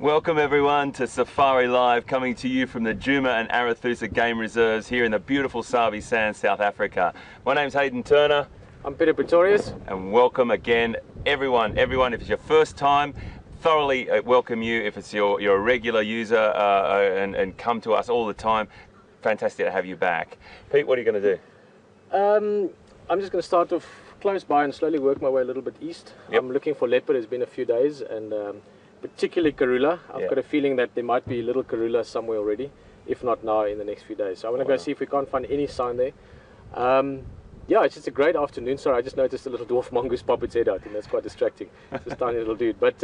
Welcome everyone to Safari Live, coming to you from the Djuma and Arathusa Game Reserves here in the beautiful Sabi Sands, South Africa. My name's Hayden Turner. I'm Peter Pretorius. And welcome again everyone. If it's your first time, thoroughly welcome you. If it's you're a regular user and come to us all the time, fantastic to have you back. Pete, what are you going to do? I'm just going to start off close by and slowly work my way a little bit east. Yep. I'm looking for leopard. It's been a few days, and particularly karula. I've got a feeling that there might be a little karula somewhere already, if not now, in the next few days. So I want to go see if we can't find any sign there. Yeah, it's just a great afternoon. Sorry, I just noticed a little dwarf mongoose pop its head out, and that's quite distracting. It's this tiny little dude. But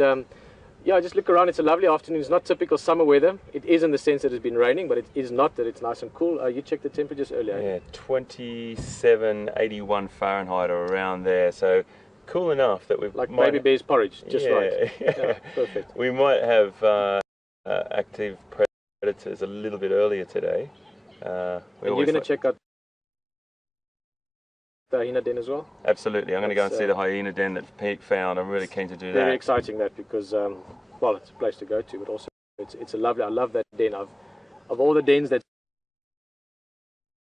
yeah, just look around. It's a lovely afternoon. It's not typical summer weather. It is in the sense that it's been raining, but it is not that it's nice and cool. You checked the temperatures earlier. Yeah, 27, 81 Fahrenheit or around there. So cool enough that we've like baby bear's porridge, just right. Yeah, perfect. We might have active predators a little bit earlier today. And you're going to check out the hyena den as well? Absolutely, I'm going to go and see the hyena den that Pete found. I'm really keen to do that. Very exciting that, because well, it's a place to go to, but also it's a lovely. I love that den. Of all the dens that's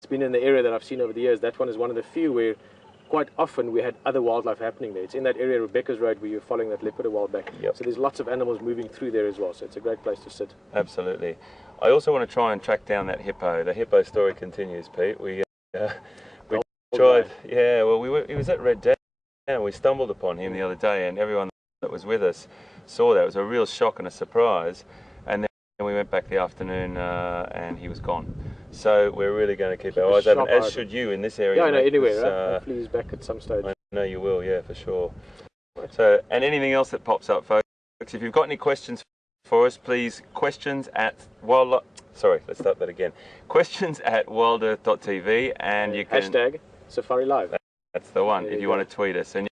been in the area that I've seen over the years, that one is one of the few where quite often we had other wildlife happening there. It's in that area, Rebecca's Road, where you're following that leopard a while back. Yep. So there's lots of animals moving through there as well. So it's a great place to sit. Absolutely. I also want to try and track down that hippo. The hippo story continues, Pete. We tried. Yeah. Well, he was at Red Down. We stumbled upon him the other day, and everyone that was with us saw that. It was a real shock and a surprise. And then we went back the afternoon, and he was gone. So we're really going to keep our eyes open, as should you in this area. Yeah, I know, anywhere, right? Hopefully he's back at some stage. I know you will, yeah, for sure. So, and anything else that pops up, folks, if you've got any questions for us, please, questions at WildEarthTV, and you can... Hashtag Safari Live. That's the one, if you want to tweet us. And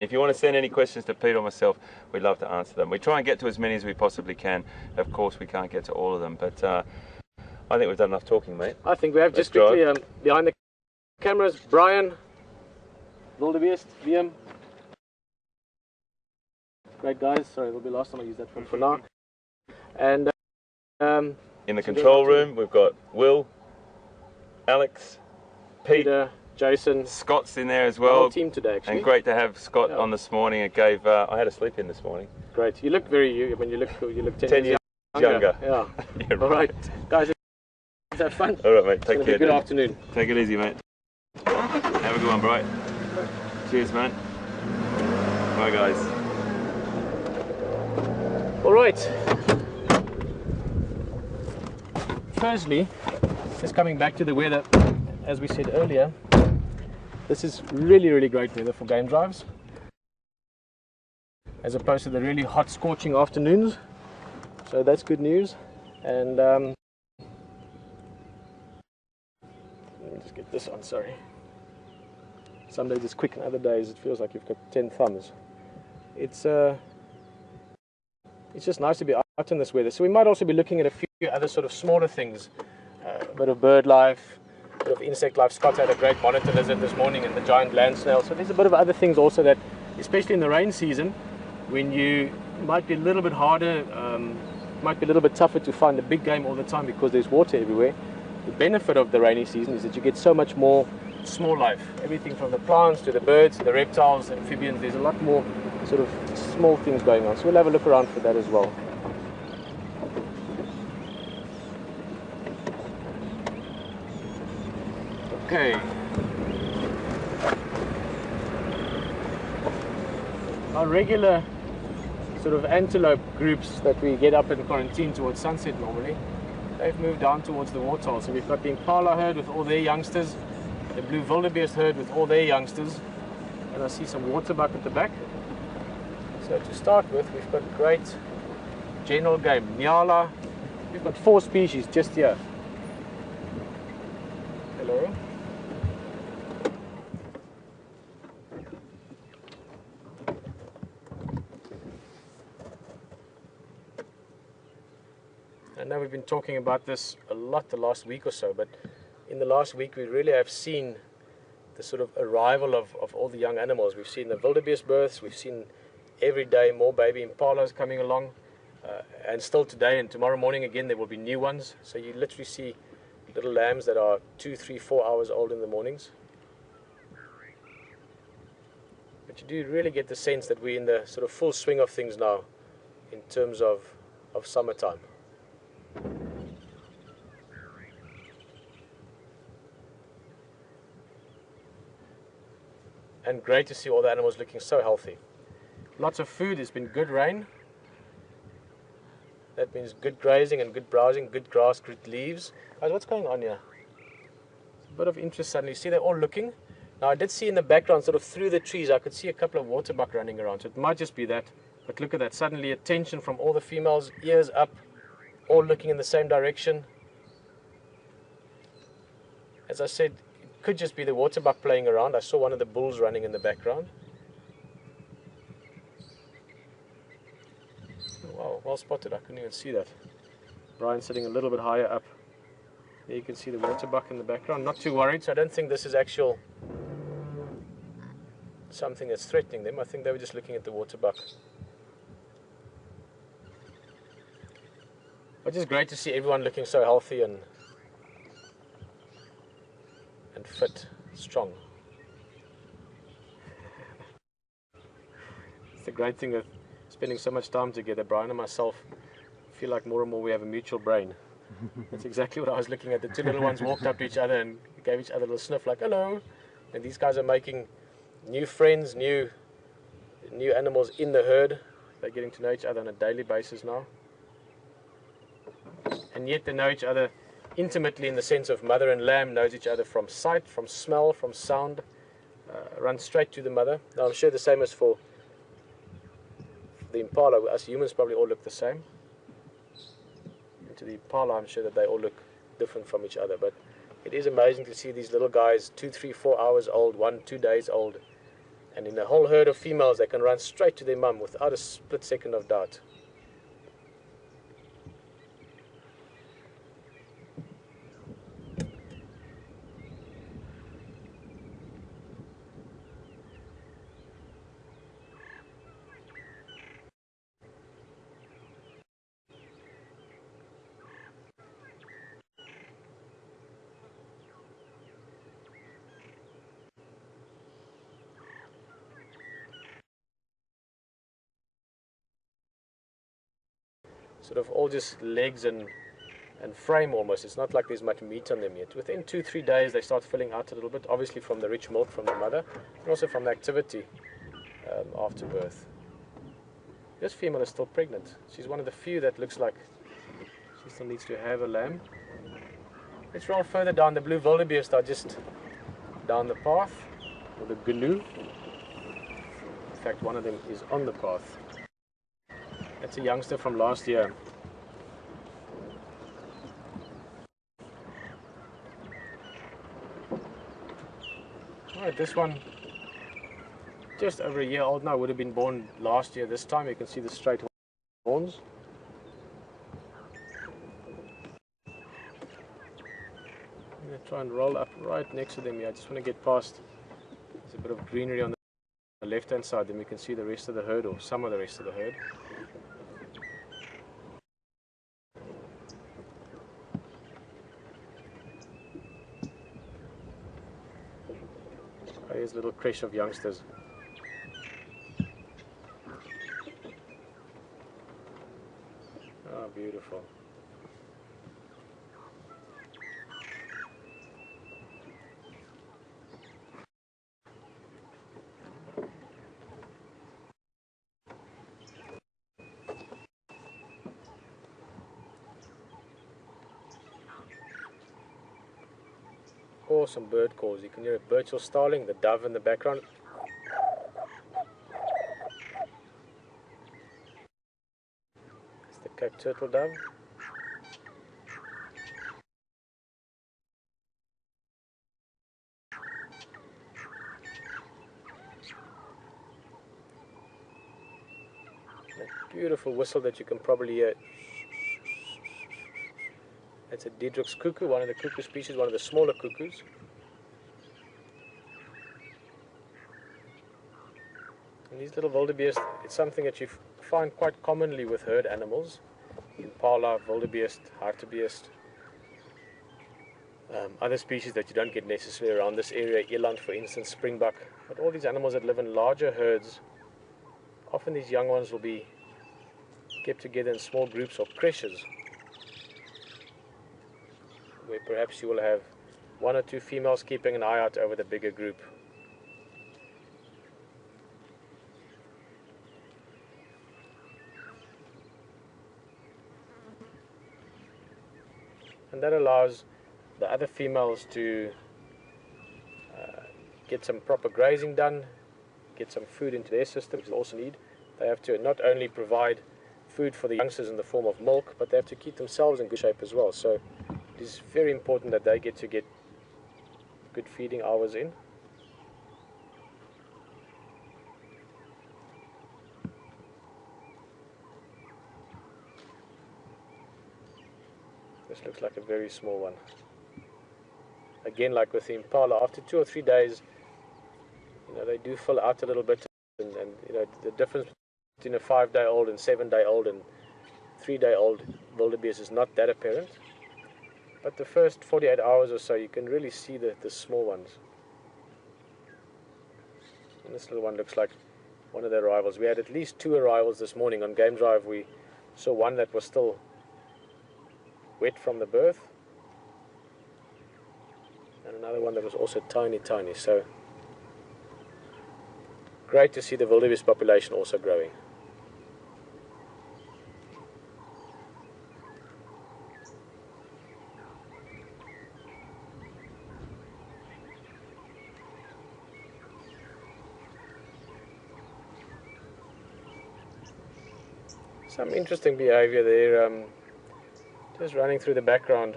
if you want to send any questions to Pete or myself, we'd love to answer them. We try and get to as many as we possibly can. Of course, we can't get to all of them, but I think we've done enough talking, mate. I think we have. Just quickly, behind the cameras, Brian, WildEarth, VM. Great guys. Sorry, it'll be the last time I use that phone for now. And in the control room, we've got Will, Alex, Peter, Jason. Scott's in there as well. The whole team today, actually. And great to have Scott on this morning. It gave. I had a sleep in this morning. Great. You look very. When you look 10 years younger. Yeah. You're right. All right, guys. Have fun. All right, mate. Take care. Good afternoon. Take it easy, mate. Have a good one, Bright. Cheers, man. Bye, guys. All right. Firstly, just coming back to the weather, as we said earlier, this is really, really great weather for game drives, as opposed to the really hot, scorching afternoons. So that's good news. And let me just get this on, sorry. Some days it's quick and other days it feels like you've got 10 thumbs. It's just nice to be out in this weather. So we might also be looking at a few other sort of smaller things. A bit of bird life, a bit of insect life. Scott had a great monitor lizard this morning and the giant land snail. So there's a bit of other things also that, especially in the rain season, when you might be a little bit harder, might be a little bit tougher to find the big game all the time because there's water everywhere. The benefit of the rainy season is that you get so much more small life. Everything from the plants to the birds, the reptiles, amphibians. There's a lot more sort of small things going on. So we'll have a look around for that as well. Okay. Our regular sort of antelope groups that we get up in quarantine towards sunset normally, they've moved down towards the warthol. So we've got the impala herd with all their youngsters, the blue wildebeest herd with all their youngsters, and I see some waterbuck at the back. So to start with, we've got great general game, nyala. We've got 4 species just here. Hello. I know we've been talking about this a lot the last week or so, but in the last week we really have seen the sort of arrival of all the young animals. We've seen the wildebeest births, we've seen every day more baby impalas coming along, and still today and tomorrow morning again there will be new ones. So you literally see little lambs that are 2, 3, 4 hours old in the mornings. But you do really get the sense that we're in the sort of full swing of things now in terms of summertime. And great to see all the animals looking so healthy. Lots of food, there's been good rain. That means good grazing and good browsing, good grass, good leaves. Guys, what's going on here? A bit of interest suddenly. See, they're all looking. Now, I did see in the background, sort of through the trees, I could see a couple of waterbuck running around. So it might just be that. But look at that. Suddenly, attention from all the females, ears up, all looking in the same direction. As I said, it could just be the waterbuck playing around. I saw one of the bulls running in the background. Wow, well spotted. I couldn't even see that. Brian's sitting a little bit higher up. There you can see the waterbuck in the background. Not too worried, so I don't think this is actual something that's threatening them. I think they were just looking at the waterbuck. But it's great to see everyone looking so healthy and fit, strong. It's the great thing of spending so much time together. Brian and myself feel like more and more we have a mutual brain. That's exactly what I was looking at. The two little ones walked up to each other and gave each other a little sniff like, hello. And these guys are making new friends, new animals in the herd. They're getting to know each other on a daily basis now. And yet they know each other intimately in the sense of mother and lamb knows each other from sight, from smell, from sound, run straight to the mother. Now I'm sure the same as for the impala. Us humans probably all look the same. And to the impala, I'm sure that they all look different from each other. But it is amazing to see these little guys, 2, 3, 4 hours old, 1, 2 days old. And in a whole herd of females, they can run straight to their mum without a split second of doubt. Sort of all just legs and frame almost. It's not like there's much meat on them yet. Within 2, 3 days they start filling out a little bit, obviously from the rich milk from the mother and also from the activity after birth. This female is still pregnant. She's one of the few that looks like she still needs to have a lamb. Let's roll further down. The blue wildebeest are just down the path, or the gnu. In fact, one of them is on the path. That's a youngster from last year. Alright, this one just over a year old now, would have been born last year this time. You can see the straight horns. I'm going to try and roll up right next to them here. I just want to get past. There's a bit of greenery on the left hand side, then we can see the rest of the herd, or some of the rest of the herd. Here's a little creche of youngsters. Oh, beautiful. Awesome bird calls. You can hear a birch or starling, the dove in the background. It's the Cape turtle dove. A beautiful whistle that you can probably hear. That's a Diedrich's cuckoo, one of the cuckoo species, one of the smaller cuckoos. And these little wildebeest, it's something that you find quite commonly with herd animals. impala, wildebeest, hartebeest. Other species that you don't get necessarily around this area, eland for instance, springbuck. But all these animals that live in larger herds, often these young ones will be kept together in small groups or creches, where perhaps you will have one or two females keeping an eye out over the bigger group. And that allows the other females to get some proper grazing done, get some food into their system, which they also need. They have to not only provide food for the youngsters in the form of milk, but they have to keep themselves in good shape as well. So it is very important that they get good feeding hours in. This looks like a very small one. Again, like with the impala, after 2 or 3 days, they do fill out a little bit, and the difference between a 5-day-old and 7-day-old and 3-day-old wildebeest is not that apparent. But the first 48 hours or so, you can really see the small ones. And this little one looks like one of their arrivals. We had at least 2 arrivals this morning on game drive. We saw one that was still wet from the birth, and another one that was also tiny. So great to see the wildebeest population also growing. Some interesting behavior there, just running through the background.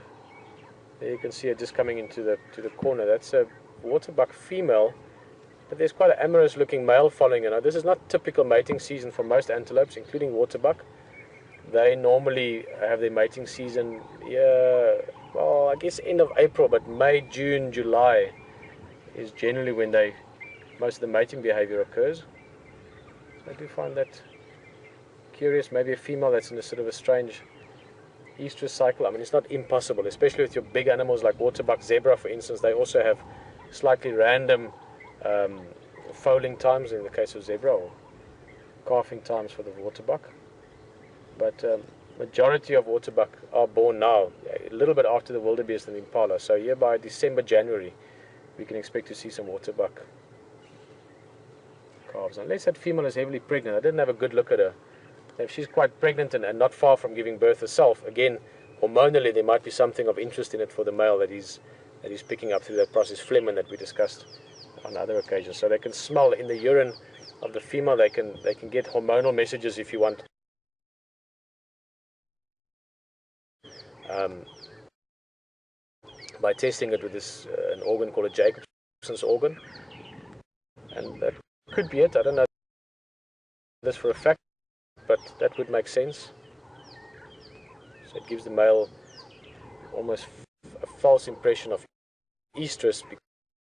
There you can see it just coming into the corner. That's a waterbuck female, but there's quite an amorous looking male following her. Now, this is not typical mating season for most antelopes, including waterbuck. They normally have their mating season, well, I guess end of April, but May, June, July is generally when most of the mating behavior occurs. So I do find that curious. Maybe a female that's in a sort of a strange estrus cycle. I mean, it's not impossible, especially with your big animals like waterbuck, zebra, for instance. They also have slightly random foaling times in the case of zebra, or calving times for the waterbuck. But majority of waterbuck are born now, a little bit after the wildebeest and impala. So here by December, January, we can expect to see some waterbuck calves. Unless that female is heavily pregnant. I didn't have a good look at her. If she's quite pregnant and not far from giving birth herself, again, hormonally there might be something of interest in it for the male that he's picking up through that process, phlegm, that we discussed on other occasions. So they can smell in the urine of the female. They can get hormonal messages, if you want. By testing it with an organ called a Jacobson's organ, and that could be it. I don't know this for a fact, but that would make sense. So it gives the male almost a false impression of estrus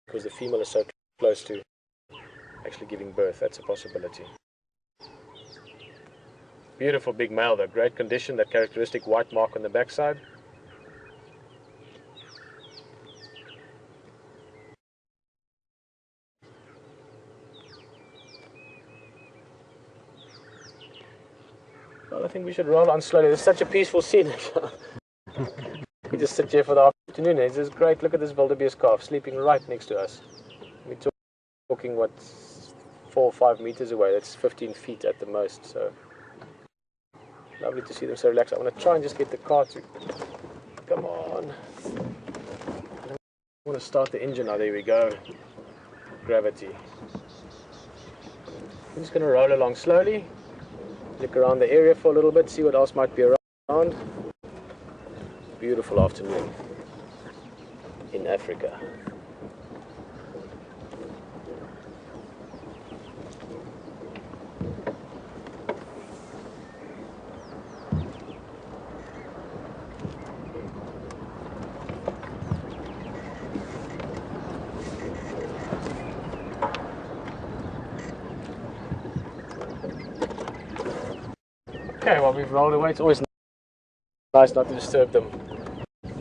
because the female is so close to actually giving birth. That's a possibility. Beautiful big male though, great condition, that characteristic white mark on the backside. Well, I think we should roll on slowly. It's such a peaceful scene. We just sit here for the afternoon. It's just great. Look at this wildebeest calf sleeping right next to us. We're talking, what, 4 or 5 meters away. That's 15 feet at the most. So lovely to see them so relaxed. I want to try and just get the car to come on. I want to start the engine now. There we go. Gravity. I'm just going to roll along slowly. Look around the area for a little bit, see what else might be around. Beautiful afternoon in Africa. Okay, well, we've rolled away. It's always nice not to disturb them,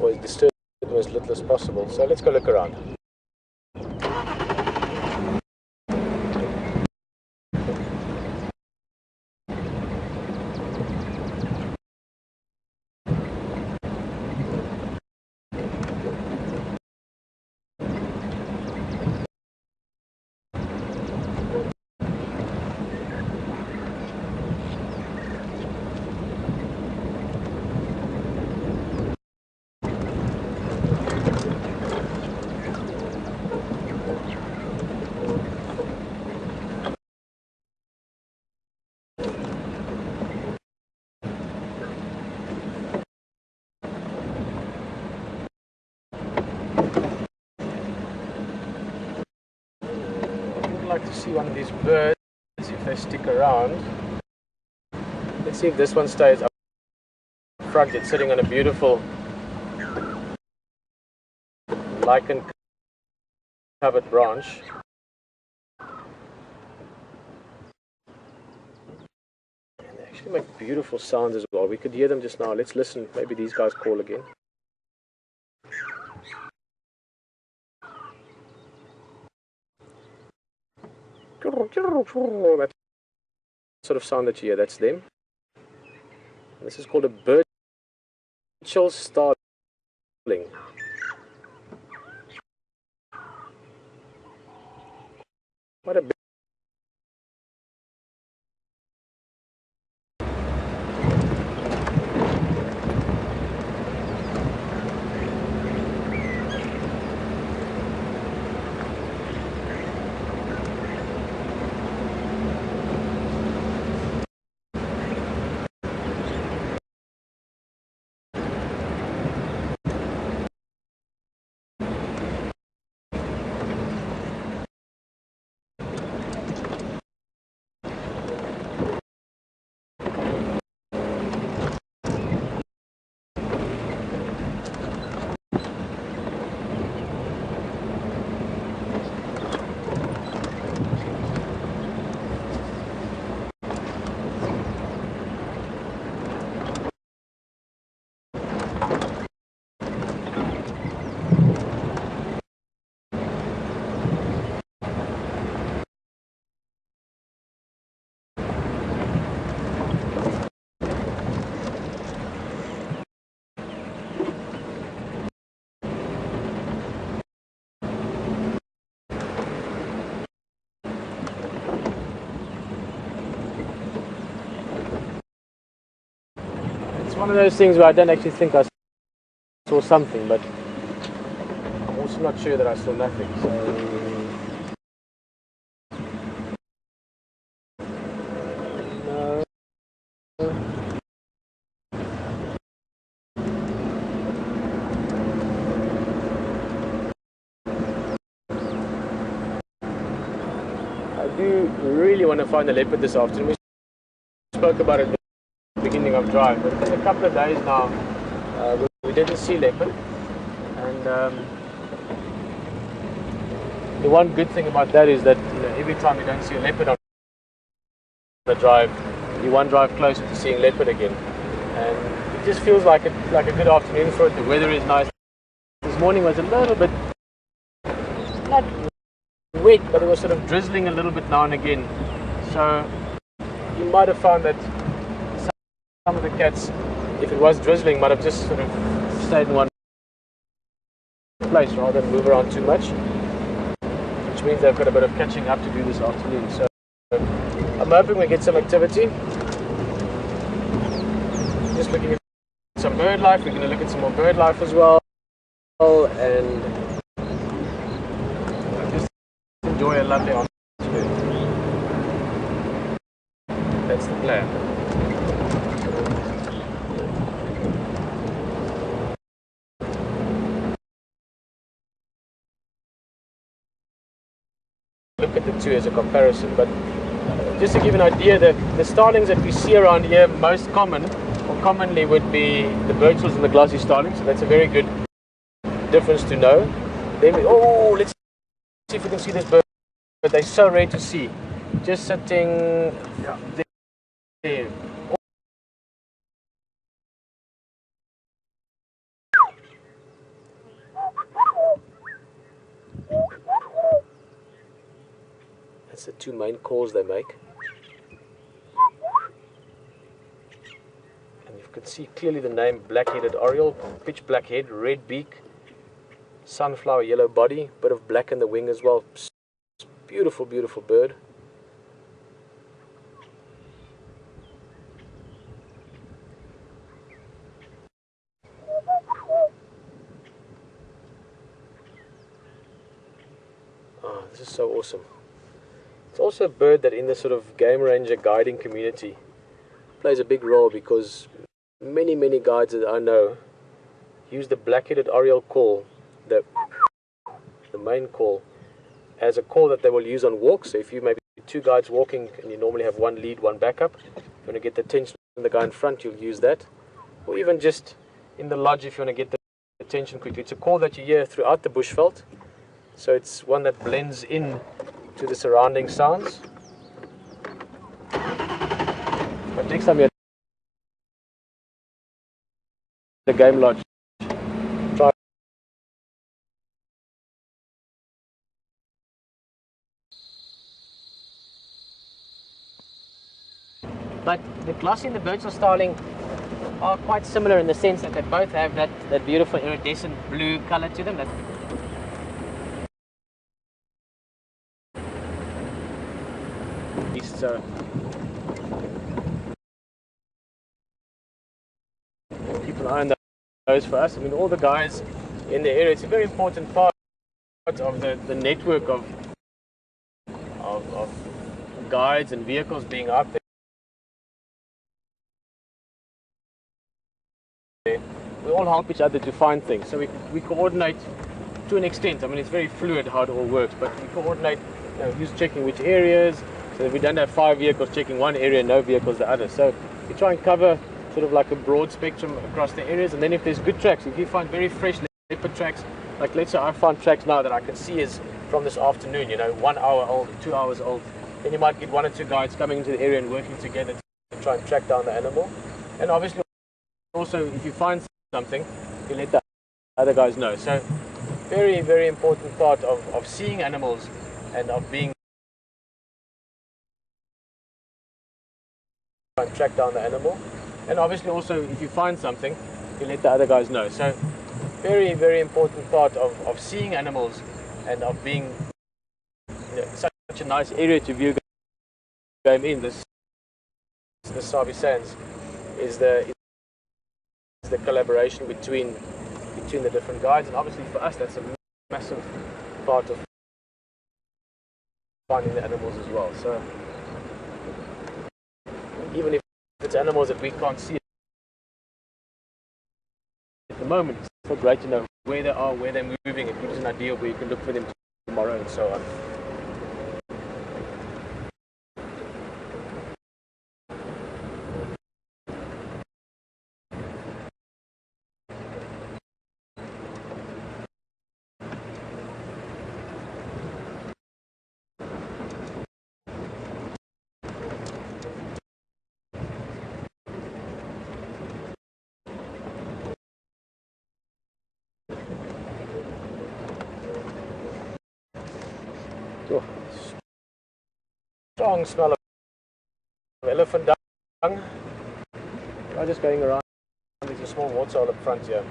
or disturb them as little as possible. So let's go look around. I'd like to see one of these birds if they stick around. Let's see if this one stays up front. It's sitting on a beautiful lichen covered branch. And they actually make beautiful sounds as well. We could hear them just now. Let's listen. Maybe these guys call again. That sort of sound that you hear, that's them. And this is called a bird-chill starling. What a big It's one of those things where I don't actually think I saw something, but I'm also not sure that I saw nothing. So no. I do really want to find a leopard this afternoon. We spoke about it beginning of drive, but it's been a couple of days now we didn't see leopard, and the one good thing about that is that every time you don't see a leopard on the drive, you one drive closer to seeing leopard again, and it just feels like a good afternoon for it. The weather is nice. This morning was a little bit not wet, but it was sort of drizzling a little bit now and again, so you might have found that some of the cats, if it was drizzling, might have just sort of stayed in one place rather than move around too much, which means they've got a bit of catching up to do this afternoon. So I'm hoping we get some activity. Just looking at some bird life. We're going to look at some more bird life as well, and just enjoy a lovely afternoon. That's the plan. Look at the two as a comparison, but just to give an idea, that the starlings that we see around here most commonly would be the birchwoods and the glossy starlings, so that's a very good difference to know. Then let's see if we can see this bird, but they're so rare to see, just sitting there. That's the two main calls they make. And you can see clearly the name black-headed oriole, pitch black head, red beak, sunflower yellow body, bit of black in the wing as well. Beautiful, beautiful bird. Oh, this is so awesome. It's also a bird that in the sort of game ranger guiding community plays a big role, because many guides that I know use the black-headed oriole call, the main call, as a call that they will use on walks. So if you maybe two guides walking and you normally have one lead, one backup, you want to get the attention of the guy in front, you'll use that. Or even just in the lodge if you want to get the attention quickly. It's a call that you hear throughout the bushveld. So it's one that blends in to the surrounding sounds. But next time you're at the game lodge, try. But the glossy and the birdsall starling are quite similar in the sense that they both have that beautiful iridescent blue color to them. So keep an eye on those for us. I mean, all the guys in the area, it's a very important part of the network of guides and vehicles being out there. We all help each other to find things, so we coordinate to an extent. I mean, it's very fluid how it all works, but we coordinate, who's checking which areas, so that we don't have 5 vehicles checking one area and no vehicles the other. So we try and cover sort of like a broad spectrum across the areas, and then if there's good tracks, if you find very fresh leopard tracks, like let's say I find tracks now that I can see is from this afternoon, 1 hour old, 2 hours old, then you might get 1 or 2 guides coming into the area and working together to try and track down the animal. And obviously also if you find something, you let the other guys know. So very important part of seeing animals and of being and track down the animal. And obviously also if you find something, you let the other guys know. So very important part of seeing animals and of being such a nice area to view game in this Sabi Sands is the collaboration between the different guides, and obviously for us that's a massive part of finding the animals as well. So even if it's animals that we can't see at the moment, it's still great to know where they are, where they're moving. It gives an idea of where you can look for them tomorrow and so on. Strong smell of elephant dung. I'm just going around. There's a small water hole up front here.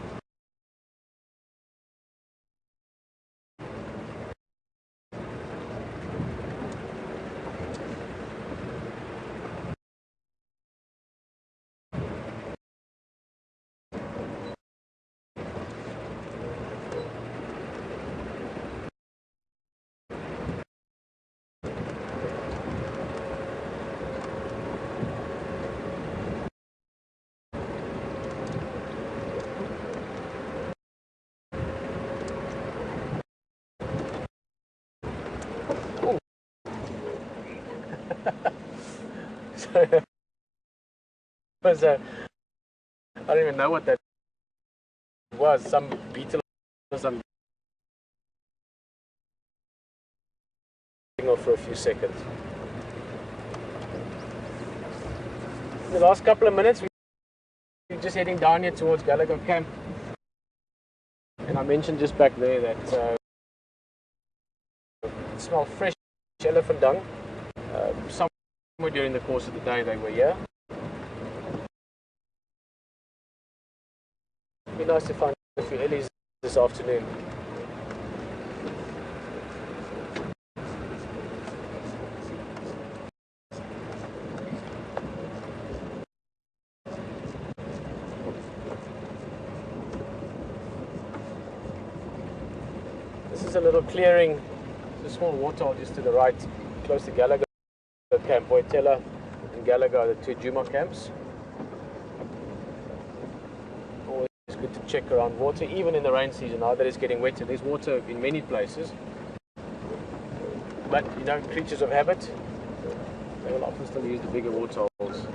I don't even know what that was. Some beetle or some off for a few seconds. In the last couple of minutes, we're just heading down here towards Gallagher Camp, and I mentioned just back there that smell fresh elephant dung. Somewhere during the course of the day they were here. It'd be nice to find a few ellies this afternoon. This is a little clearing, it's a small waterhole just to the right, close to Gallagher camp. Boitella and Gallagher are the two Djuma camps. Always good to check around water, even in the rain season now that it's getting wetter. There's water in many places. But, you know, creatures of habit, they will often still use the bigger water holes.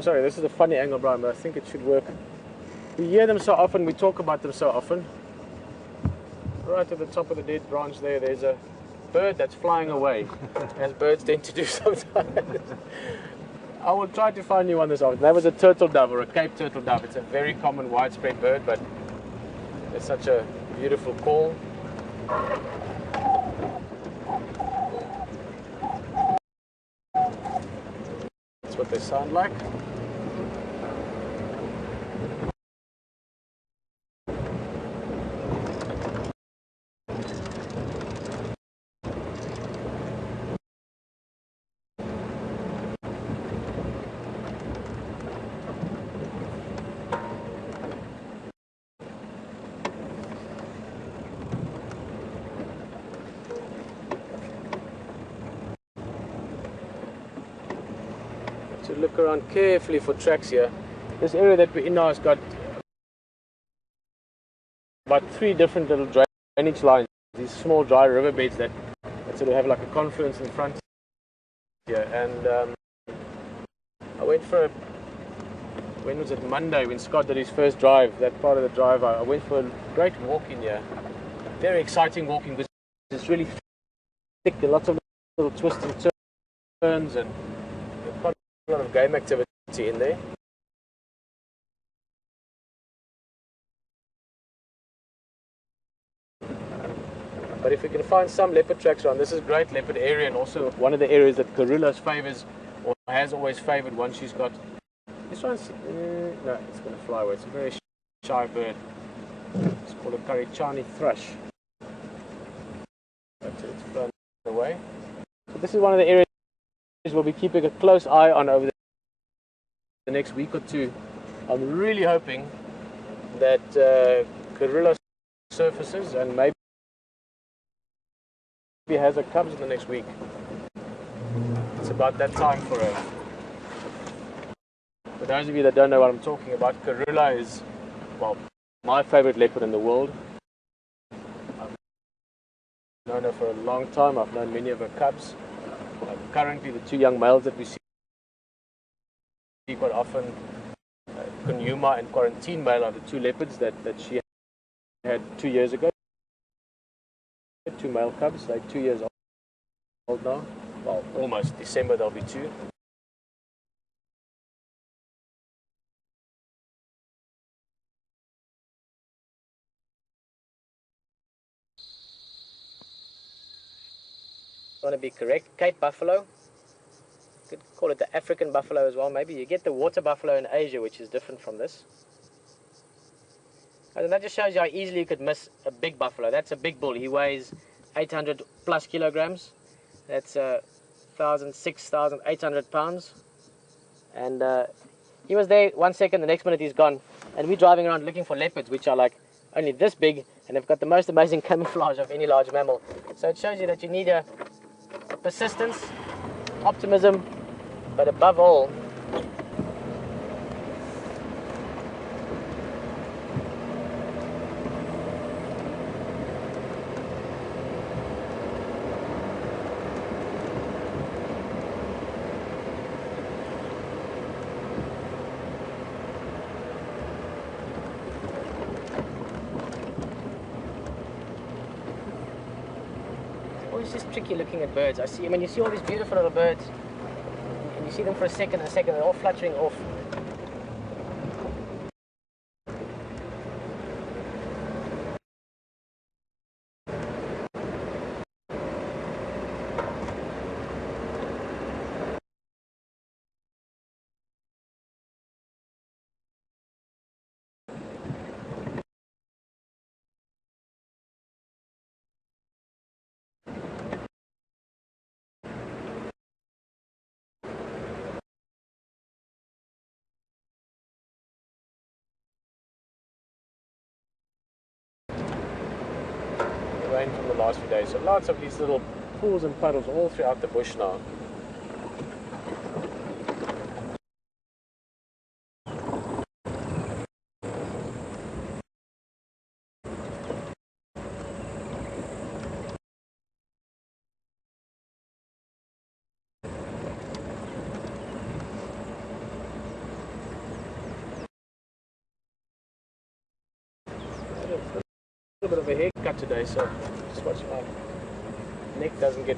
Sorry, this is a funny angle, Brian, but I think it should work. We hear them so often, we talk about them so often. Right at the top of the dead branch there, there's a bird that's flying away, as birds tend to do sometimes. I will try to find you one this afternoon. That was a turtle dove, or a Cape turtle dove. It's a very common widespread bird, but it's such a beautiful call. That's what they sound like. To look around carefully for tracks here. This area that we're in now has got about 3 different little drainage lines, these small dry riverbeds that sort of have like a confluence in front here. And I went for when was it, Monday, when Scott did his first drive, that part of the drive, I went for a great walk in here. Very exciting walking because it's really thick, and lots of little twists and turns, and quite a lot of game activity in there. But if we can find some leopard tracks around, this is a great leopard area, and also one of the areas that Karula's favors, or has always favored once she's got. This one's no, it's going to fly away. It's a very shy bird. It's called a Karichani thrush. But it's flown away. So this is one of the areas we'll be keeping a close eye on over the next week or two. I'm really hoping that Karula surfaces and maybe has a cubs in the next week. It's about that time for her. For those of you that don't know what I'm talking about, Karula is, well, my favorite leopard in the world. I've known her for a long time. I've known many of her cubs. Currently, the 2 young males that we see quite often, Djuma and Quarantine male, are the 2 leopards that she had 2 years ago. 2 male cubs, they're 2 years old now. Well, almost December they'll be 2. Want to be correct, Cape buffalo. Could call it the African buffalo as well. Maybe you get the water buffalo in Asia, which is different from this. And that just shows you how easily you could miss a big buffalo. That's a big bull. He weighs 800 plus kilograms. That's 6,800 pounds. And he was there 1 second, the next minute he's gone. And we're driving around looking for leopards, which are like only this big, and they've got the most amazing camouflage of any large mammal. So it shows you that you need a persistence, optimism, but above all, it's just tricky looking at birds. I mean, you see all these beautiful little birds, and you see them for a second, they're all fluttering off. rain from the last few days. So lots of these little pools and puddles all throughout the bush now. A bit of a haircut today, so just watch my neck doesn't get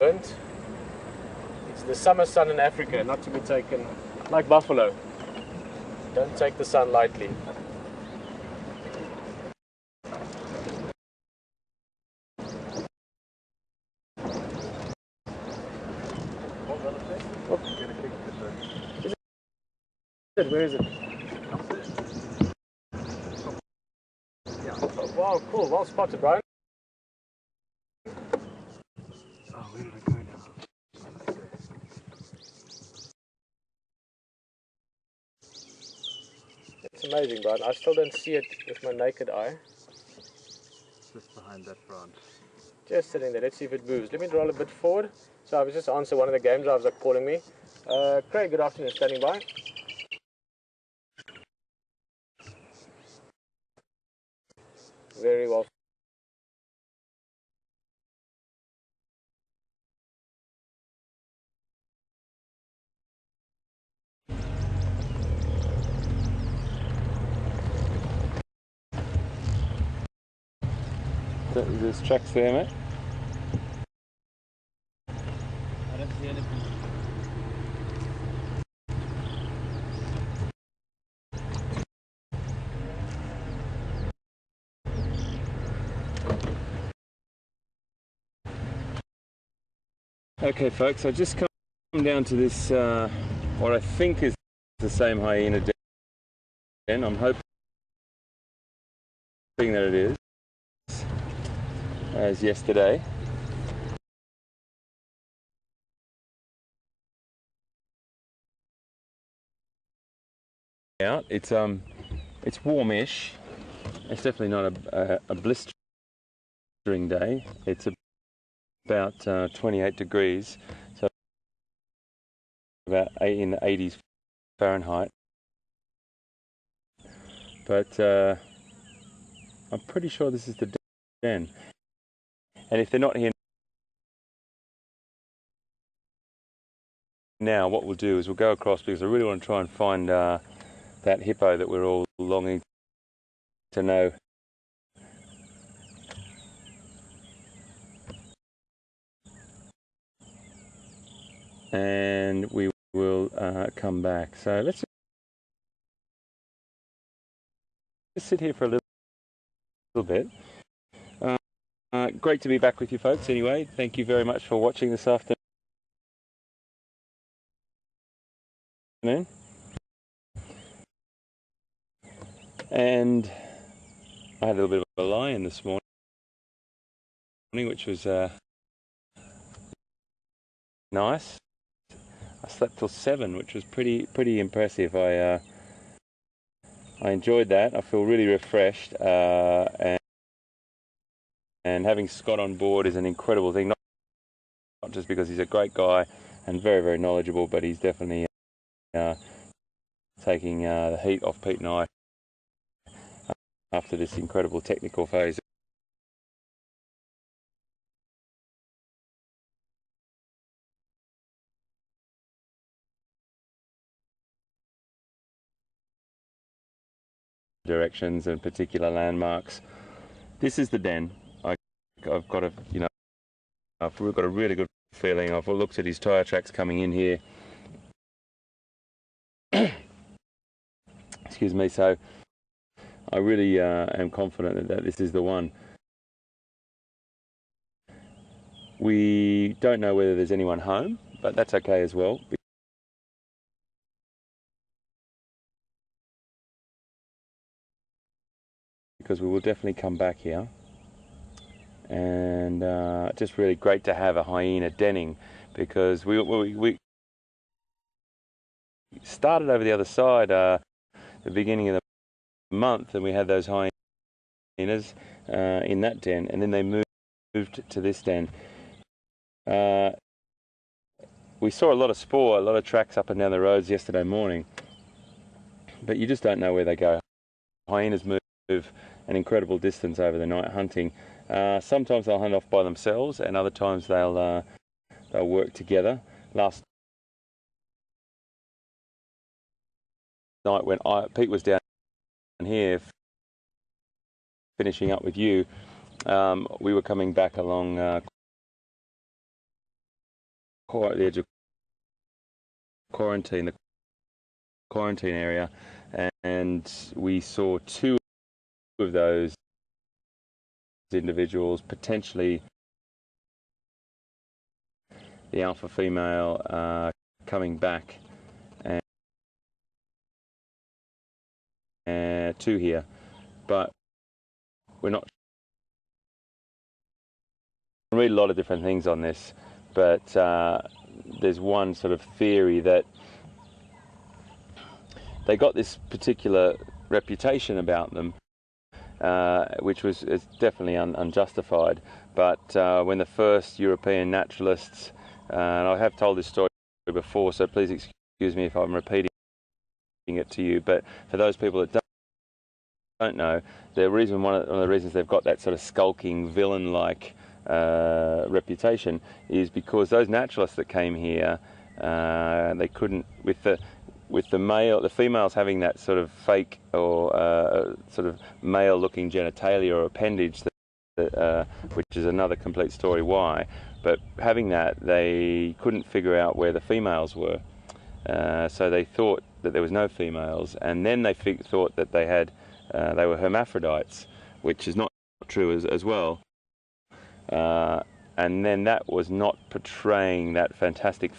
burnt. It's the summer sun in Africa, not to be taken like buffalo. Don't take the sun lightly. Where is it? Oh, wow, cool. Well spotted, Brian. Oh, where did it go now? It's amazing, Brian. I still don't see it with my naked eye. Just behind that branch. Just sitting there. Let's see if it moves. Let me roll a bit forward. So I was just answering one of the game drivers are calling me. Craig, good afternoon. Standing by. Very well. There's tracks there, mate. I don't see anything. Okay, folks, I just come down to this, what I think is the same hyena den. I'm hoping that it is, as yesterday. Out. It's warmish. It's definitely not a blistering day. It's about 28 degrees, so about in the 80s Fahrenheit. But I'm pretty sure this is the den. And if they're not here now, what we'll do is we'll go across, because I really want to try and find that hippo that we're all longing to know. And we will come back. So let's just sit here for a little bit. Great to be back with you folks anyway. Thank you very much for watching this afternoon. And I had a little bit of a lie-in this morning, which was nice. I slept till 7, which was pretty impressive. I enjoyed that. I feel really refreshed, and having Scott on board is an incredible thing. Not just because he's a great guy and very knowledgeable, but he's definitely taking the heat off Pete and I after this incredible technical phase. Directions and particular landmarks. This is the den. I've got a, I've got a really good feeling. I've looked at his tyre tracks coming in here. Excuse me. So I really am confident that this is the one. We don't know whether there's anyone home, but that's okay as well, because we will definitely come back here. And just really great to have a hyena denning, because we started over the other side, the beginning of month, and we had those hyenas in that den, and then they moved to this den. We saw a lot of spoor, a lot of tracks up and down the roads yesterday morning, but you just don't know where they go. Hyenas move an incredible distance over the night hunting. Sometimes they'll hunt off by themselves, and other times they'll work together. Last night when Pete was down here finishing up with you, we were coming back along the edge of the quarantine area, and we saw two of those individuals, potentially the alpha female, coming back and to here, but we're not. I read a lot of different things on this, but there's one sort of theory that they got this particular reputation about them, which is definitely unjustified. But when the first European naturalists, and I have told this story before, so please excuse me if I'm repeating it to you, but for those people that don't know, one of the reasons they've got that sort of skulking, villain-like reputation is because those naturalists that came here, they couldn't, with the females having that sort of fake or sort of male-looking genitalia or appendage, which is another complete story why. But having that, they couldn't figure out where the females were, so they thought that there was no females, and then they thought that they were hermaphrodites, which is not true as well. And then that was not portraying that fantastic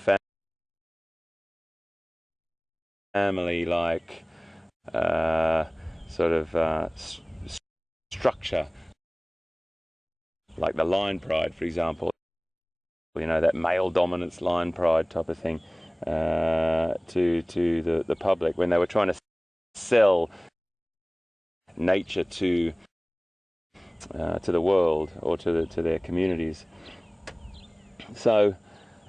family-like sort of structure, like the line pride, for example. You know, that male dominance line pride type of thing to the public when they were trying to sell nature to the world or to their communities. So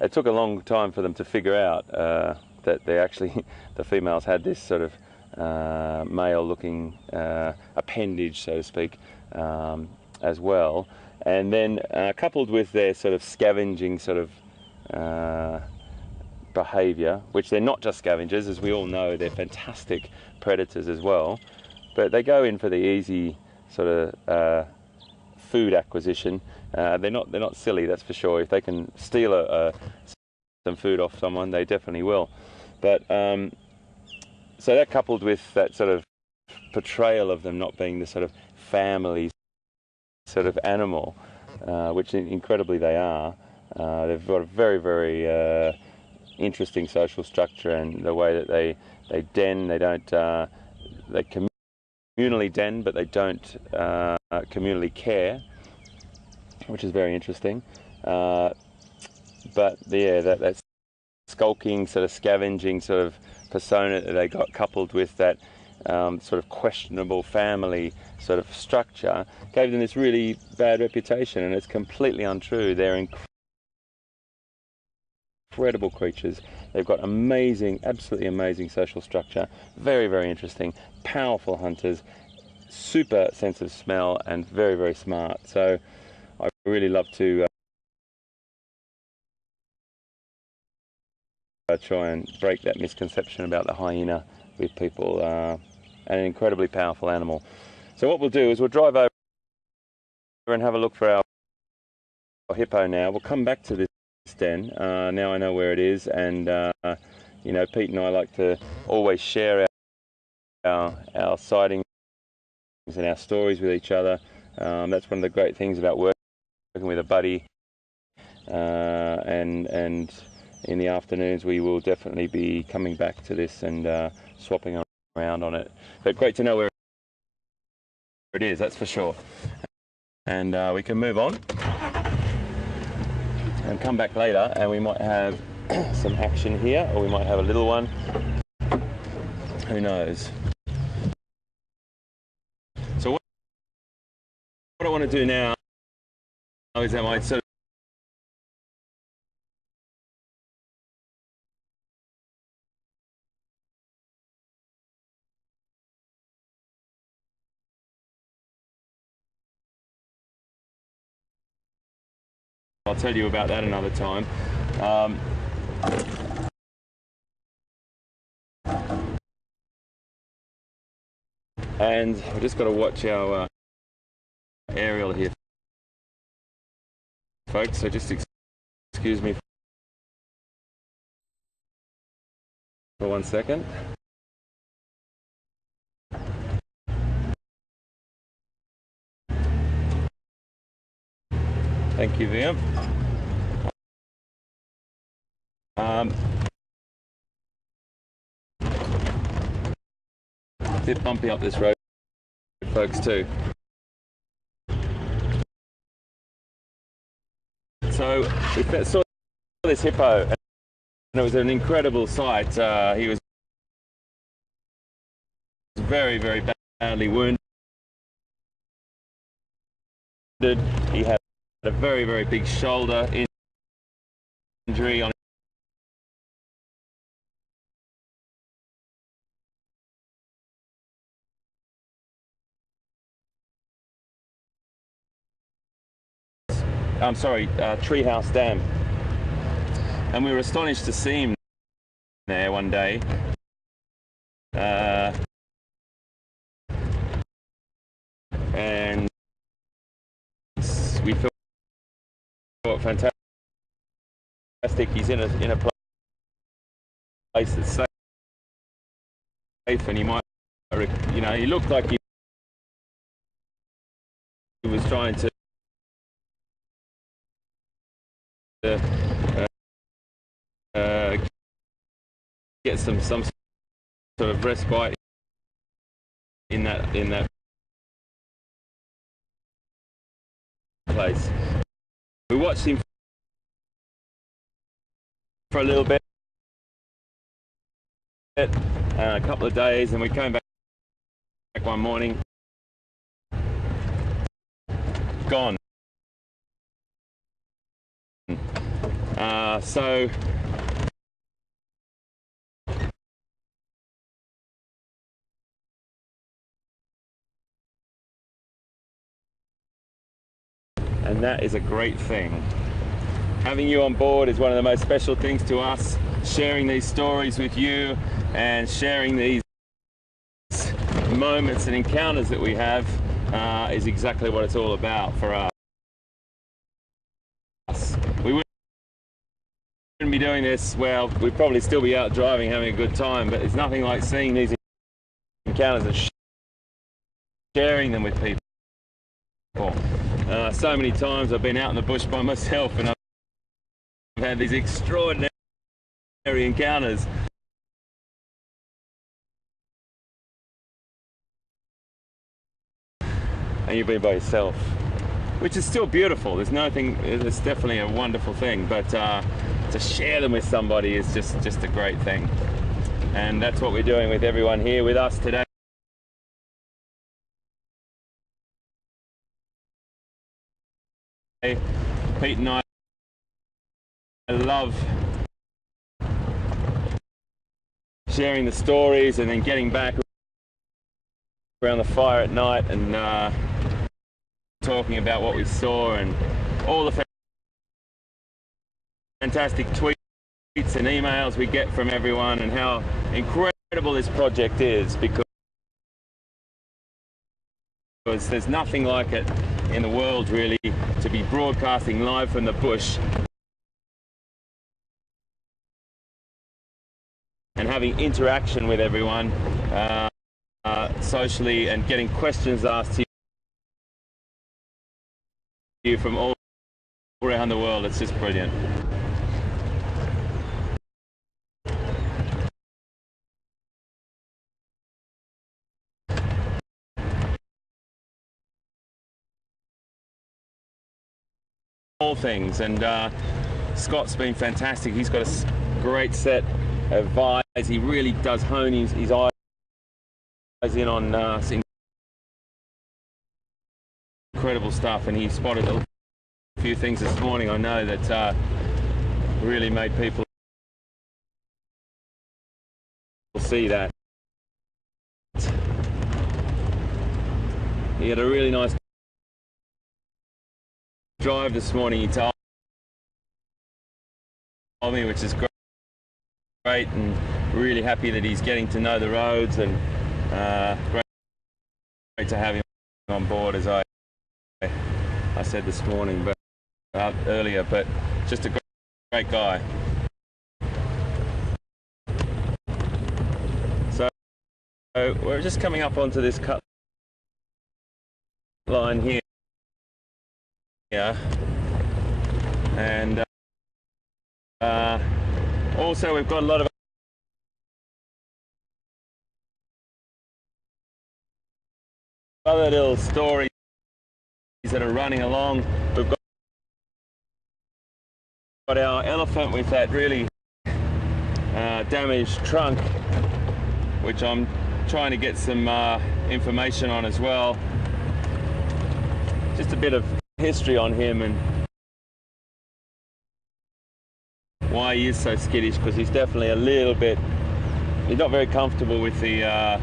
it took a long time for them to figure out that the females had this sort of male-looking appendage, so to speak, as well. And then coupled with their sort of scavenging sort of behaviour, which they're not just scavengers, as we all know, they're fantastic predators as well. But they go in for the easy sort of food acquisition. They're not silly, that's for sure. If they can steal some food off someone, they definitely will. But so that coupled with that sort of portrayal of them not being the sort of family sort of animal, which incredibly they are. They've got a very, very interesting social structure, and the way that they den. They don't they communally den, but they don't communally care, which is very interesting. But yeah, that skulking sort of scavenging sort of persona that they got, coupled with that sort of questionable family sort of structure, gave them this really bad reputation, and it's completely untrue. They're incredible creatures. They've got amazing, absolutely amazing social structure, very, very interesting, powerful hunters, super sense of smell, and very, very smart. So I really love to try and break that misconception about the hyena with people. An incredibly powerful animal. So what we'll do is we'll drive over and have a look for our hippo now. We'll come back to this den. Now I know where it is, and you know, Pete and I like to always share our sightings and our stories with each other. That's one of the great things about working with a buddy. And in the afternoons we will definitely be coming back to this and swapping around on it. But great to know where it is, that's for sure. And we can move on and come back later, and we might have some action here, or we might have a little one. Who knows? I want to do now is I might sort of I'll tell you about that another time. And I've just got to watch our aerial here, folks, so just excuse me for 1 second. Thank you, Liam. A bit bumpy up this road, folks, too. So we saw this hippo, and it was an incredible sight. He was very, very badly wounded. He had a very, very big shoulder injury on Treehouse Dam, and we were astonished to see him there one day. And we thought fantastic. He's in a place that's safe, and he might, you know, he looked like he was trying to get some sort of respite in that place. We watched him for a little bit, a couple of days, and we came back one morning, gone. So and that is a great thing. Having you on board is one of the most special things to us. Sharing these stories with you and sharing these moments and encounters that we have is exactly what it's all about for us. We wouldn't be doing this, well, we'd probably still be out driving, having a good time, but it's nothing like seeing these encounters and sharing them with people. So many times I've been out in the bush by myself and I've had these extraordinary encounters. And you've been by yourself, which is still beautiful. There's nothing, it's definitely a wonderful thing, but to share them with somebody is just a great thing. And that's what we're doing with everyone here with us today. Pete and I love sharing the stories and then getting back around the fire at night and talking about what we saw and all the fantastic tweets and emails we get from everyone and how incredible this project is, because there's nothing like it in the world really, to be broadcasting live from the bush and having interaction with everyone socially and getting questions asked to you from all around the world. It's just brilliant. All things, and Scott's been fantastic. He's got a great set of eyes. He really does hone his eyes in on incredible stuff, and he spotted a few things this morning, I know, that really made people see that. He had a really nice drive this morning, he told me, which is great, and really happy that he's getting to know the roads, and great to have him on board, as I said this morning, but earlier, but just a great guy. So we're just coming up onto this cut line here, and also we've got a lot of other little stories that are running along. We've got our elephant with that really damaged trunk, which I'm trying to get some information on as well. Just a bit of history on him and why he is so skittish, because he's definitely a little bit, he's not very comfortable with the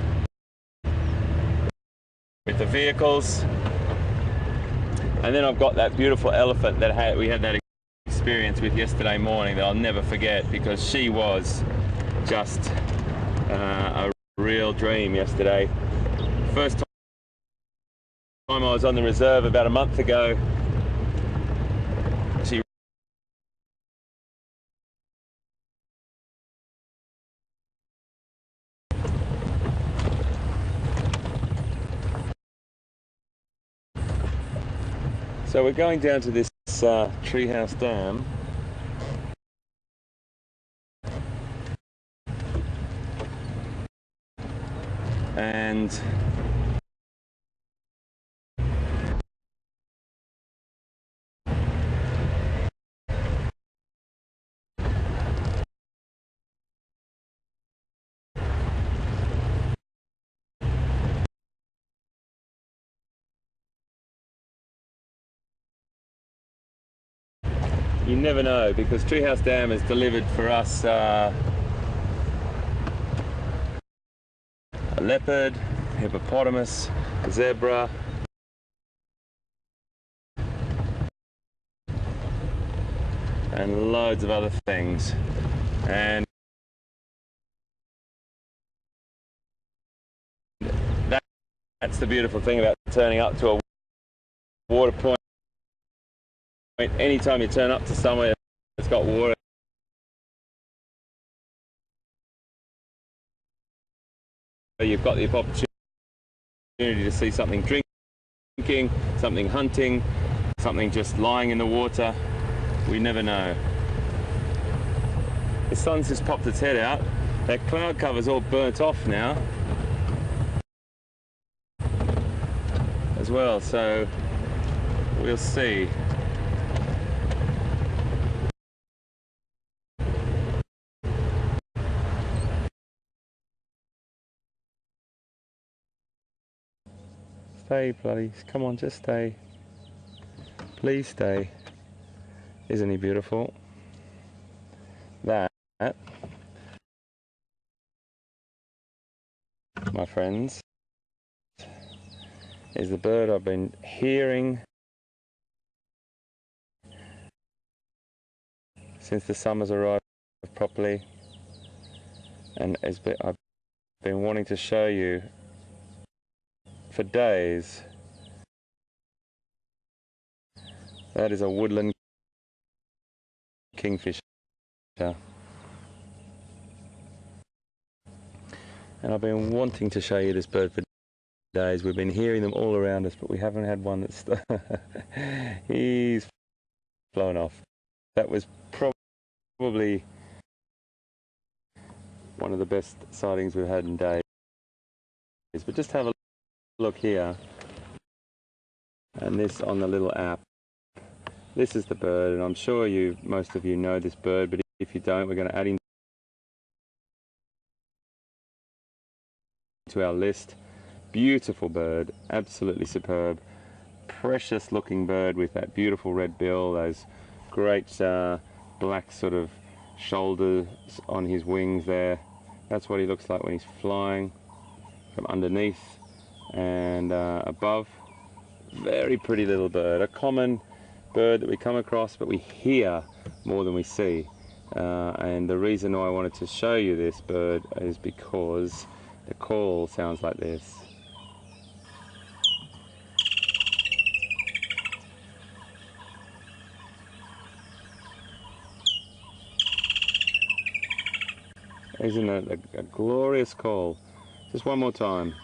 vehicles. And then I've got that beautiful elephant that we had that experience with yesterday morning that I'll never forget, because she was just a real dream yesterday. First time I was on the reserve about a month ago, she So we're going down to this treehouse dam, and you never know, because Treehouse Dam has delivered for us a leopard, hippopotamus, zebra, and loads of other things. And that's the beautiful thing about turning up to a water point. Anytime you turn up to somewhere that's got water, you've got the opportunity to see something drinking, something hunting, something just lying in the water. We never know. The sun's just popped its head out. That cloud cover's all burnt off now as well, so we'll see. Stay, bloody, come on, just stay. Please stay. Isn't he beautiful? That, my friends, is the bird I've been hearing since the summer's arrived properly, and I've been wanting to show you for days. That is a woodland kingfisher. And I've been wanting to show you this bird for days. We've been hearing them all around us, but we haven't had one that's he's flown off. That was probably one of the best sightings we've had in days. But just have a look here, and this on the little app. This is the bird, and I'm sure most of you know this bird, but if you don't, we're going to add him to our list. Beautiful bird, absolutely superb. precious looking bird with that beautiful red bill, those great black sort of shoulders on his wings there. That's what he looks like when he's flying from underneath and above. Very pretty little bird, a common bird that we come across but we hear more than we see. And the reason why I wanted to show you this bird is because the call sounds like this. Isn't it a glorious call? Just one more time.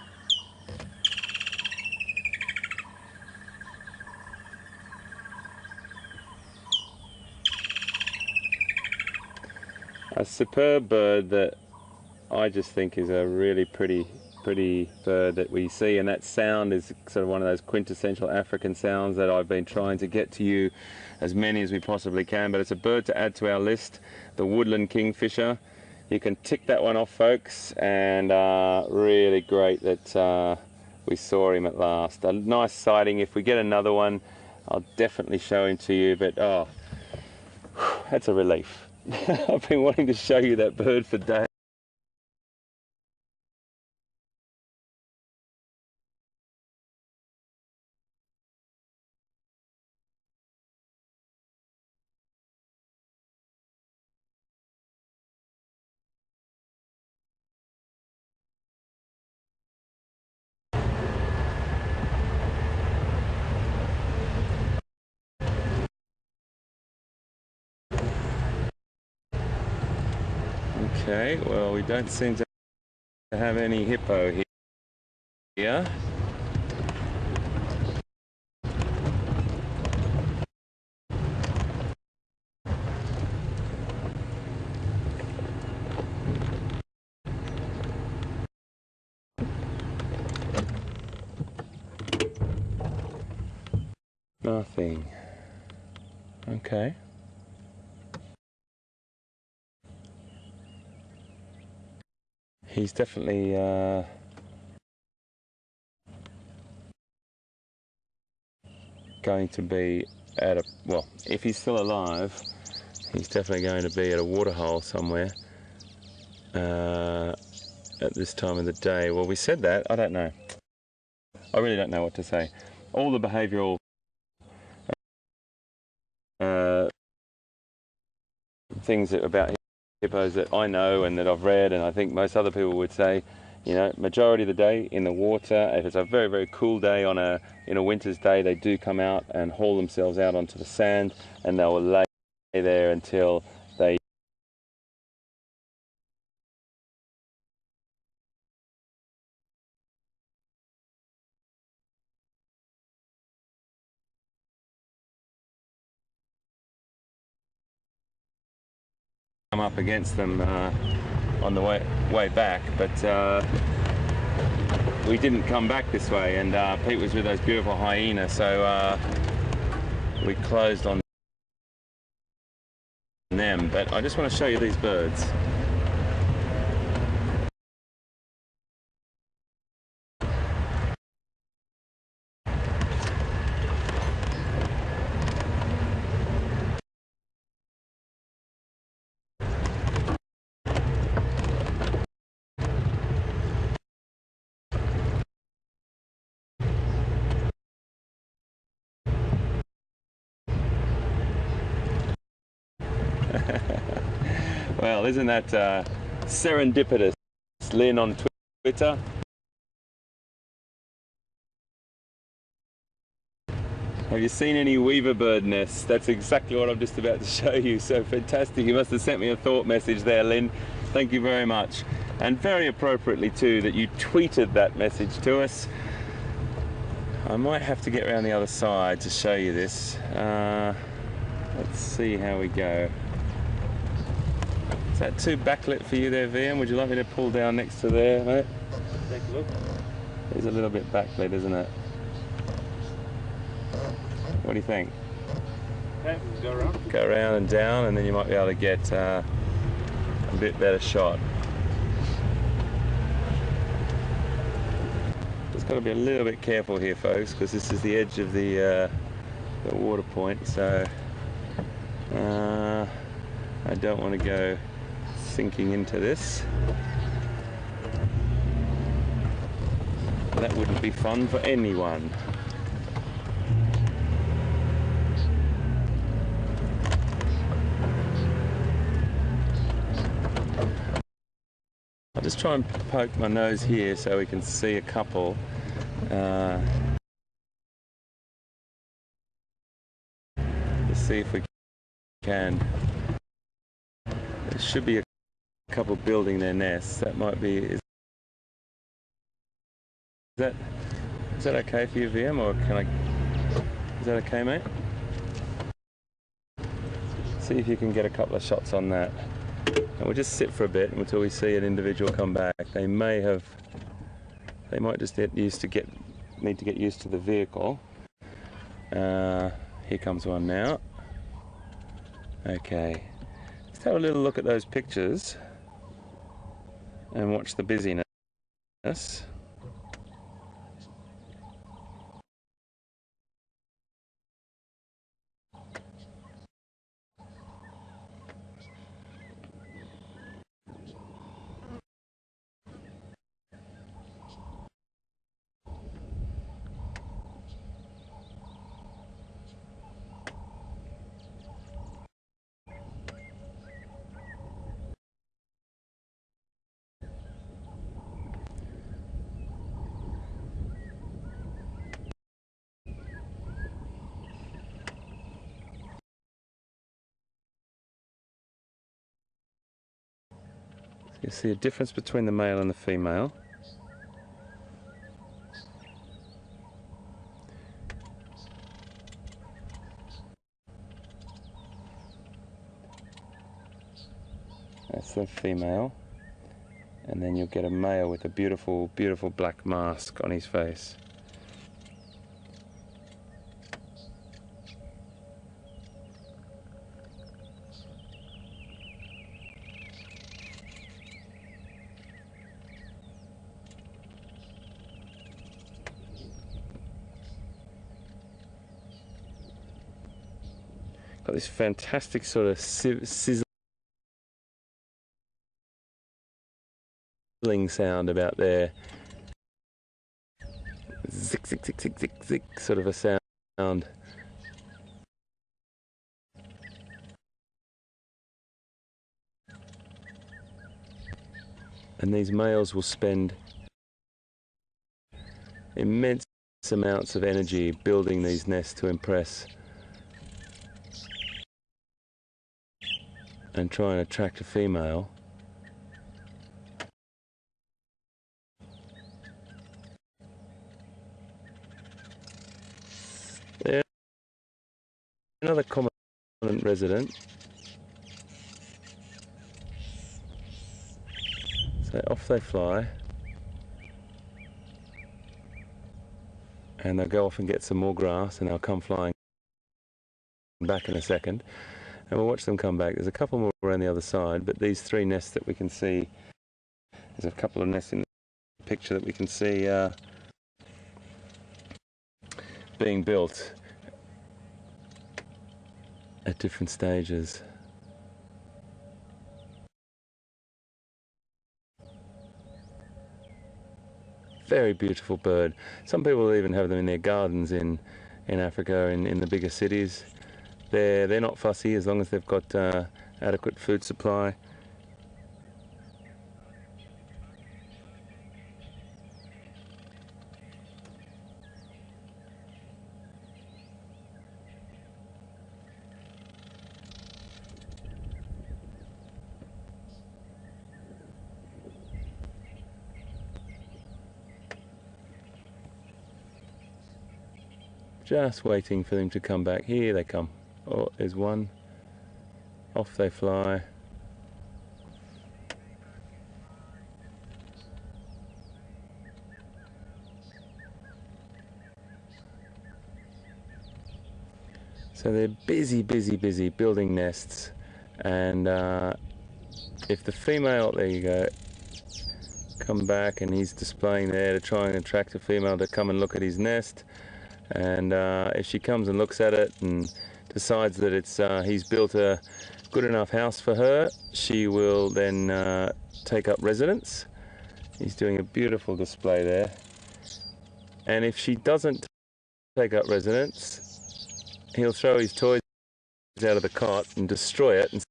A superb bird that I just think is a really pretty bird that we see, and that sound is sort of one of those quintessential African sounds that I've been trying to get to you as many as we possibly can. But it's a bird to add to our list, the woodland kingfisher. You can tick that one off, folks, and really great that we saw him at last. A nice sighting. If we get another one, I'll definitely show him to you, but oh, that's a relief. I've been wanting to show you that bird for days. Okay, well, we don't seem to have any hippo here. Nothing. Okay. He's definitely going to be at a, well, if he's still alive, he's definitely going to be at a waterhole somewhere at this time of the day. Well, we said that. I don't know. I really don't know what to say. All the behavioural things about hippos that I know and that I've read, and I think most other people would say, you know, majority of the day in the water. If it's a very, very cool day in a winter's day, they do come out and haul themselves out onto the sand, and they will lay there until they come up against them on the way back. But we didn't come back this way, and Pete was with those beautiful hyenas, so we closed on them. But I just want to show you these birds. Well, isn't that serendipitous? Lynn on Twitter. Have you seen any weaver bird nests? That's exactly what I'm just about to show you. So fantastic. You must have sent me a thought message there, Lynn. Thank you very much. And very appropriately too that you tweeted that message to us. I might have to get around the other side to show you this. Let's see how we go. Is that too backlit for you there, VM? Would you like me to pull down next to there, mate? Take a look. It's a little bit backlit, isn't it? What do you think? Okay, go around. Go around and down, and then you might be able to get a bit better shot. Just Got to be a little bit careful here, folks, because this is the edge of the water point, so I don't want to go sinking into this. That wouldn't be fun for anyone. I'll just try and poke my nose here so we can see a couple. Let's see if we can. There should be a couple building their nests. That might be. Is that okay for you, VM, or can I? Is that okay, mate? See if you can get a couple of shots on that. And we'll just sit for a bit until we see an individual come back. They might just need to get used to the vehicle. Here comes one now. Okay, let's have a little look at those pictures and watch the busyness. You see a difference between the male and the female. That's the female, and then you'll get a male with a beautiful, beautiful black mask on his face. Got this fantastic sort of sizzling sound about there. Zick, zick, zick, zick, zick, zick, sort of a sound. And these males will spend immense amounts of energy building these nests to impress and try and attract a female. There, another common resident. So off they fly, and they'll go off and get some more grass, and they'll come flying back in a second, and we'll watch them come back. There's a couple more around the other side, but these three nests that we can see, there's a couple of nests in the picture that we can see being built at different stages. Very beautiful bird. Some people even have them in their gardens in Africa, in the bigger cities. They're not fussy as long as they've got adequate food supply. Just waiting for them to come back. Here they come. Oh, there's one. Off they fly. So they're busy building nests, and if the female, there you go, come back, and he's displaying there to try and attract a female to come and look at his nest. And if she comes and looks at it and decides that it's he's built a good enough house for her, she will then take up residence. He's doing a beautiful display there. And if she doesn't take up residence, he'll throw his toys out of the cot and destroy it and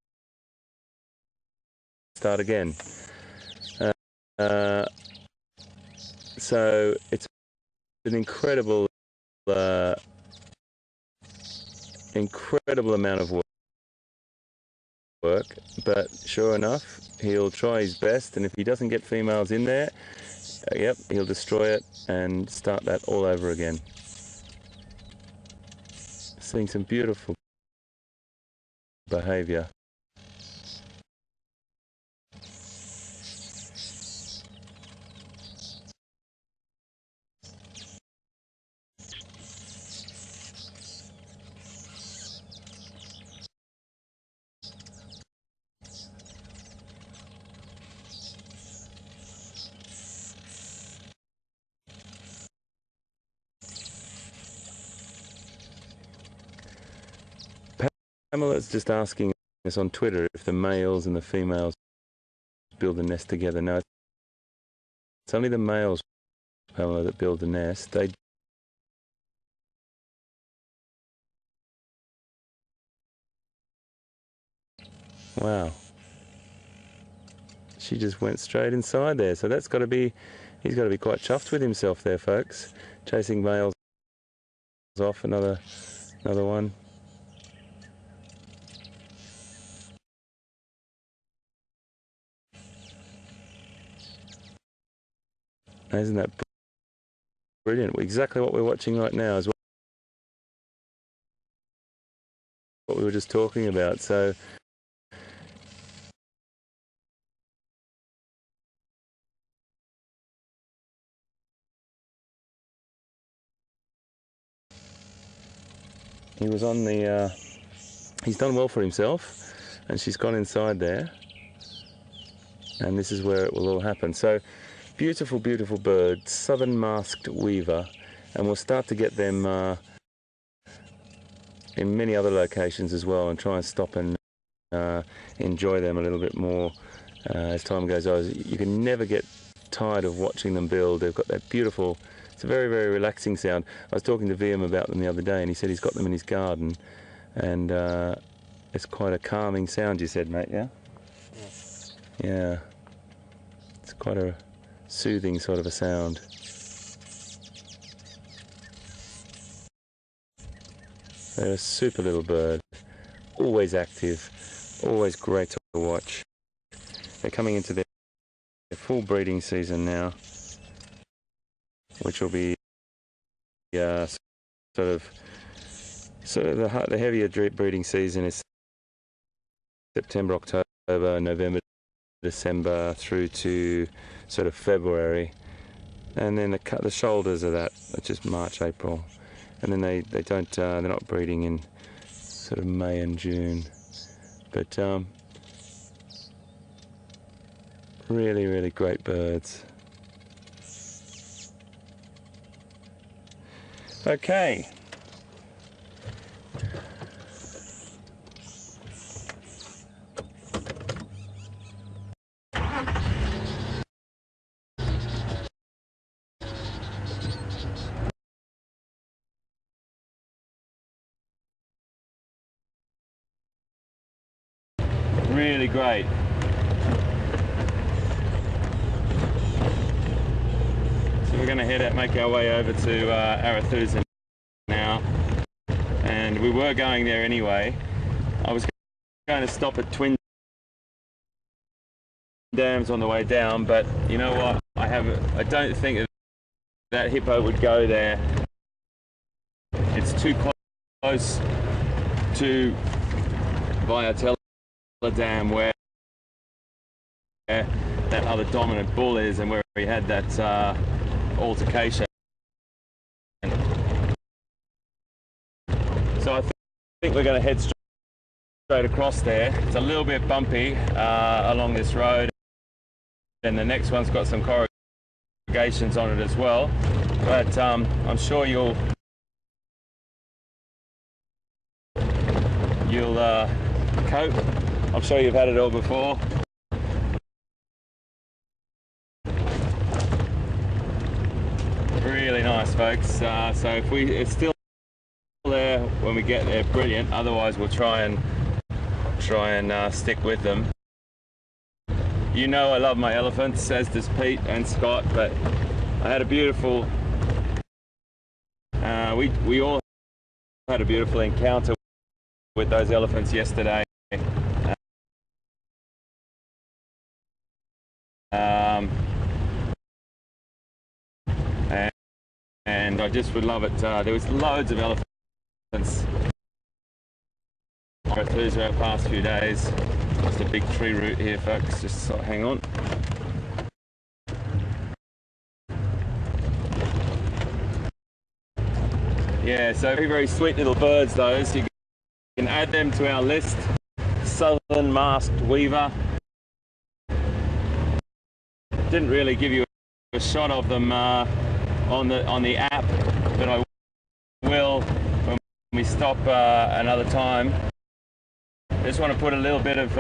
start again. So it's an incredible amount of work, but sure enough, he'll try his best, and if he doesn't get females in there, yep, he'll destroy it and start that all over again. Seeing some beautiful behavior. Pamela's just asking us on Twitter if the males and the females build the nest together. No, it's only the males, Pamela, that build the nest. Wow. She just went straight inside there, so that's got to be, he's got to be quite chuffed with himself there, folks. Chasing males off, another one. Isn't that brilliant? Exactly what we're watching right now is what we were just talking about. So he was on the he's done well for himself, and she's gone inside there, and this is where it will all happen. So beautiful, beautiful bird, southern masked weaver, and we'll start to get them in many other locations as well, and try and stop and enjoy them a little bit more as time goes on. You can never get tired of watching them build. They've got that beautiful, it's a very, very relaxing sound. I was talking to VM about them the other day, and he said he's got them in his garden, and it's quite a calming sound, you said, mate, yeah? Yes. Yeah. It's quite a soothing sort of a sound. They're a super little bird, always active, always great to watch. They're coming into their full breeding season now, which will be sort of the heavier breeding season is September, October, November, December through to sort of February, and then the shoulders of that are just March, April, and then they don't they're not breeding in sort of May and June, but really, really great birds. Okay. Really great. So we're going to make our way over to Arathusa now, and we were going there anyway. I was going to stop at Twin Dams on the way down, but you know what? I don't think that hippo would go there. It's too close to Viatella Dam where that other dominant bull is, and where we had that altercation. So I think we're going to head straight across there. It's a little bit bumpy along this road, and the next one's got some corrugations on it as well. But I'm sure you'll cope. I'm sure you've had it all before. Really nice, folks. So if it's still there when we get there, brilliant. Otherwise, we'll try and stick with them. You know I love my elephants, as does Pete and Scott. But I had a beautiful. We all had a beautiful encounter with those elephants yesterday. And I just would love it. There was loads of elephants Arathusa our past few days. Just a big tree root here, folks. Just hang on. Yeah, so very, very sweet little birds, those. You can add them to our list. Southern masked weaver. Didn't really give you a shot of them on the app, but I will when we stop another time. I just want to put a little bit of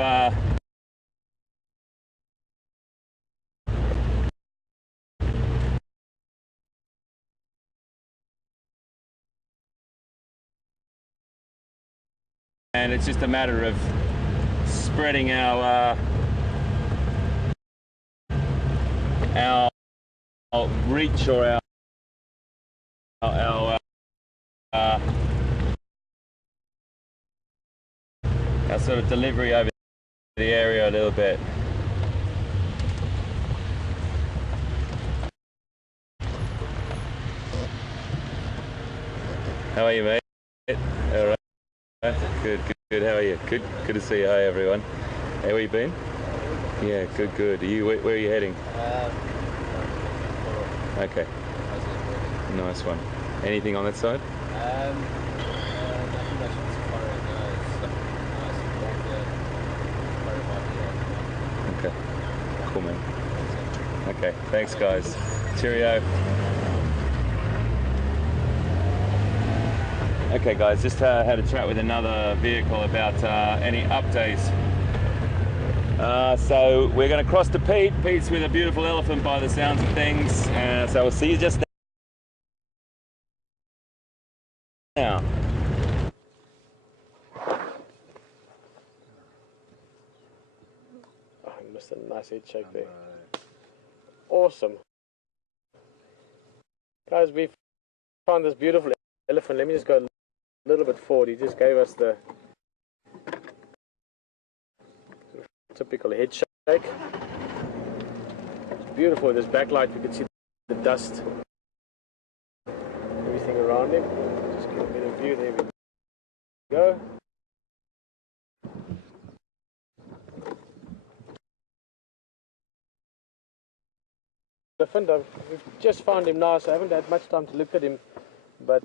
and it's just a matter of spreading our reach or our sort of delivery over the area a little bit. How are you, mate? All right. Good. How are you? Good to see you. Hi, everyone. How have you been? Yeah, good. Where are you heading? Okay. Nice one. Anything on that side? Okay. Cool, man. Okay. Thanks, guys. Cheerio. Okay, guys. Just had a chat with another vehicle about any updates. So we're going to cross to Pete. Pete's with a beautiful elephant by the sounds of things. So we'll see you just now. Oh, I missed a nice head shake there. Awesome. Guys, we've found this beautiful elephant. Let me just go a little bit forward. He just gave us the typical head shake. It's beautiful with this backlight. We can see the dust, everything around him. Just get a bit of view. There we go. Elephant, we've just found him nice. I haven't had much time to look at him, but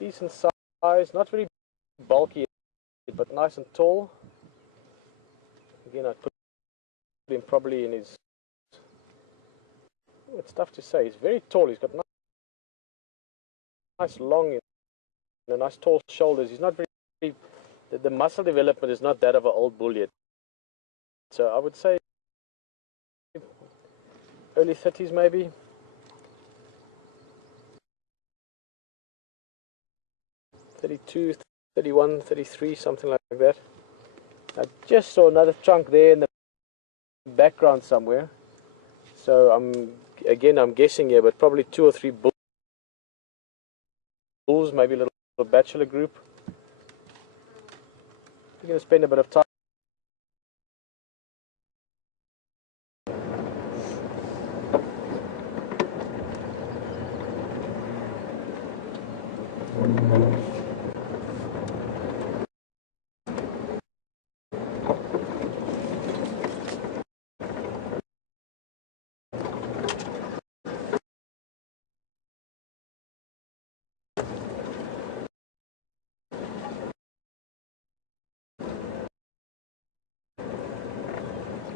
decent size, not very bulky, but nice and tall. Again, I'd put him probably in his. It's tough to say. He's very tall. He's got nice long and nice tall shoulders. He's not very. The muscle development is not that of an old bull yet. So I would say early 30s maybe. (32, 31, 33, something like that. I just saw another trunk there in the background somewhere. So I'm guessing here, but probably 2 or 3 bulls, maybe a little bachelor group. We're going to spend a bit of time.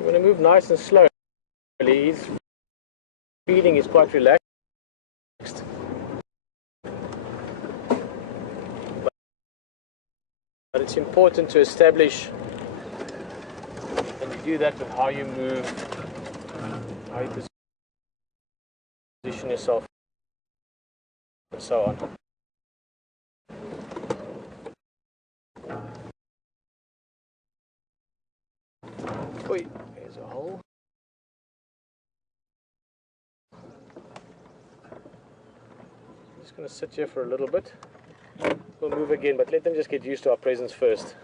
going to move nice and slowly. His feeding is quite relaxed. But it's important to establish, and you do that with how you move, how you position yourself, and so on. Oi, there's a hole. I'm just going to sit here for a little bit. We'll move again, but let them just get used to our presence first.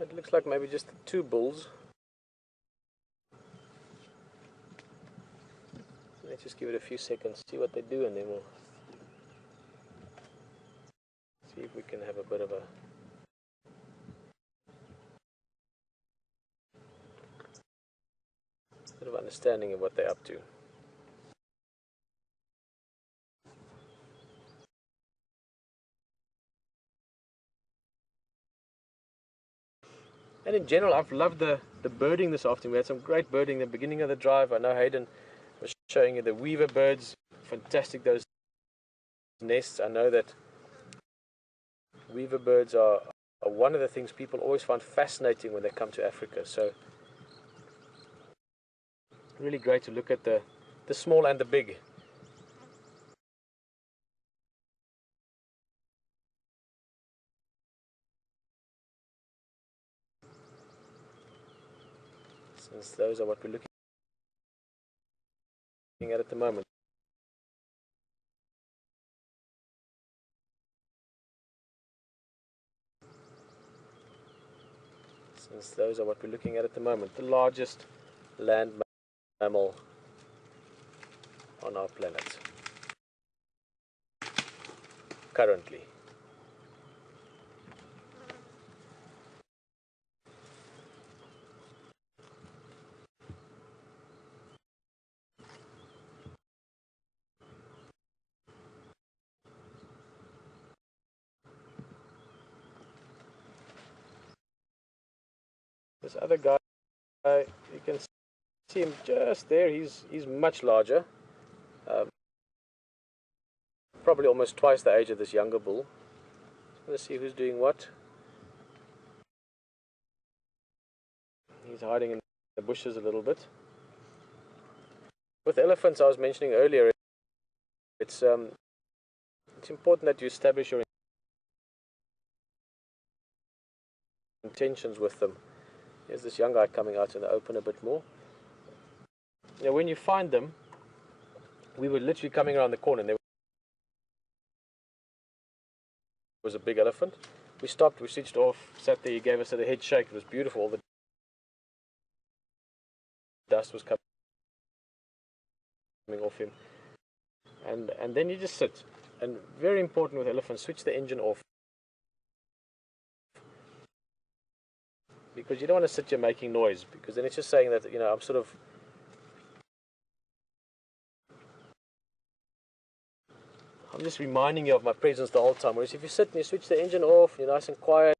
It looks like maybe just 2 bulls. Let's just give it a few seconds, see what they do, and then we'll see if we can have a bit of understanding of what they're up to. And in general, I've loved the birding this afternoon. We had some great birding at the beginning of the drive. I know Hayden was showing you the weaver birds. Fantastic, those nests. I know that weaver birds are one of the things people always find fascinating when they come to Africa. So really great to look at the small and the big. Since those are what we're looking at the moment. Since those are what we're looking at the moment. The largest land mammal on our planet currently. This other guy, you can see him just there. He's much larger, probably almost twice the age of this younger bull. Let's see who's doing what. He's hiding in the bushes a little bit. With elephants, I was mentioning earlier, it's important that you establish your intentions with them. Here's this young guy coming out in the open a bit more. You know, when you find them, we were literally coming around the corner and there was a big elephant. We stopped, we switched off, sat there, he gave us a head shake. It was beautiful. All the dust was coming off him. And then you just sit. And very important with elephants, switch the engine off. Because you don't want to sit here making noise, because then it's just saying that, you know, I'm just reminding you of my presence the whole time. Whereas if you sit and you switch the engine off, you're nice and quiet,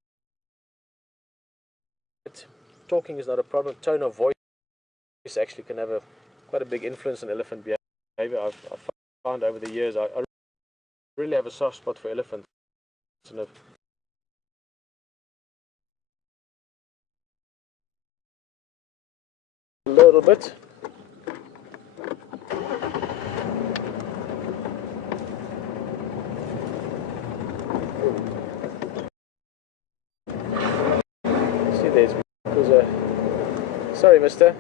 talking is not a problem. Tone of voice actually can have quite a big influence on elephant behavior. I've found over the years, I really have a soft spot for elephants. A little bit. See, there's a. Sorry, mister.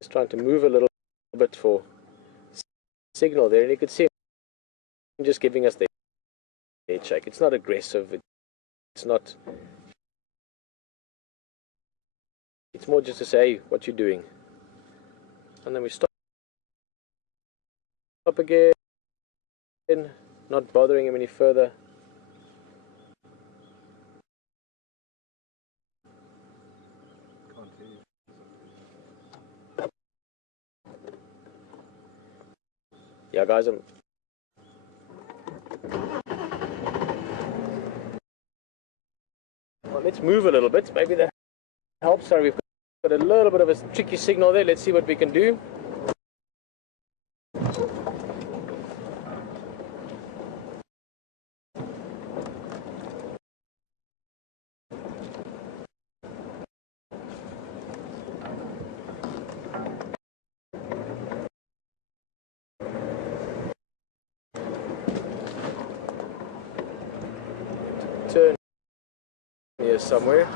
Just trying to move a little bit for signal there, and you could see him just giving us the head shake. It's not aggressive. It's not. It's more just to say, hey, what you doing? And then we stop again, not bothering him any further. Yeah, guys, well, let's move a little bit. Maybe that helps. Sorry, we've got a little bit of a tricky signal there. Let's see what we can do. Turn here somewhere.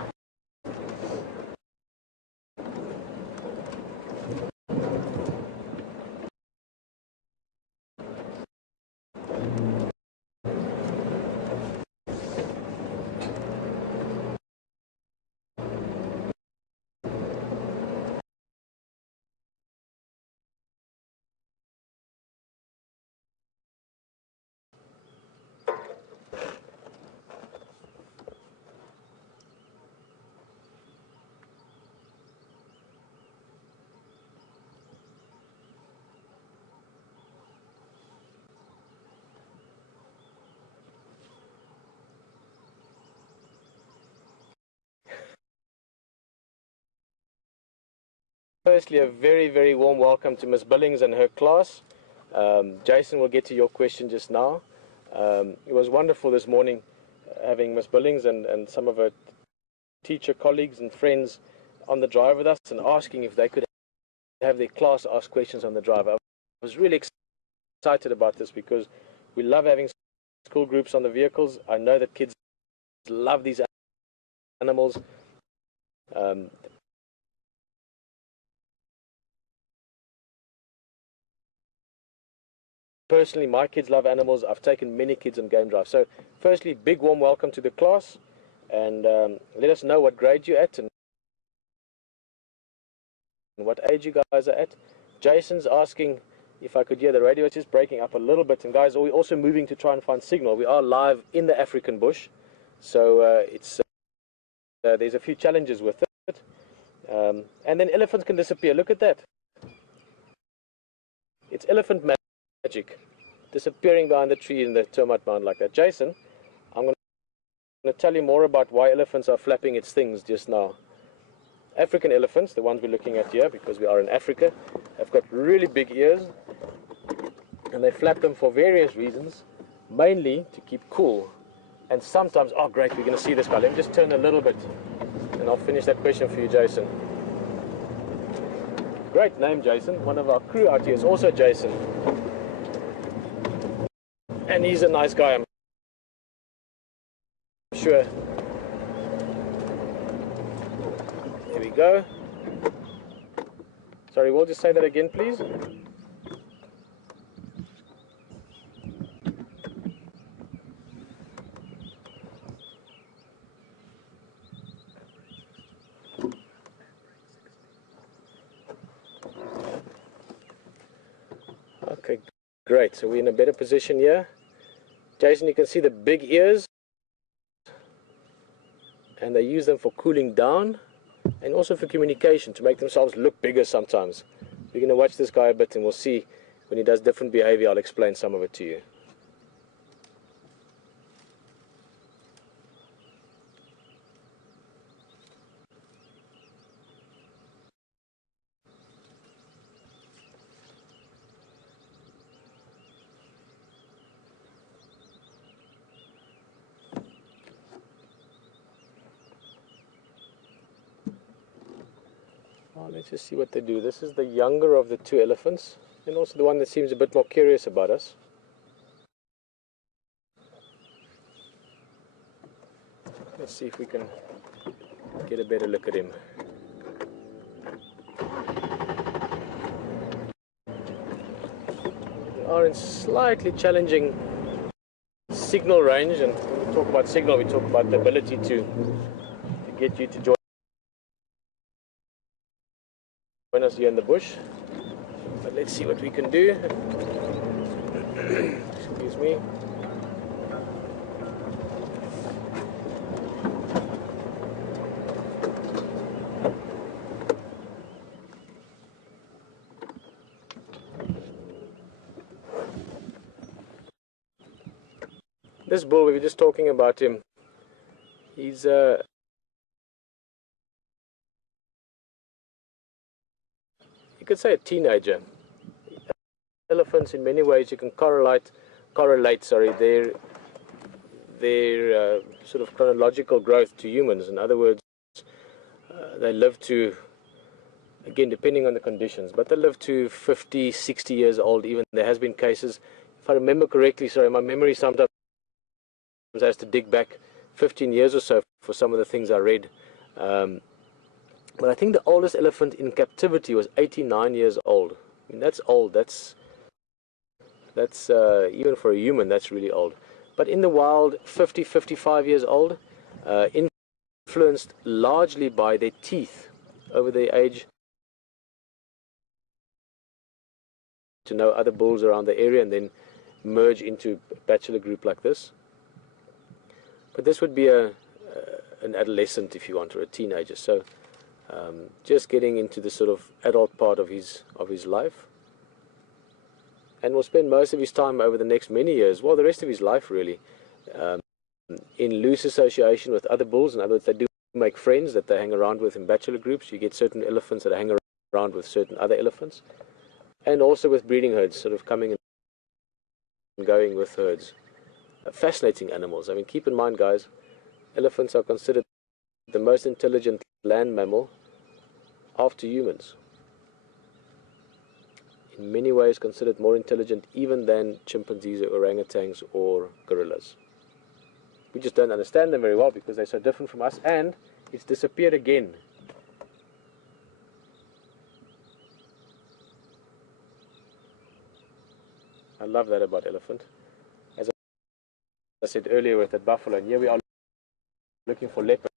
Firstly, a very, very warm welcome to Miss Billings and her class. Jason will get to your question just now. It was wonderful this morning having Miss Billings and some of her teacher colleagues and friends on the drive with us and asking if they could have their class ask questions on the drive. I was really excited about this because we love having school groups on the vehicles. I know that kids love these animals. Personally, my kids love animals. I've taken many kids on game drives. So firstly, big warm welcome to the class, and let us know what grade you're at and what age you guys are at. Jason's asking if I could hear the radio. It's just breaking up a little bit. And guys, we're also moving to try and find signal. We are live in the African bush, so there's a few challenges with it. And then elephants can disappear. Look at that. It's elephant magic, disappearing behind the tree in the termite mound like that. Jason, I'm going to tell you more about why elephants are flapping its things just now. African elephants, the ones we're looking at here, because we are in Africa, have got really big ears, and they flap them for various reasons, mainly to keep cool. And sometimes, oh great, we're going to see this guy. Let me just turn a little bit, and I'll finish that question for you, Jason. Great name, Jason. One of our crew out here is also Jason. And he's a nice guy, I'm sure. Here we go. Sorry, we'll just say that again, please. Okay, great. So we're in a better position here. Jason, you can see the big ears, and they use them for cooling down and also for communication, to make themselves look bigger sometimes. We're going to watch this guy a bit, and we'll see when he does different behavior. I'll explain some of it to you. Oh, let's just see what they do. This is the younger of the two elephants, and also the one that seems a bit more curious about us. Let's see if we can get a better look at him. are in slightly challenging signal range, and when we talk about signal, we talk about the ability to get you to join us here in the bush. But let's see what we can do. Excuse me. This bull, we were just talking about him. He's you could say a teenager. Elephants, in many ways, you can correlate their sort of chronological growth to humans. In other words, they live to, again, depending on the conditions, but they live to 50, 60 years old. Even there has been cases, if I remember correctly, sorry, my memory sometimes has to dig back 15 years or so for some of the things I read. But I think the oldest elephant in captivity was 89 years old. I mean, that's old. That's even for a human, that's really old. But in the wild, 50, 55 years old, influenced largely by their teeth over their age, to know other bulls around the area and then merge into a bachelor group like this. But this would be an adolescent, if you want, or a teenager. So just getting into the sort of adult part of his life. And will spend most of his time over the next many years, well, the rest of his life really, in loose association with other bulls. In other words, they do make friends that they hang around with in bachelor groups. You get certain elephants that hang around with certain other elephants. And also with breeding herds, sort of coming and going with herds. Fascinating animals. I mean, keep in mind, guys, elephants are considered the most intelligent land mammal after humans. In many ways considered more intelligent even than chimpanzees or orangutans or gorillas. We just don't understand them very well because they're so different from us, and it's disappeared again. I love that about elephant. As I said earlier with that buffalo, and here we are looking for leopard,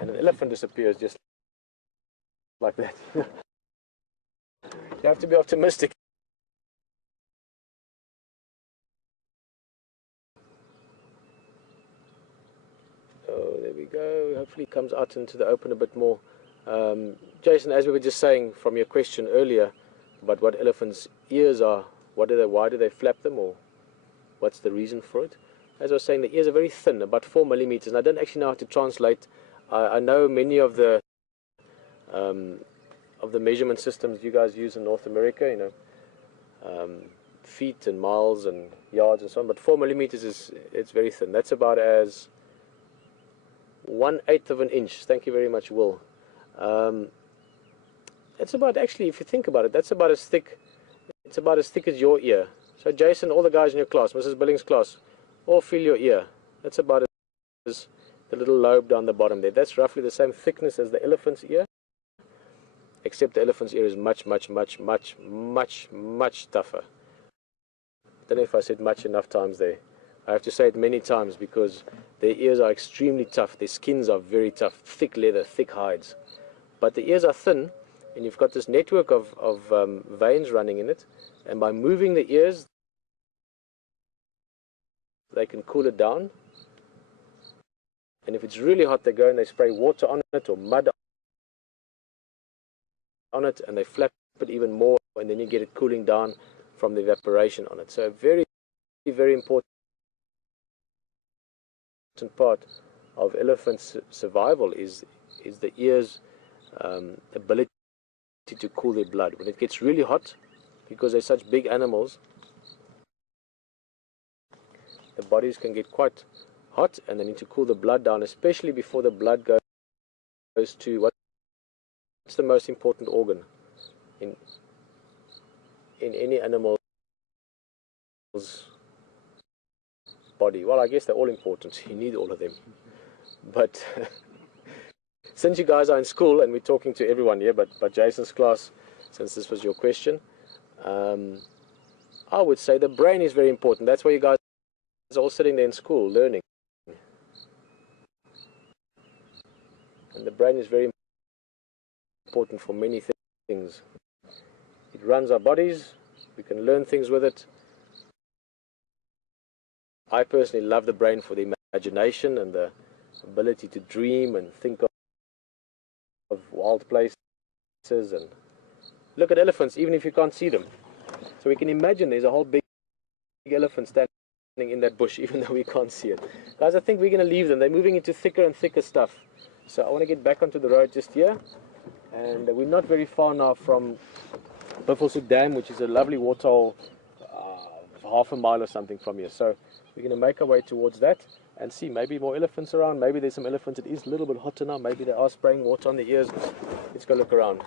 and an elephant disappears just like that. You have to be optimistic. Oh, there we go. Hopefully it comes out into the open a bit more. Jason, as we were just saying from your question earlier about what elephants' ears are, why do they flap them, or what's the reason for it? As I was saying, the ears are very thin, about 4 millimeters, and I don't actually know how to translate. I know many of the measurement systems you guys use in North America, you know, feet and miles and yards and so on, but 4 millimeters it's very thin. That's about as 1/8 of an inch. Thank you very much, Will. It's about, actually, if you think about it, that's about as thick. It's about as thick as your ear. So Jason, all the guys in your class, Mrs. Billings' class, all feel your ear. That's about as the little lobe down the bottom there. That's roughly the same thickness as the elephant's ear, except the elephant's ear is much, much, much, much, much, much tougher. I don't know if I said much enough times there. I have to say it many times because their ears are extremely tough. Their skins are very tough, thick leather, thick hides. But the ears are thin, and you've got this network of veins running in it, and by moving the ears, they can cool it down. And if it's really hot, they go and they spray water on it or mud on it, and they flap it even more, and then you get it cooling down from the evaporation on it. So a very, very important part of elephants' survival is the ears' ability to cool their blood. When it gets really hot, because they're such big animals, the bodies can get quite hot, and they need to cool the blood down, especially before the blood goes to what's the most important organ in any animal's body. Well, I guess they're all important. You need all of them. But since you guys are in school, and we're talking to everyone here, but Jason's class, since this was your question, I would say the brain is very important. That's why you guys are all sitting there in school learning. And the brain is very important for many things. It runs our bodies. We can learn things with it. I personally love the brain for the imagination and the ability to dream and think of wild places and look at elephants even if you can't see them. So we can imagine there's a whole big elephant standing in that bush even though we can't see it. Guys, I think we're going to leave them. They're moving into thicker and thicker stuff. So I want to get back onto the road just here. And we're not very far now from Buffelshoek Dam, which is a lovely waterhole, half a mile or something from here. So we're going to make our way towards that and see maybe more elephants around. Maybe there's some elephants. It is a little bit hotter now. Maybe they are spraying water on the ears. Let's go look around.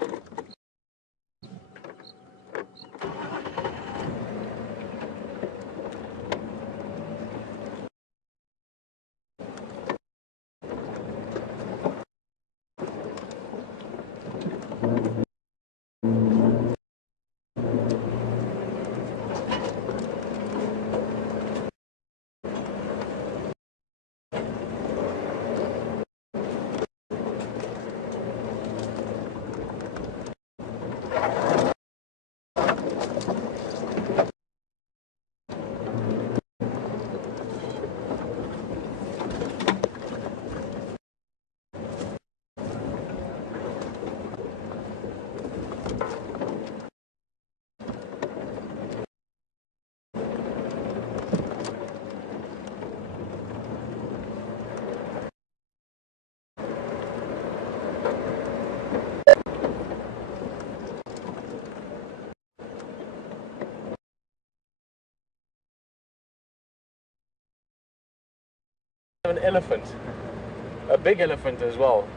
An elephant, a big elephant as well,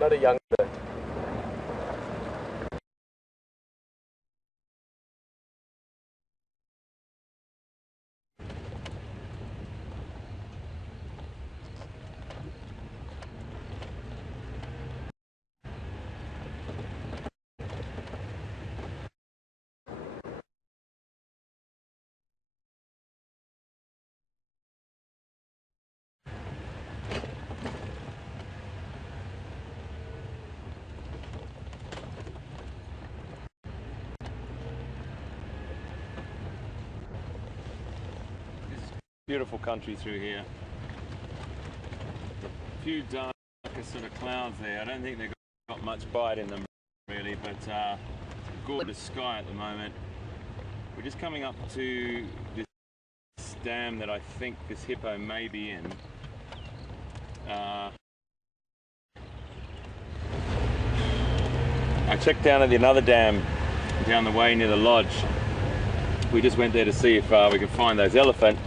not a young one. Beautiful country through here. A few darker sort of clouds there. I don't think they've got much bite in them really, but gorgeous sky at the moment. We're just coming up to this dam that I think this hippo may be in. I checked down at another dam down the way near the lodge. We just went there to see if we could find those elephants.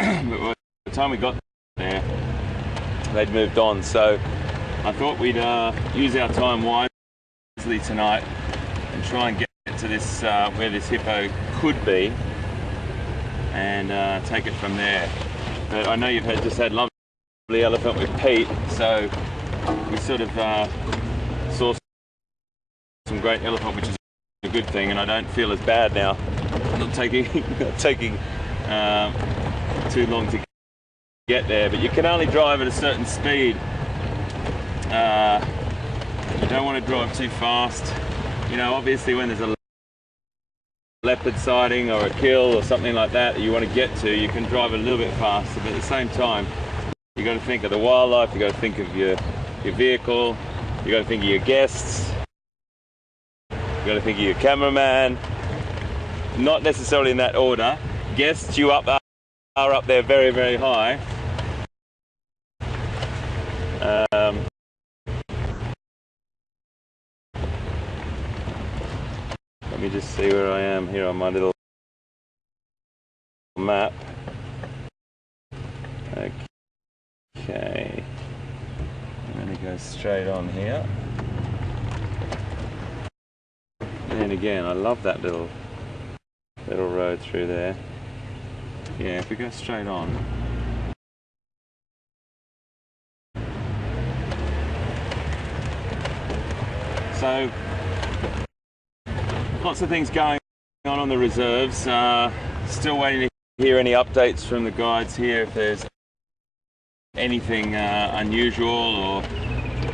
But by the time we got there, they'd moved on. So I thought we'd use our time wisely tonight and try and get to this where this hippo could be, and take it from there. But I know you've just had lovely elephant with Pete, so we sort of saw some great elephant, which is a good thing, and I don't feel as bad now. Not taking too long to get there, but you can only drive at a certain speed. You don't want to drive too fast. You know, obviously when there's a leopard sighting or a kill or something like that you want to get to, you can drive a little bit faster, but at the same time you got to think of the wildlife, you got to think of your vehicle, you got to think of your guests, you got to think of your cameraman. Not necessarily in that order. Guests, you are up there very, very high. Let me just see where I am here on my little map. Okay, I'm going to go straight on here. And again, I love that little road through there. Yeah, if we go straight on. So, lots of things going on the reserves. Still waiting to hear any updates from the guides here if there's anything unusual or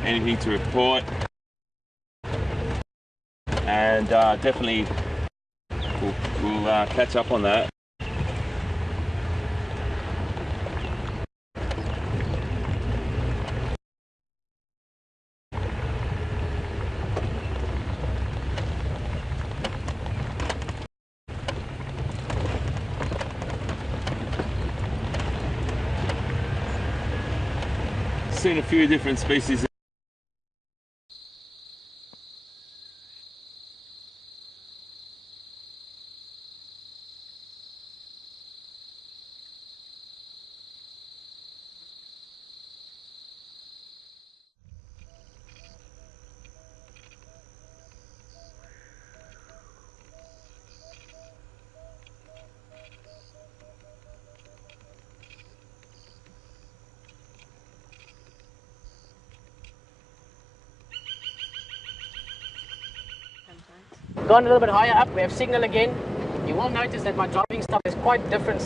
anything to report. And definitely we'll catch up on that. Seen a few different species. Gone a little bit higher up, we have signal again. You will notice that my driving style is quite different.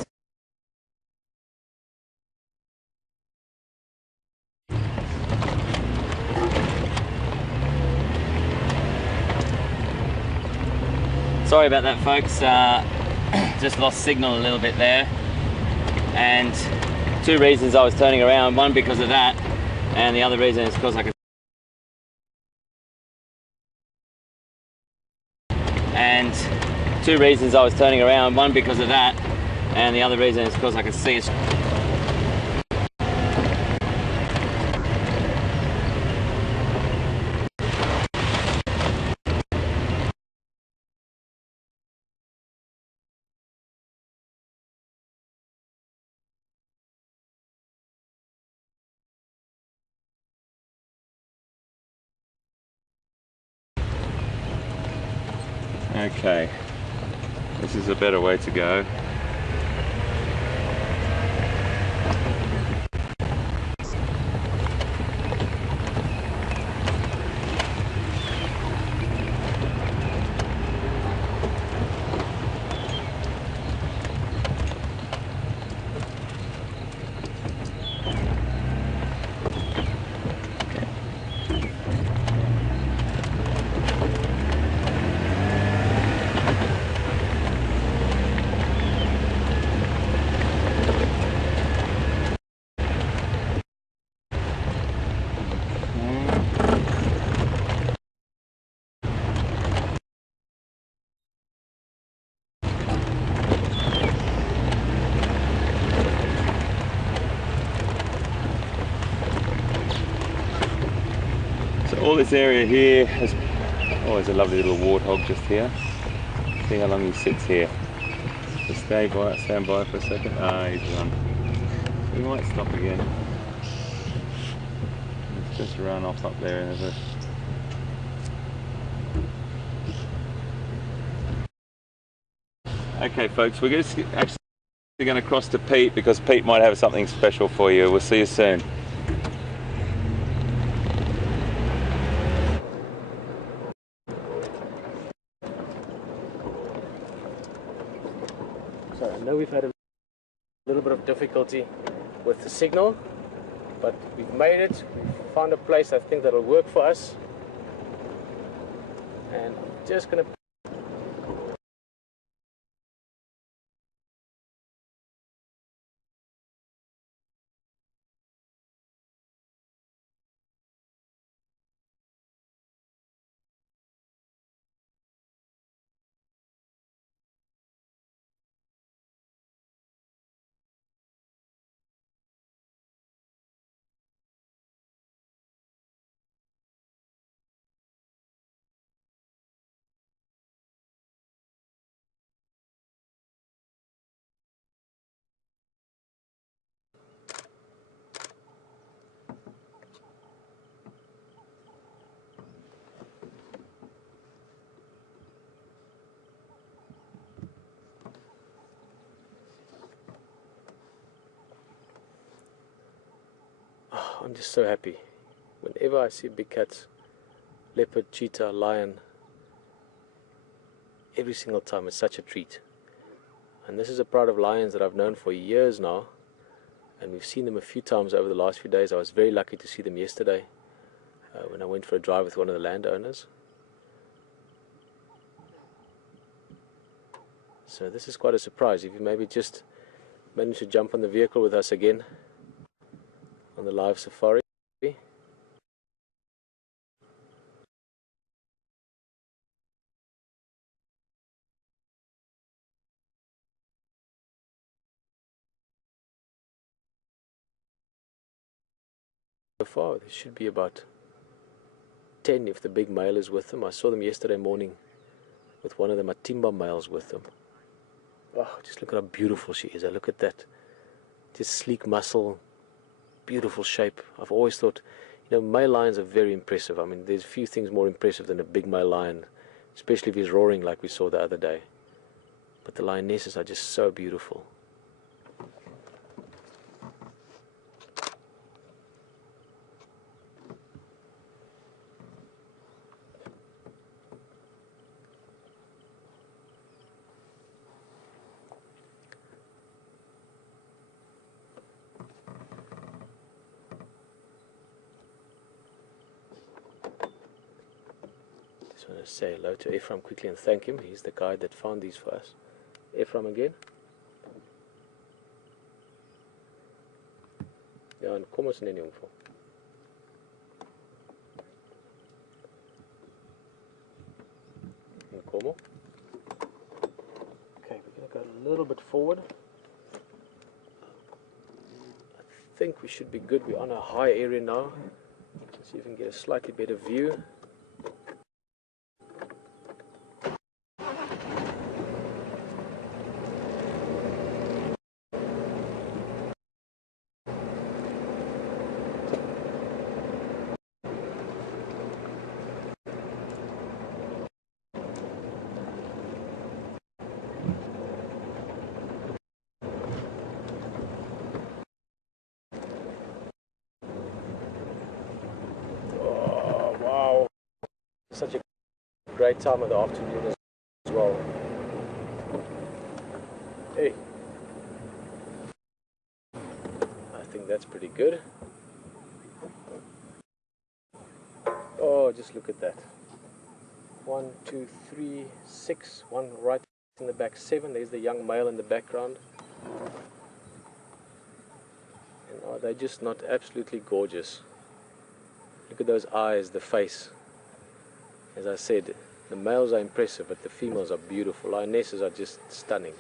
Sorry about that, folks. Just lost signal a little bit there. And two reasons I was turning around. One because of that, and the other reason is because I could. And two reasons I was turning around. One because of that, and the other reason is because I could see it. Okay, this is a better way to go. All this area here is, oh, there's a lovely little warthog just here. See how long he sits here. So stand by for a second. Ah, he's run. We might stop again. Let's just run off up there in a bit. Okay, folks, we're actually going to cross to Pete because Pete might have something special for you. We'll see you soon. So I know we've had a little bit of difficulty with the signal, but we've made it. We've found a place I think that'll work for us. And I'm just going to I'm just so happy. Whenever I see big cats, leopard, cheetah, lion, every single time. It's such a treat. And this is a pride of lions that I've known for years now, and we've seen them a few times over the last few days. I was very lucky to see them yesterday when I went for a drive with one of the landowners. So this is quite a surprise. If you maybe just managed to jump on the vehicle with us again on the live safari. So far there should be about 10 if the big male is with them. I saw them yesterday morning with one of the Matimba males with them. Oh, just look at how beautiful she is. Look at that. Just sleek muscle, beautiful shape. I've always thought, male lions are very impressive. I mean, there's few things more impressive than a big male lion, especially if he's roaring like we saw the other day. But the lionesses are just so beautiful. I want to say hello to Ephraim quickly and thank him. He's the guy that found these for us. Ephraim again. Ja, en kom ons in die omval. En kom op. Okay, we're going to go a little bit forward. I think we should be good. We're on a high area now. Let's see if we can get a slightly better view. Such a great time of the afternoon as well. Hey, I think that's pretty good. Oh, just look at that. 1, 2, 3, 6. One right in the back, 7. There's the young male in the background. And are they just not absolutely gorgeous? Look at those eyes, the face. As I said, the males are impressive, but the females are beautiful. Lionesses are just stunning.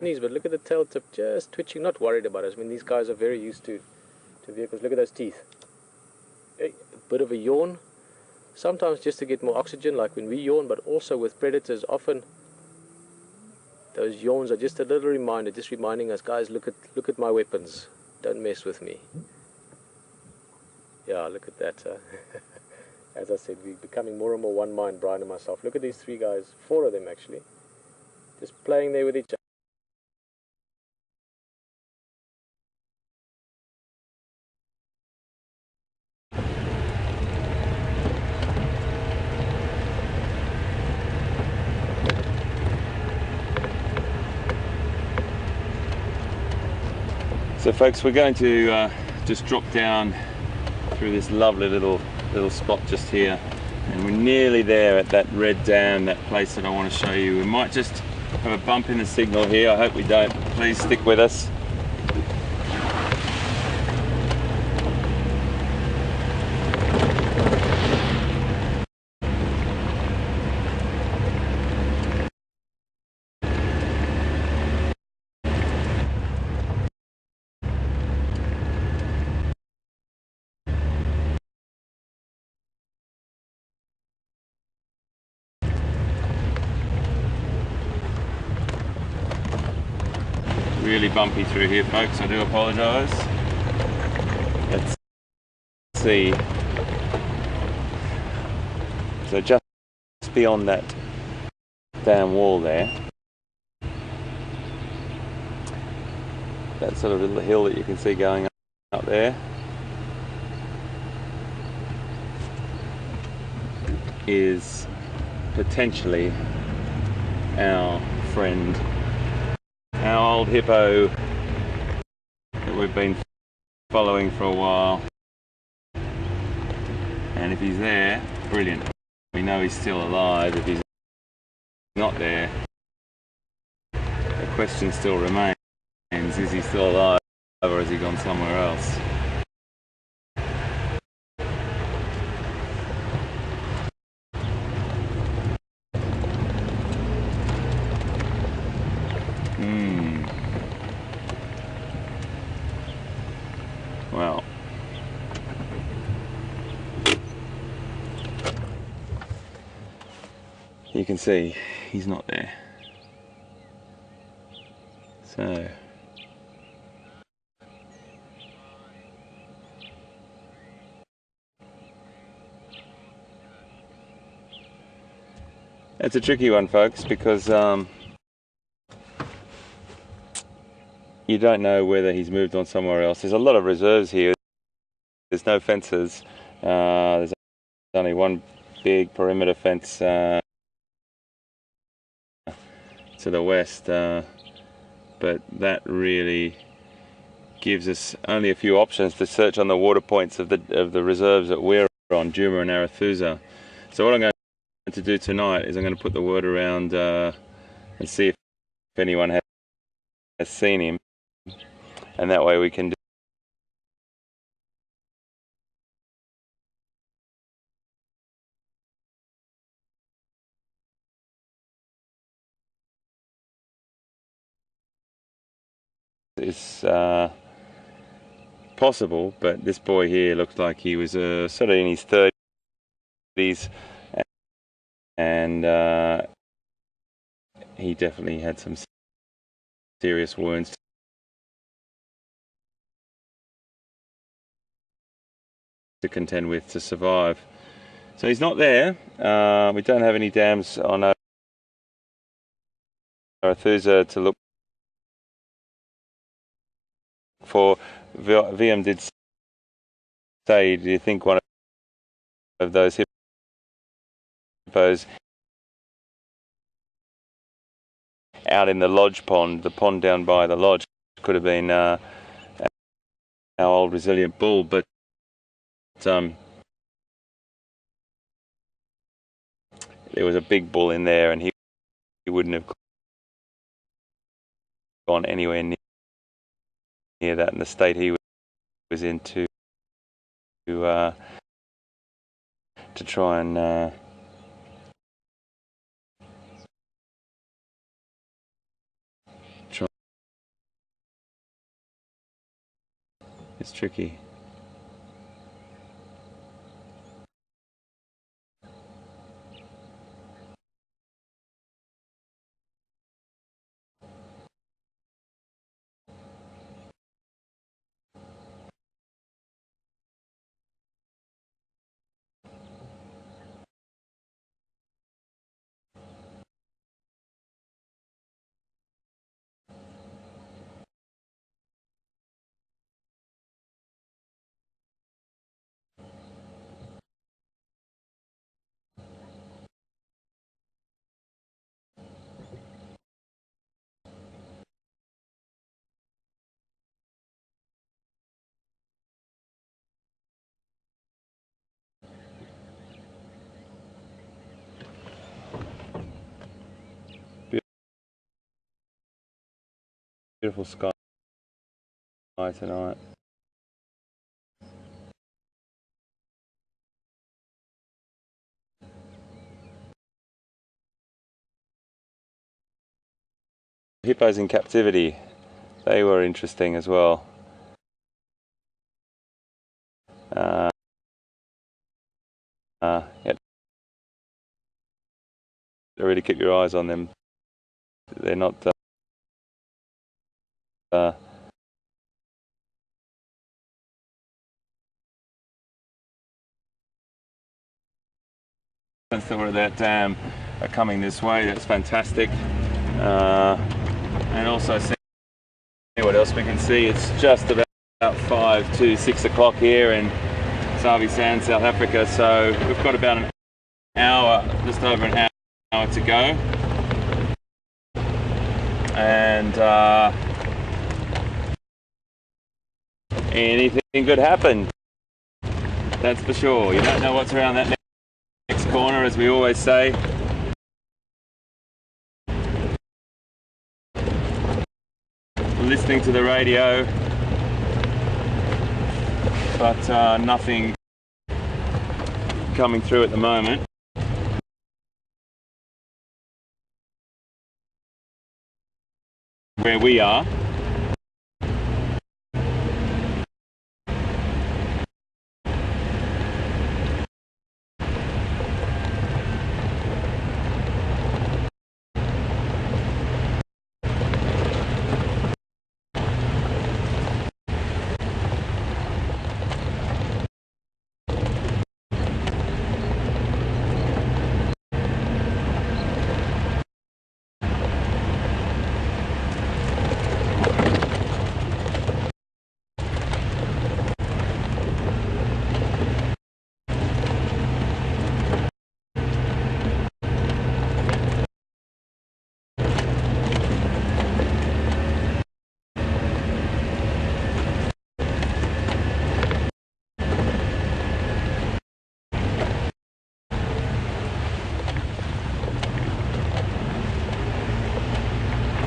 Knees, but look at the tail tip just twitching, not worried about us. I mean, these guys are very used to vehicles. Look at those teeth. A bit of a yawn, sometimes just to get more oxygen, like when we yawn, but also with predators, often those yawns are just a little reminder, just reminding us, guys, look at my weapons. Don't mess with me. Yeah, look at that. As I said, we're becoming more and more one mind, Brian and myself. Look at these 3 guys, 4 of them actually, just playing there with each other. So folks, we're going to just drop down through this lovely little spot just here, and we're nearly there at that red dam, that place that I want to show you. We might just have a bump in the signal here. I hope we don't. Please stick with us. really bumpy through here, folks. I do apologise. Let's see. So just beyond that damn wall there, that sort of little hill that you can see going up there, is potentially our friend, our old hippo that we've been following for a while. And if he's there, brilliant. We know he's still alive. If he's not there, the question still remains, is he still alive or has he gone somewhere else? Well, you can see he's not there. So it's a tricky one, folks, because you don't know whether he's moved on somewhere else. There's a lot of reserves here. There's no fences. There's only one big perimeter fence to the west, but that really gives us only a few options to search on the water points of the reserves that we're on, Djuma and Arathusa. So what I'm going to do tonight is I'm going to put the word around and see if anyone has seen him, and that way we can it's possible, but this boy here looks like he was sort of in his 30s, and he definitely had some serious wounds to contend with to survive. So he's not there. We don't have any dams on Arathusa to look for. VM did say, do you think one of those hippos out in the lodge pond, the pond down by the lodge, could have been our old resilient bull? But there was a big bull in there, and he wouldn't have gone anywhere near that in the state he was in to try and it's tricky. Beautiful sky tonight. Hippos in captivity, they were interesting as well. Yeah, really keep your eyes on them. They're not thought of that dam are coming this way. That's fantastic. And also see what else we can see. It's just about 5 to 6 o'clock here in Savi Sand, South Africa. So we've got about an hour, just over an hour to go. And anything could happen. That's for sure. You don't know what's around that next corner, as we always say. Listening to the radio, but nothing coming through at the moment. Where we are.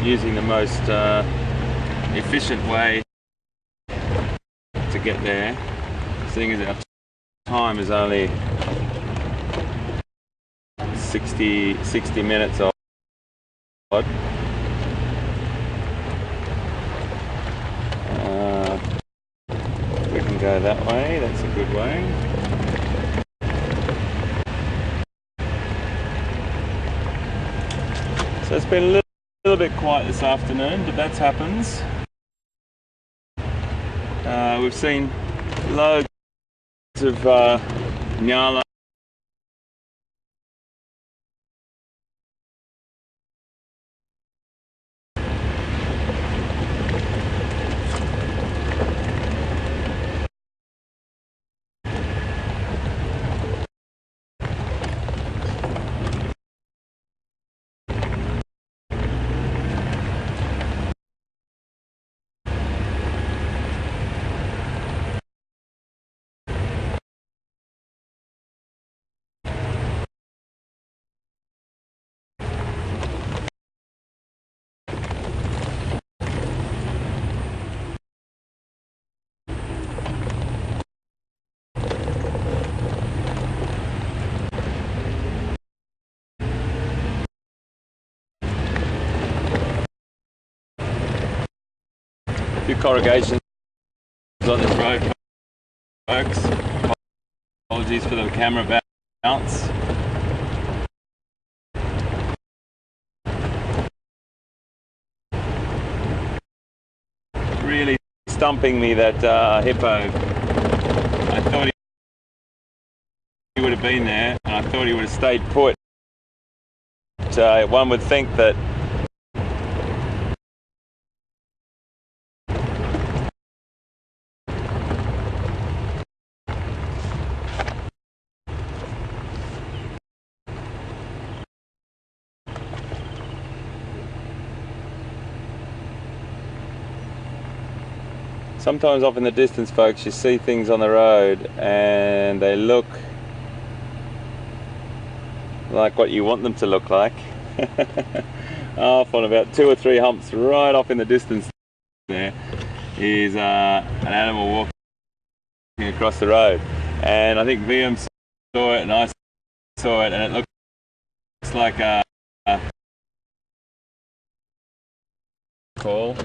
Using the most efficient way to get there, seeing as our time is only 60 minutes odd. We can go that way, that's a good way. So it's been a little bit quiet this afternoon, but that happens. We've seen loads of nyala. A few corrugations on this road, folks. Apologies for the camera bounce. Really stumping me, that hippo. I thought he would have been there, and I thought he would have stayed put. But, one would think that sometimes off in the distance, folks, you see things on the road and they look like what you want them to look like. Off on about 2 or 3 humps right off in the distance there is an animal walking across the road, and I think VM saw it and I saw it, and it looks like a call.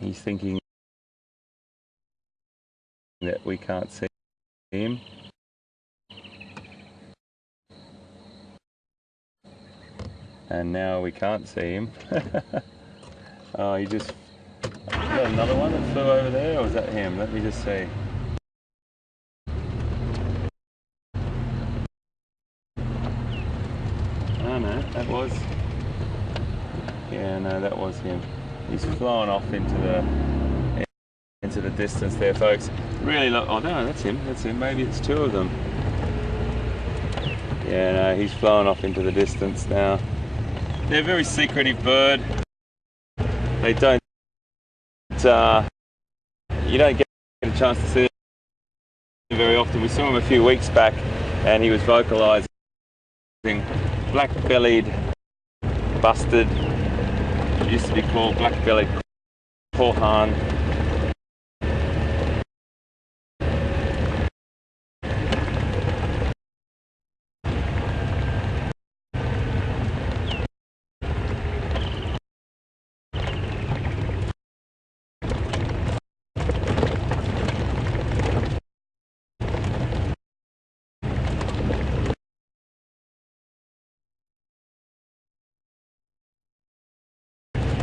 He's thinking that we can't see him. And now we can't see him. Oh, he just... Is that another one that flew over there, or was that him? Let me just see. Oh no, that was... Yeah, no, that was him. He's flown off into the distance there, folks. Really look... Oh no, that's him. That's him. Maybe it's two of them. Yeah, no, he's flown off into the distance now. They're a very secretive bird. They don't... you don't get a chance to see them very often. We saw him a few weeks back and he was vocalising black-bellied bustard. It used to be called black-bellied korhaan.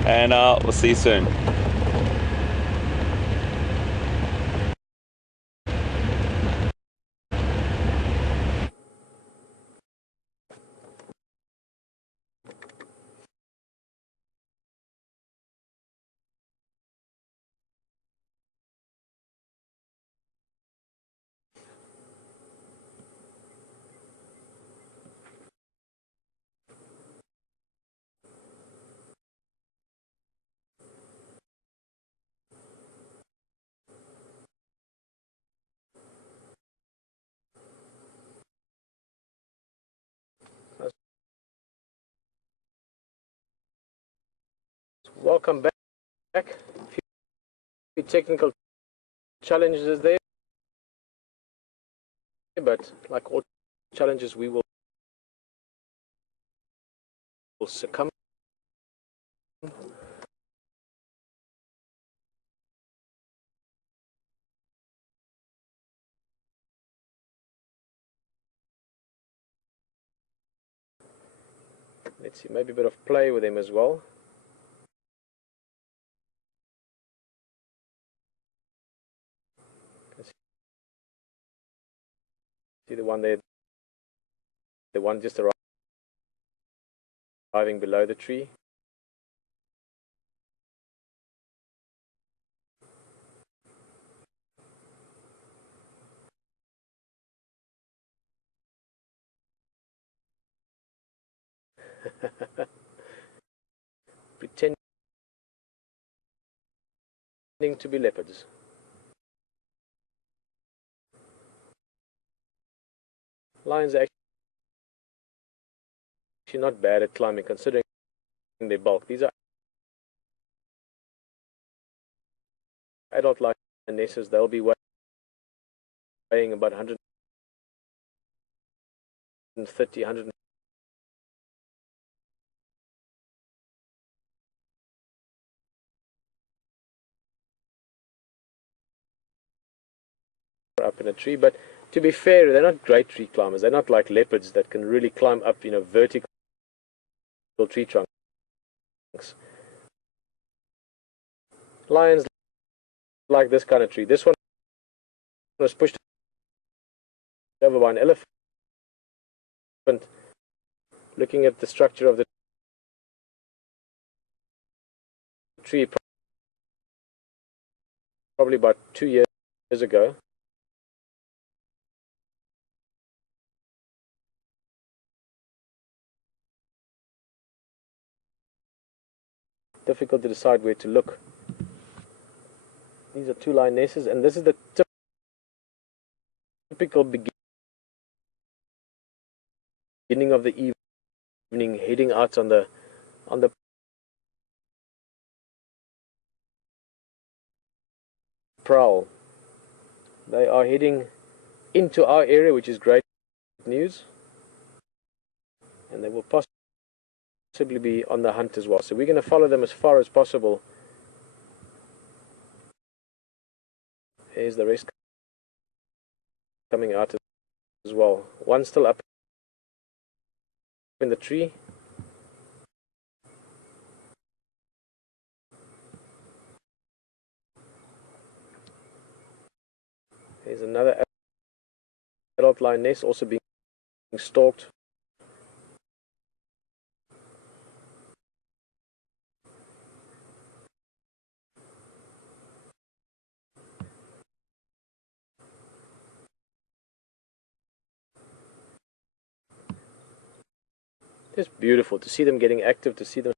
And we'll see you soon. Welcome back. A few technical challenges there, but like all challenges, we will succumb. Let's see, maybe a bit of play with him as well. See the one there, the one just arriving below the tree. Pretending to be leopards. Lions are actually not bad at climbing considering their bulk. These are adult lionesses. They'll be weighing about 130, 100. Up in a tree, but to be fair, they're not great tree climbers. They're not like leopards that can really climb up, vertical tree trunks. Lions like this kind of tree. This one was pushed over by an elephant. Looking at the structure of the tree, probably about 2 years ago. Difficult to decide where to look. These are two lionesses, and this is the typical beginning of the evening, heading out on the prowl. They are heading into our area, which is great news, and they will possibly be on the hunt as well. So we're going to follow them as far as possible. Here's the rest coming out as well. One still up in the tree. There's another adult lioness also being stalked. It's beautiful to see them getting active, to see them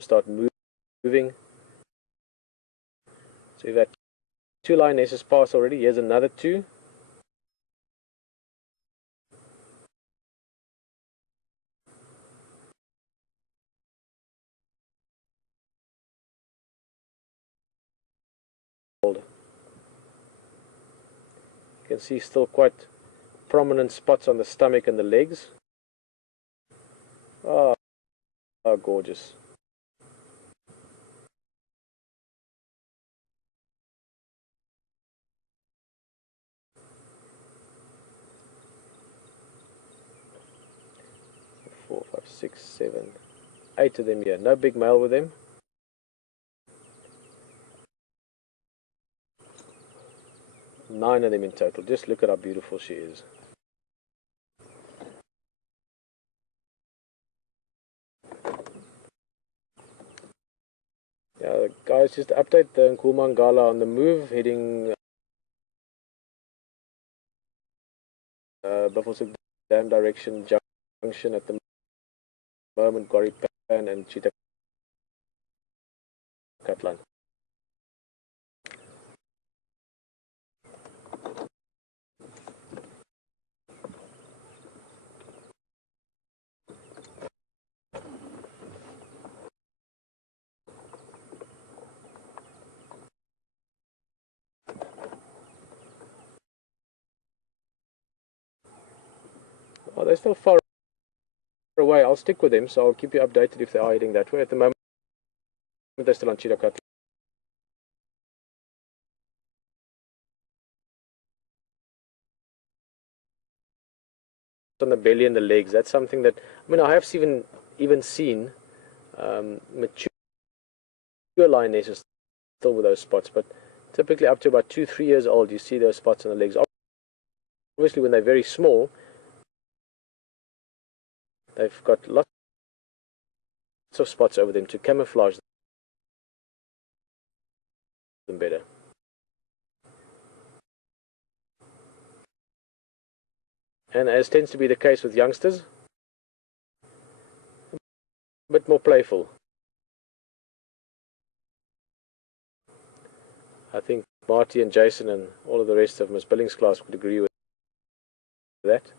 start moving. So we've had 2 lionesses pass already. Here's another 2. You can see still quite prominent spots on the stomach and the legs. Oh, gorgeous. Four, 5, 6, 7, 8 of them here. No big male with them. Nine of them in total. Just look at how beautiful she is. Yeah, guys, just to update the Nkumangala on the move, heading Buffalo Dam direction junction at the moment, Goripan and Chitakatlan. Oh, they're still far away. I'll stick with them, so I'll keep you updated if they are heading that way. At the moment, they're still on Chitakatlan. On the belly and the legs. That's something that, I mean, I have even seen mature lionesses still with those spots, but typically up to about 2-3 years old, you see those spots on the legs. Obviously, when they're very small, they've got lots of spots over them to camouflage them better. And as tends to be the case with youngsters, a bit more playful. I think Marty and Jason and all of the rest of Miss Billings' class would agree with that.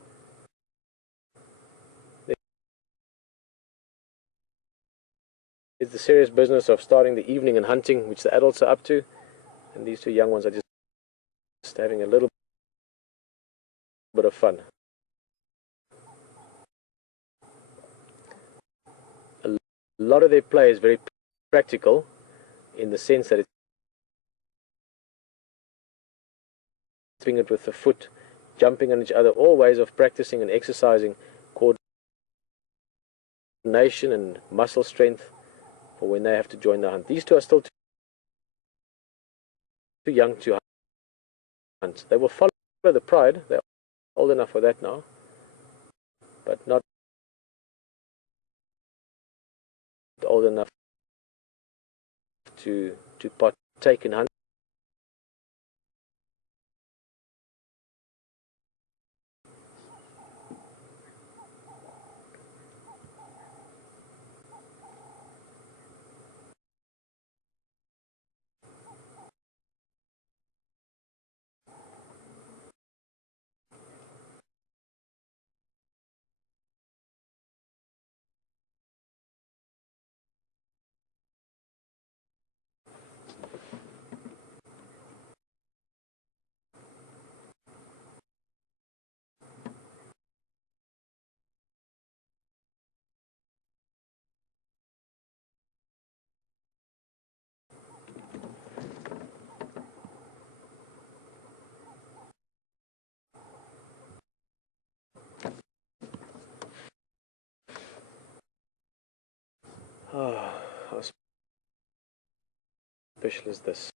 It's the serious business of starting the evening and hunting, which the adults are up to, and these 2 young ones are just having a little bit of fun. A lot of their play is very practical in the sense that it's doing it with the foot, jumping on each other, all ways of practicing and exercising coordination and muscle strength for when they have to join the hunt. These 2 are still too young to hunt. They will follow the pride. They're old enough for that now, but not old enough to partake in hunting. Oh, how special is this?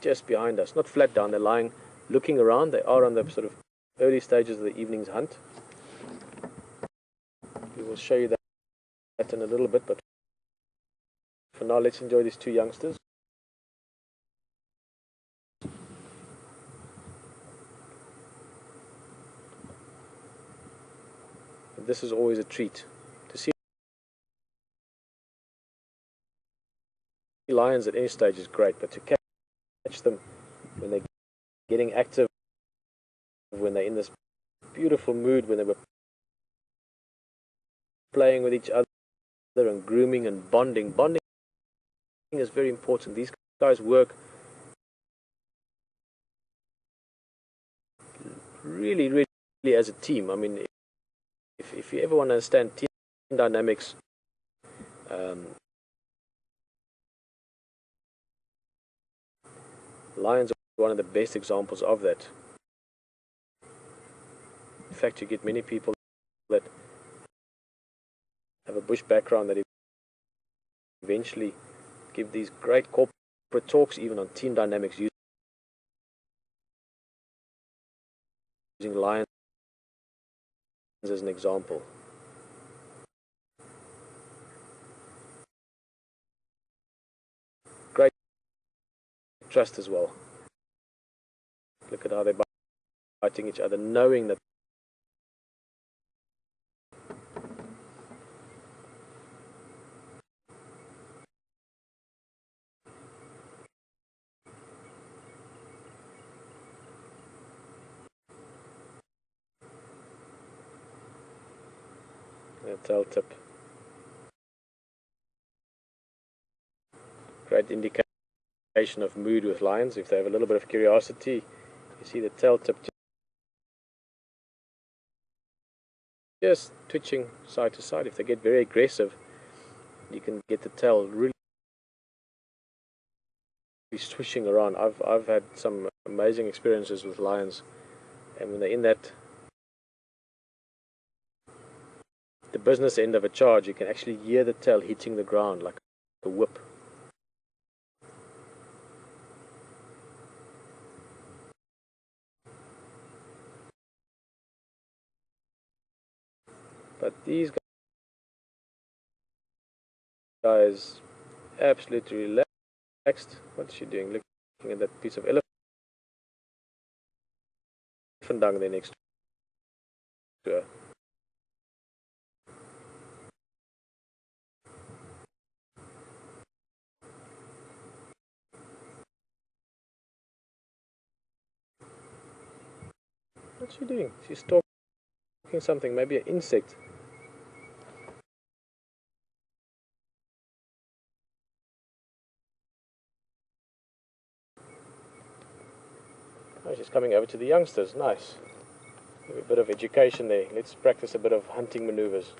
Just behind us, not flat down, they're lying, looking around. They are on the sort of early stages of the evening's hunt. We will show you that in a little bit, but for now, let's enjoy these two youngsters. This is always a treat to see. Lions at any stage is great, but to catch them when they're getting active, when they're in this beautiful mood, when they were playing with each other and grooming and bonding. Bonding is very important. These guys work really, really as a team. I mean, if you ever want to understand team dynamics, lions are one of the best examples of that. In fact, you get many people that have a bush background that eventually give these great corporate talks even on team dynamics using lions as an example. Great trust as well. Look at how they're biting each other, knowing that tail tip. Great indication of mood with lions. If they have a little bit of curiosity, you see the tail tip just twitching side to side. If they get very aggressive, you can get the tail really swishing around. I've had some amazing experiences with lions, and when they're in that the business end of a charge, you can actually hear the tail hitting the ground like a whip. But these guys absolutely relaxed. What's she doing? Looking at that piece of elephant dung there next to her. What's she doing? She's stalking something, maybe an insect. Oh, she's coming over to the youngsters. Nice. A bit of education there. Let's practice a bit of hunting maneuvers.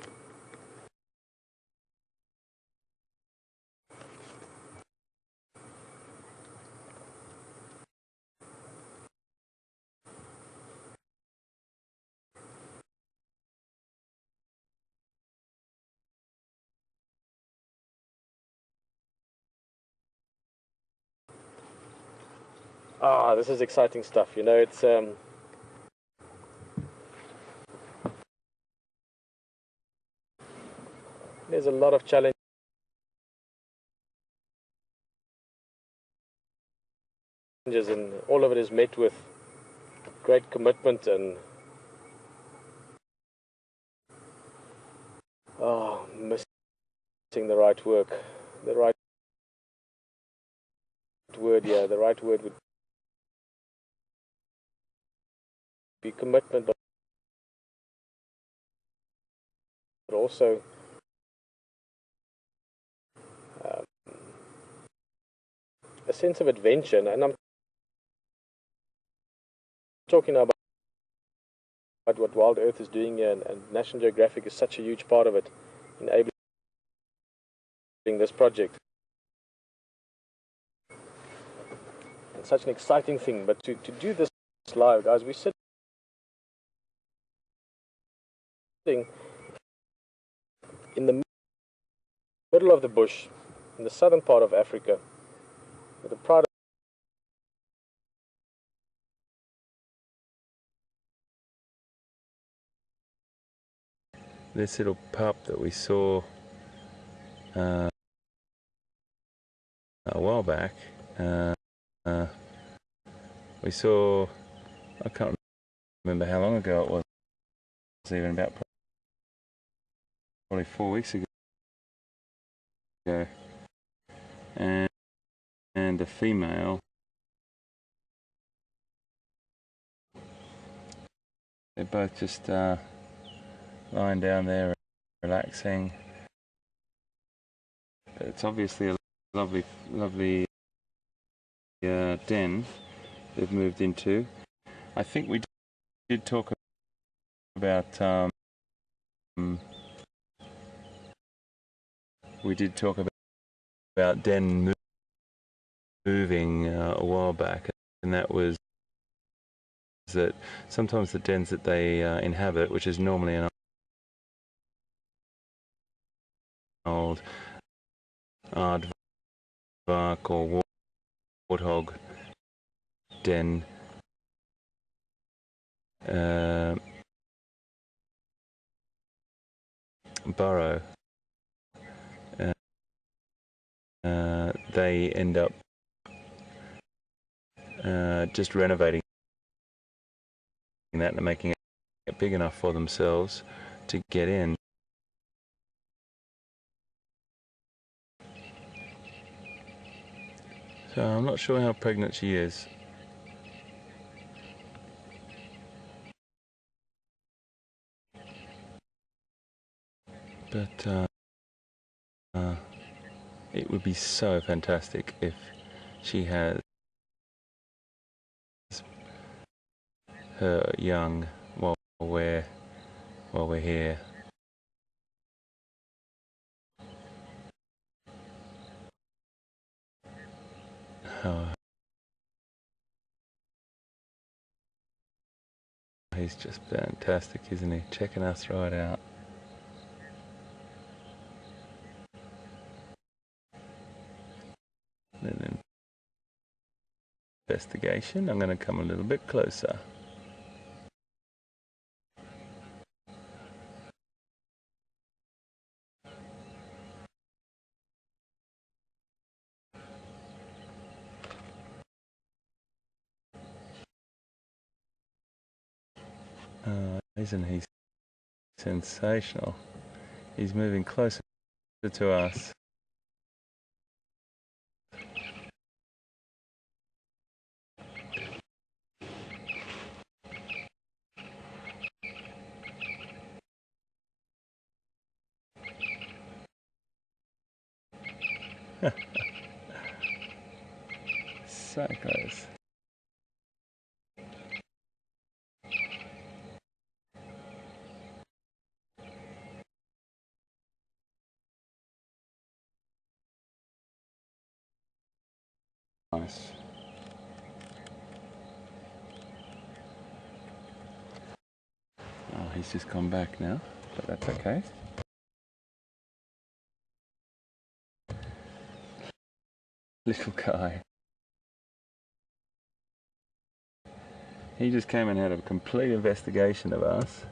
Ah, this is exciting stuff. You know, it's there's a lot of challenges, and all of it is met with great commitment and missing the right work, the right word. Yeah, the right word would be commitment, but also a sense of adventure. And I'm talking now about what Wild Earth is doing here, and National Geographic is such a huge part of it, enabling this project. And such an exciting thing, but to do this live, guys, we're sitting in the middle of the bush, in the southern part of Africa, with a pride this little pup that we saw a while back. We saw, I can't remember how long ago it was, even about probably 4 weeks ago. And the female, they're both just lying down there relaxing. But it's obviously a lovely den they've moved into. I think we did talk about den moving a while back, and that was that sometimes the dens that they inhabit, which is normally an old aardvark or warthog den, burrow, they end up just renovating that and making it big enough for themselves to get in. So I'm not sure how pregnant she is. But it would be so fantastic if she has her young while we're here. Oh, he's just fantastic, isn't he? Checking us right out. An investigation. I'm going to come a little bit closer. Isn't he sensational? He's moving closer to us. So close. Nice. Oh, he's just gone back now, but that's okay. Little guy. He just came and had a complete investigation of us.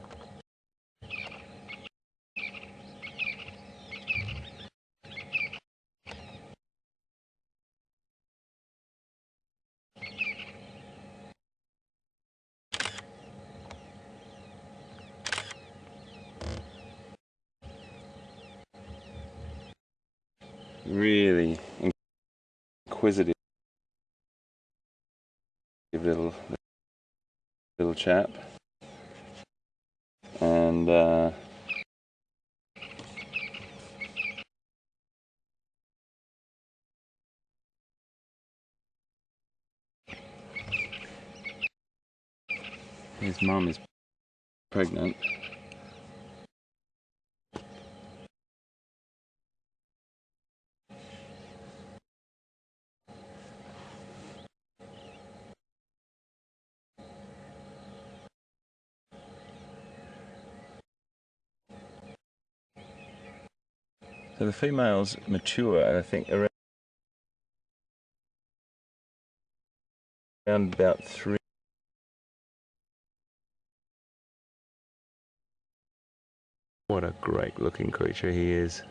Really inquisitive little chap, and His mum is pregnant. So the females mature, I think, around about 3. What a great looking creature he is.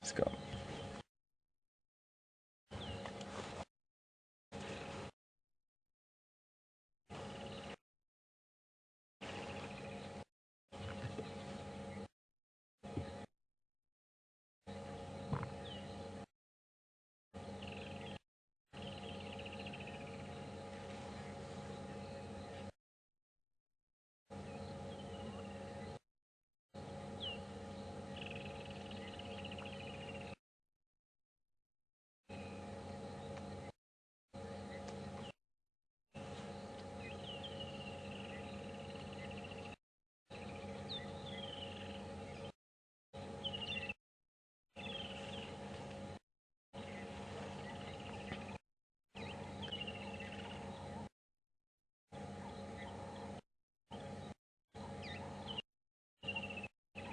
Let's go.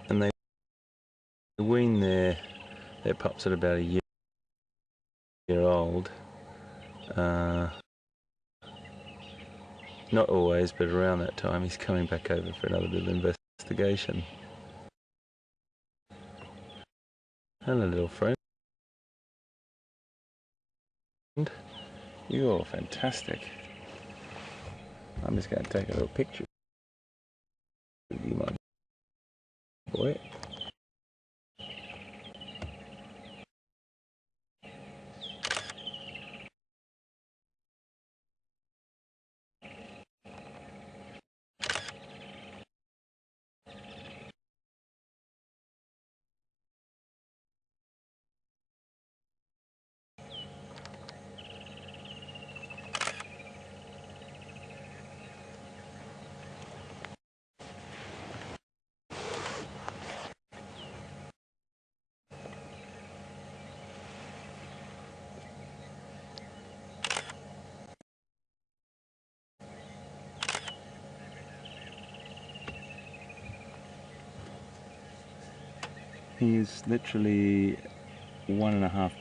And they wean their pups at about a year old. Not always, but around that time he's coming back over for another little investigation. Hello, little friend. You're fantastic. I'm just going to take a little picture of you, my boy. He is literally 1.5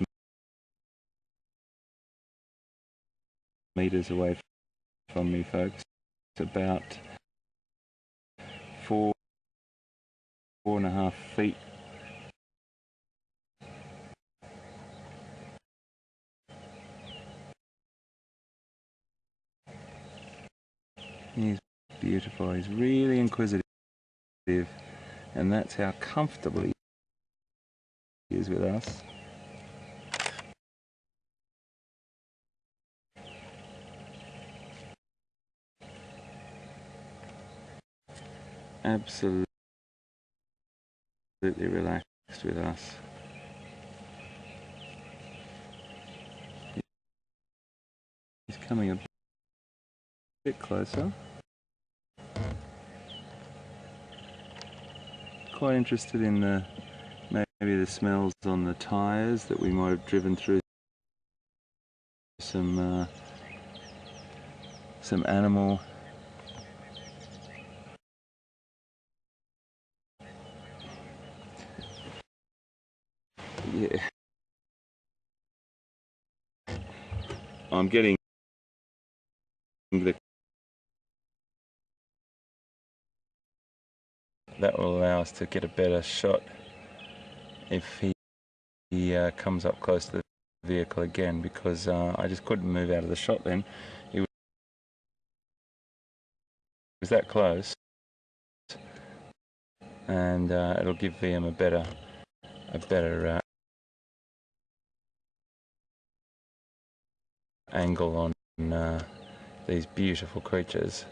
meters away from me, folks. It's about 4.5 feet. He's beautiful. He's really inquisitive, and that's how comfortable he is with us. Absolutely relaxed with us. He's coming a bit closer. Quite interested in maybe the smells on the tyres that we might have driven through some animal. Yeah. I'm getting that will allow us to get a better shot if he comes up close to the vehicle again, because I just couldn't move out of the shot then. He was that close, and it'll give VM a better angle on these beautiful creatures.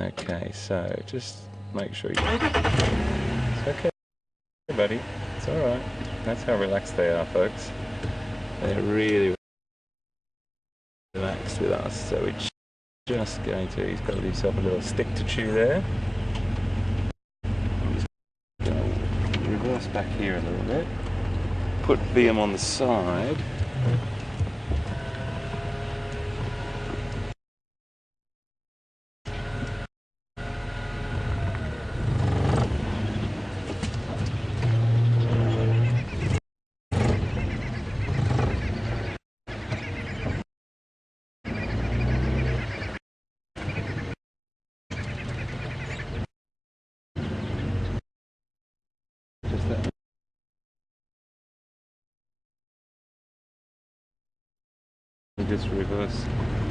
Okay, so just make sure you... It's okay, buddy. It's alright. That's how relaxed they are, folks. They're really relaxed with us. So we're just going to... He's got himself a little stick to chew there. I'm just going to reverse back here a little bit. Put VM on the side. Just reverse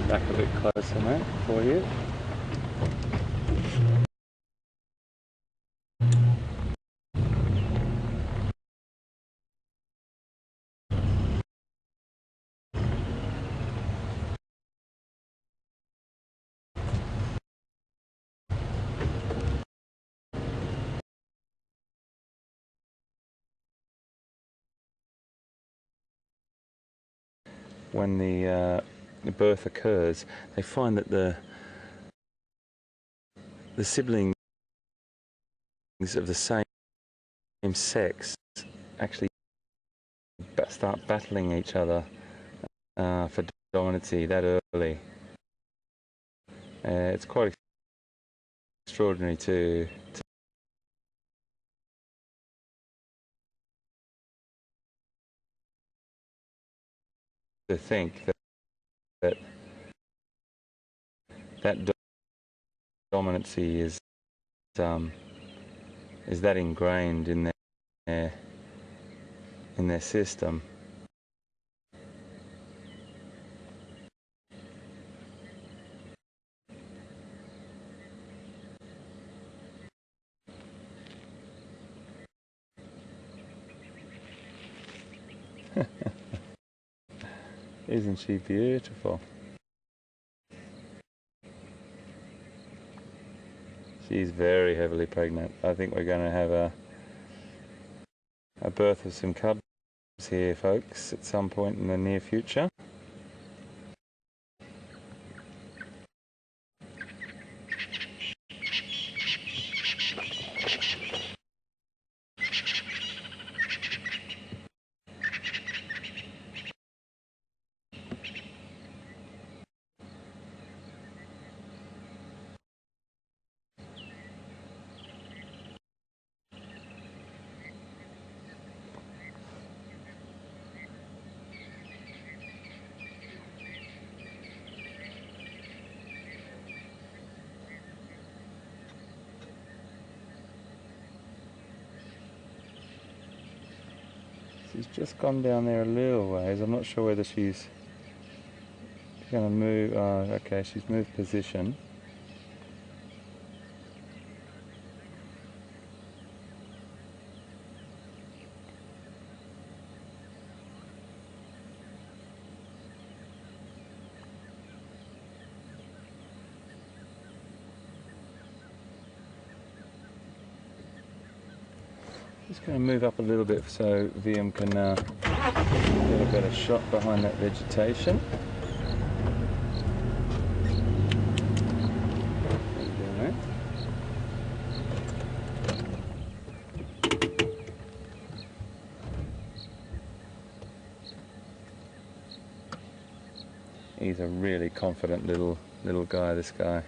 back a bit closer, mate, for you. When the birth occurs, they find that the siblings of the same sex actually start battling each other for dominancy that early. It's quite extraordinary to think that dominancy is that ingrained in their system. Isn't she beautiful? She's very heavily pregnant. I think we're going to have a birth of some cubs here, folks, at some point in the near future. She's just gone down there a little ways. I'm not sure whether she's going to move. Okay, she's moved position. Just going to move up a little bit so VM can get a better shot behind that vegetation. He's a really confident little guy, this guy.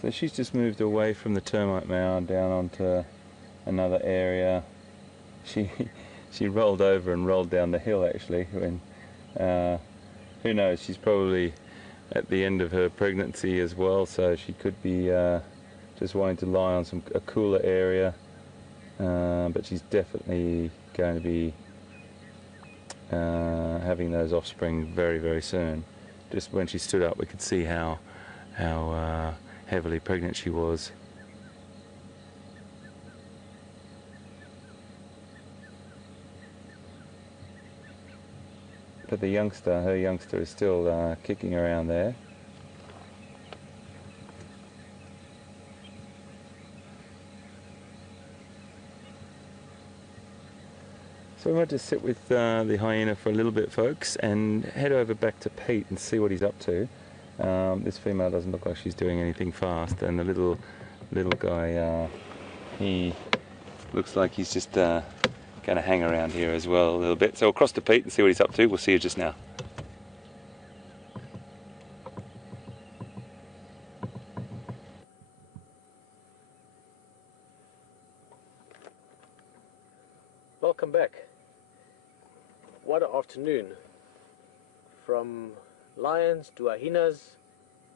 So she's just moved away from the termite mound down onto another area. She rolled over and rolled down the hill actually. When who knows? She's probably at the end of her pregnancy as well, so she could be just wanting to lie on a cooler area. But she's definitely going to be having those offspring very, very soon. Just when she stood up, we could see how how heavily pregnant she was. But the youngster, her youngster, is still kicking around there. So we might just sit with the hyena for a little bit, folks, and head over back to Pete and see what he's up to. This female doesn't look like she's doing anything fast, and the little guy, he looks like he's just going to hang around here as well a little bit. So we'll cross to Pete and see what he's up to. We'll see you just now. Welcome back. What an afternoon. From lions to hyenas,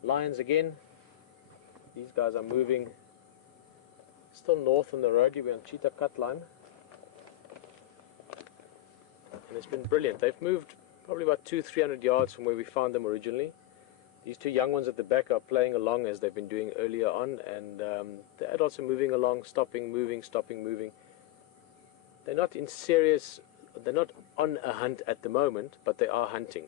lions again. These guys are moving still north on the road. We're on Cheetah Cut Line. And it's been brilliant. They've moved probably about 200-300 yards from where we found them originally. These two young ones at the back are playing along as they've been doing earlier on, and the adults are moving along, stopping, moving, stopping, moving. They're not on a hunt at the moment, but they are hunting.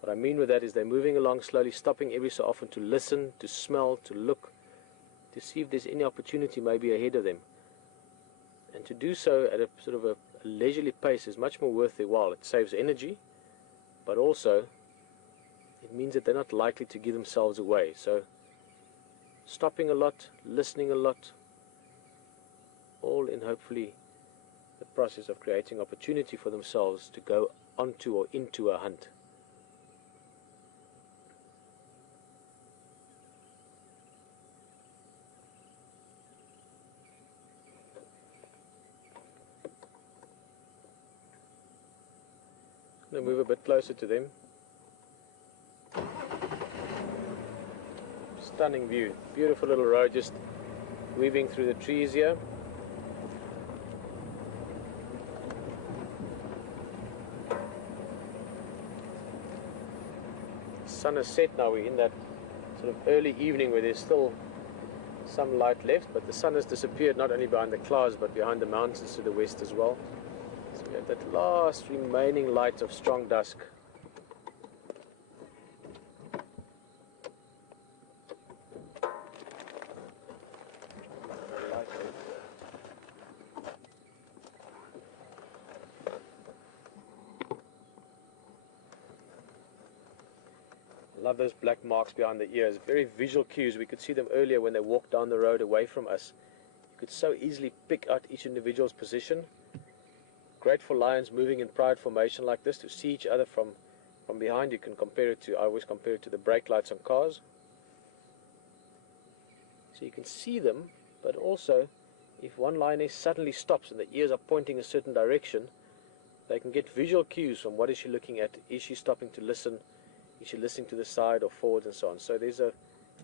What I mean with that is they're moving along slowly, stopping every so often to listen, to smell, to look, to see if there's any opportunity maybe ahead of them. And to do so at a sort of a leisurely pace is much more worth their while. It saves energy, but also it means that they're not likely to give themselves away. So stopping a lot, listening a lot, all in hopefully the process of creating opportunity for themselves to go onto or into a hunt. I'm going to move a bit closer to them. Stunning view, beautiful little road just weaving through the trees here. Sun has set now. We're in that sort of early evening where there's still some light left, but the sun has disappeared not only behind the clouds but behind the mountains to the west as well. So we have that last remaining light of strong dusk. Love those black marks behind the ears, very visual cues. We could see them earlier when they walked down the road away from us. You could so easily pick out each individual's position. Great for lions moving in pride formation like this, to see each other from behind. You can compare it to, I always compare it to the brake lights on cars. So you can see them, but also if one lioness suddenly stops and the ears are pointing a certain direction, they can get visual cues from what is she looking at. Is she stopping to listen? Is she listening to the side or forwards and so on? So there's a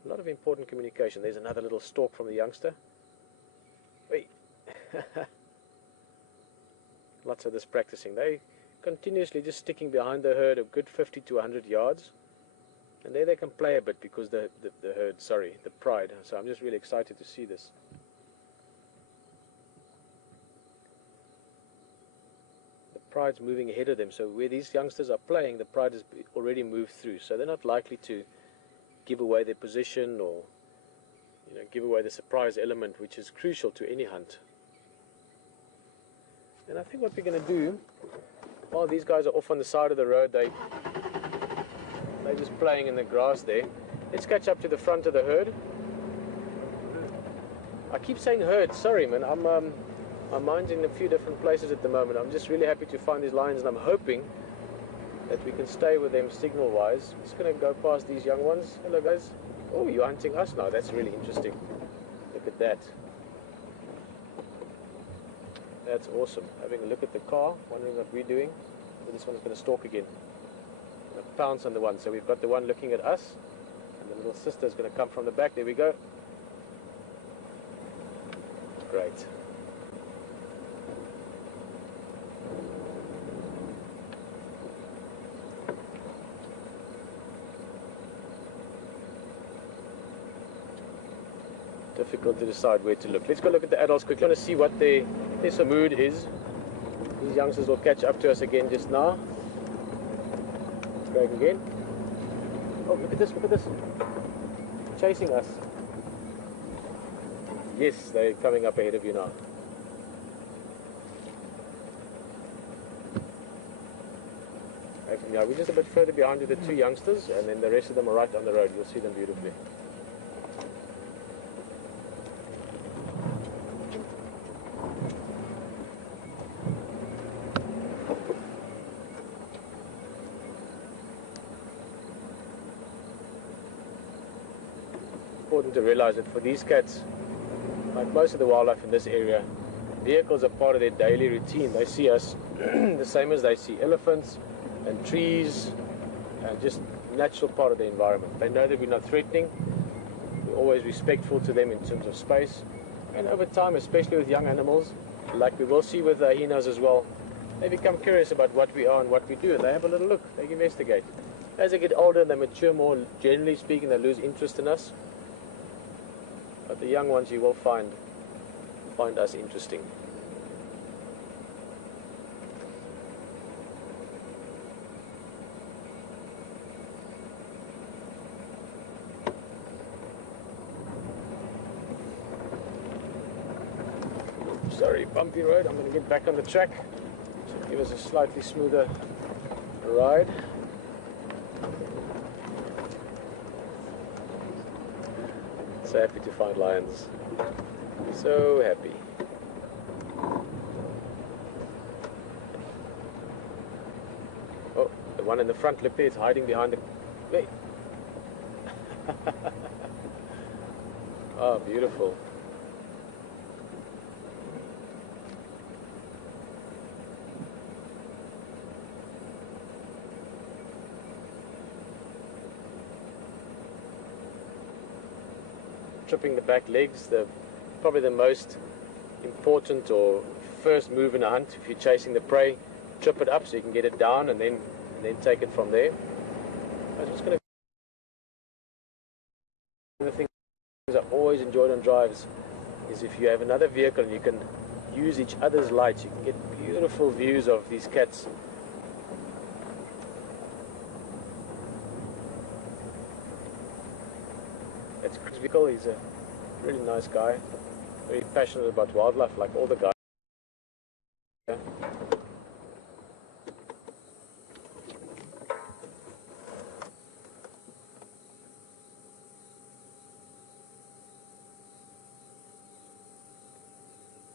lot of important communication. There's another little stalk from the youngster. Wait. Lots of this practicing. They continuously just sticking behind the herd a good 50 to 100 yards. And there they can play a bit because the herd, the pride. So I'm just really excited to see this. Pride's moving ahead of them, so where these youngsters are playing, the pride has already moved through, so they're not likely to give away their position or give away the surprise element, which is crucial to any hunt. And I think what we're going to do, while these guys are off on the side of the road, they're just playing in the grass there. Let's catch up to the front of the herd. I keep saying herd, sorry man, my mind's in a few different places at the moment. I'm just really happy to find these lions, and I'm hoping that we can stay with them signal-wise. I'm just going to go past these young ones. Hello, guys. Oh, you're hunting us now. That's really interesting. Look at that. That's awesome. Having a look at the car, wondering what we're doing. So this one's going to stalk again. Going to pounce on the one. So we've got the one looking at us, and the little sister's going to come from the back. There we go. Great. difficult to decide where to look. Let's go look at the adults quickly. I want to see what their mood is. These youngsters will catch up to us again just now. Let's go again. Oh, look at this, look at this. Chasing us. Yes, they're coming up ahead of you now. Yeah, we're just a bit further behind with the two youngsters, and then the rest of them are right on the road. You'll see them beautifully. Important to realize that for these cats, like most of the wildlife in this area, vehicles are part of their daily routine. They see us the same as they see elephants and trees, and just natural part of the environment. They know that we're not threatening. We're always respectful to them in terms of space, and over time, especially with young animals, like we will see with hyenas as well, they become curious about what we are and what we do, and they have a little look, they investigate. As they get older and they mature more, generally speaking, they lose interest in us, but the young ones you will find us interesting. Sorry, bumpy road. I'm going to get back on the track to give us a slightly smoother ride. So happy to find lions. So happy. Oh, the one in the front lip there is hiding behind the... Hey. Oh, beautiful. Tripping the back legs, probably the most important or first move in a hunt. If you're chasing the prey, trip it up so you can get it down, and then take it from there. I'm just going to... The thing I've always enjoyed on drives is if you have another vehicle and you can use each other's lights, you can get beautiful views of these cats. That's Chris Vickle. He's a really nice guy, very passionate about wildlife, like all the guys. Yeah.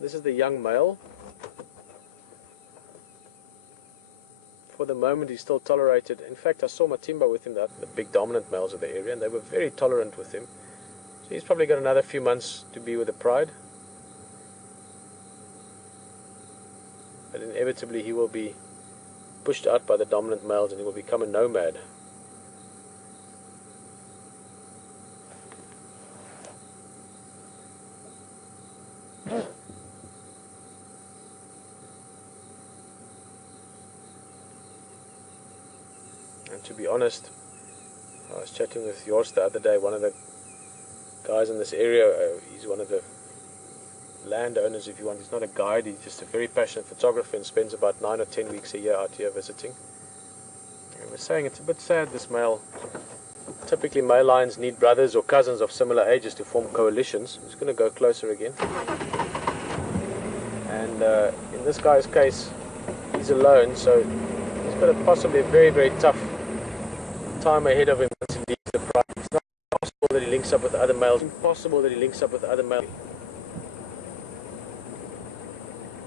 This is the young male. For the moment he's still tolerated. In fact, I saw Matimba with him, the big dominant males of the area, and they were very tolerant with him. So he's probably got another few months to be with the pride. But inevitably he will be pushed out by the dominant males and he will become a nomad. And to be honest, I was chatting with Jors the other day, one of the guys in this area. He's one of the landowners, if you want. He's not a guide, he's just a very passionate photographer and spends about 9 or 10 weeks a year out here visiting. And we're saying it's a bit sad, this male. Typically male lions need brothers or cousins of similar ages to form coalitions. I'm just going to go closer again. And in this guy's case, he's alone, so he's got possibly a very, very tough time ahead of him once he leaves the pride. It's not possible that he links up with other males. It's impossible that he links up with other males.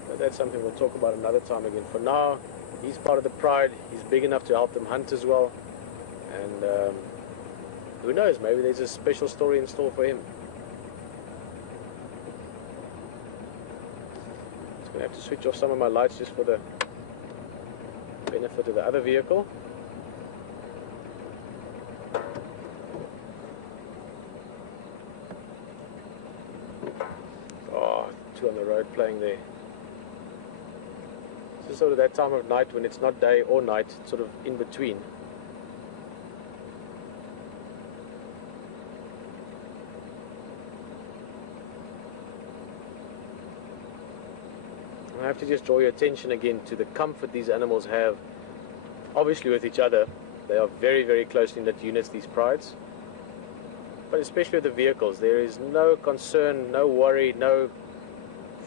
But that's something we'll talk about another time again. For now, he's part of the pride. He's big enough to help them hunt as well. And who knows, maybe there's a special story in store for him. Just going to have to switch off some of my lights just for the benefit of the other vehicle. Oh, two on the road playing there. This is sort of that time of night when it's not day or night, it's sort of in between. to just draw your attention again to the comfort these animals have, obviously with each other. They are very, very closely knit units, these prides. But especially with the vehicles, there is no concern, no worry, no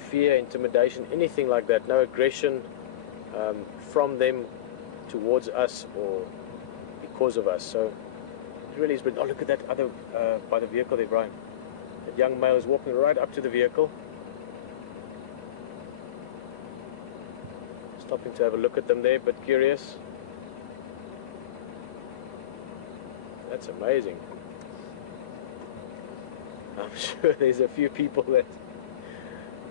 fear, intimidation, anything like that. No aggression from them towards us or because of us. So it really is. Oh, look at that other by the vehicle there, Brian. That young male is walking right up to the vehicle, stopping to have a look at them there, but curious. That's amazing. I'm sure there's a few people that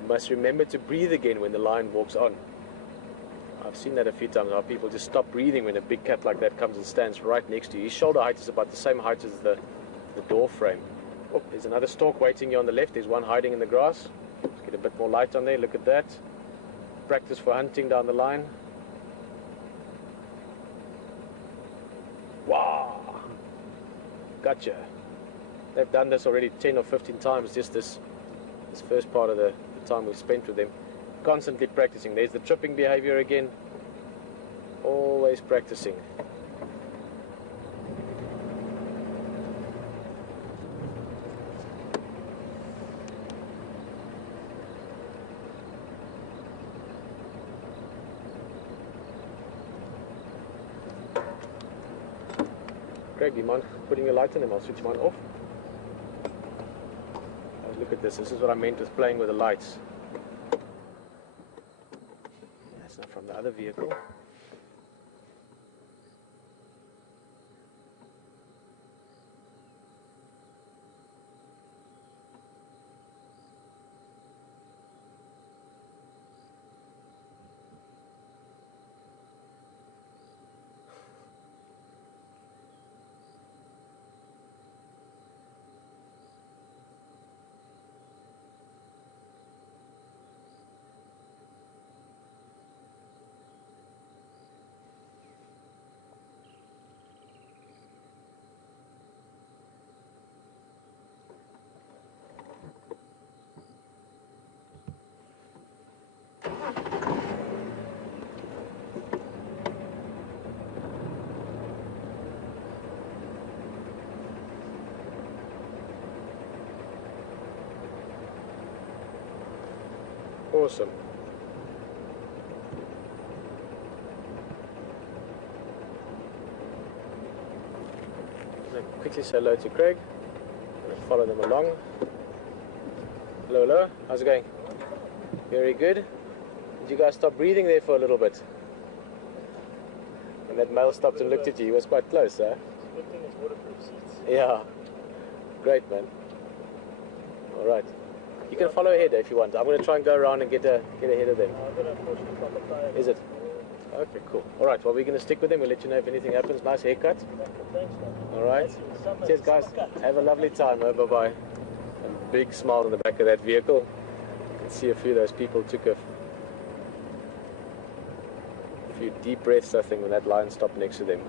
must remember to breathe again when the lion walks on. I've seen that a few times, how people just stop breathing when a big cat like that comes and stands right next to you. His shoulder height is about the same height as the door frame. Oh, there's another stork waiting here on the left. There's one hiding in the grass. Let's get a bit more light on there. Look at that. Practice for hunting down the line. Wow! Gotcha. They've done this already 10 or 15 times, just this first part of the time we've spent with them. Constantly practicing. There's the tripping behavior again. Always practicing. Greg, do you mind putting your light on him? I'll switch mine off. Look at this. This is what I meant with playing with the lights. That's not from the other vehicle. Awesome. Quickly say hello to Craig. Follow them along. Hello, hello. How's it going? Very good. Did you guys stop breathing there for a little bit? When that male stopped and looked at you, he was quite close, huh? Yeah. Great, man. All right. You can follow ahead if you want. I'm going to try and go around and get ahead of them. Is it? Okay, cool. All right, well, we're going to stick with them. We'll let you know if anything happens. Nice haircut. All right. Cheers, guys. Have a lovely time. Bye-bye. A big smile on the back of that vehicle. You can see a few of those people took a few deep breaths, I think, when that lion stopped next to them.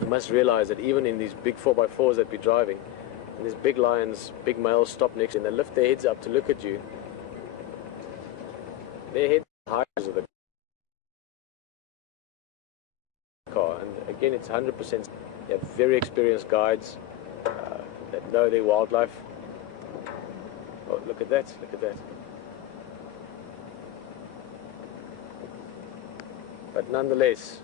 You must realize that even in these big 4x4s that we're driving, and these big lions, big males stop next to you, and they lift their heads up to look at you. Their heads are high as the car, and again, it's 100%. They have very experienced guides that know their wildlife. Oh, look at that! Look at that! But nonetheless,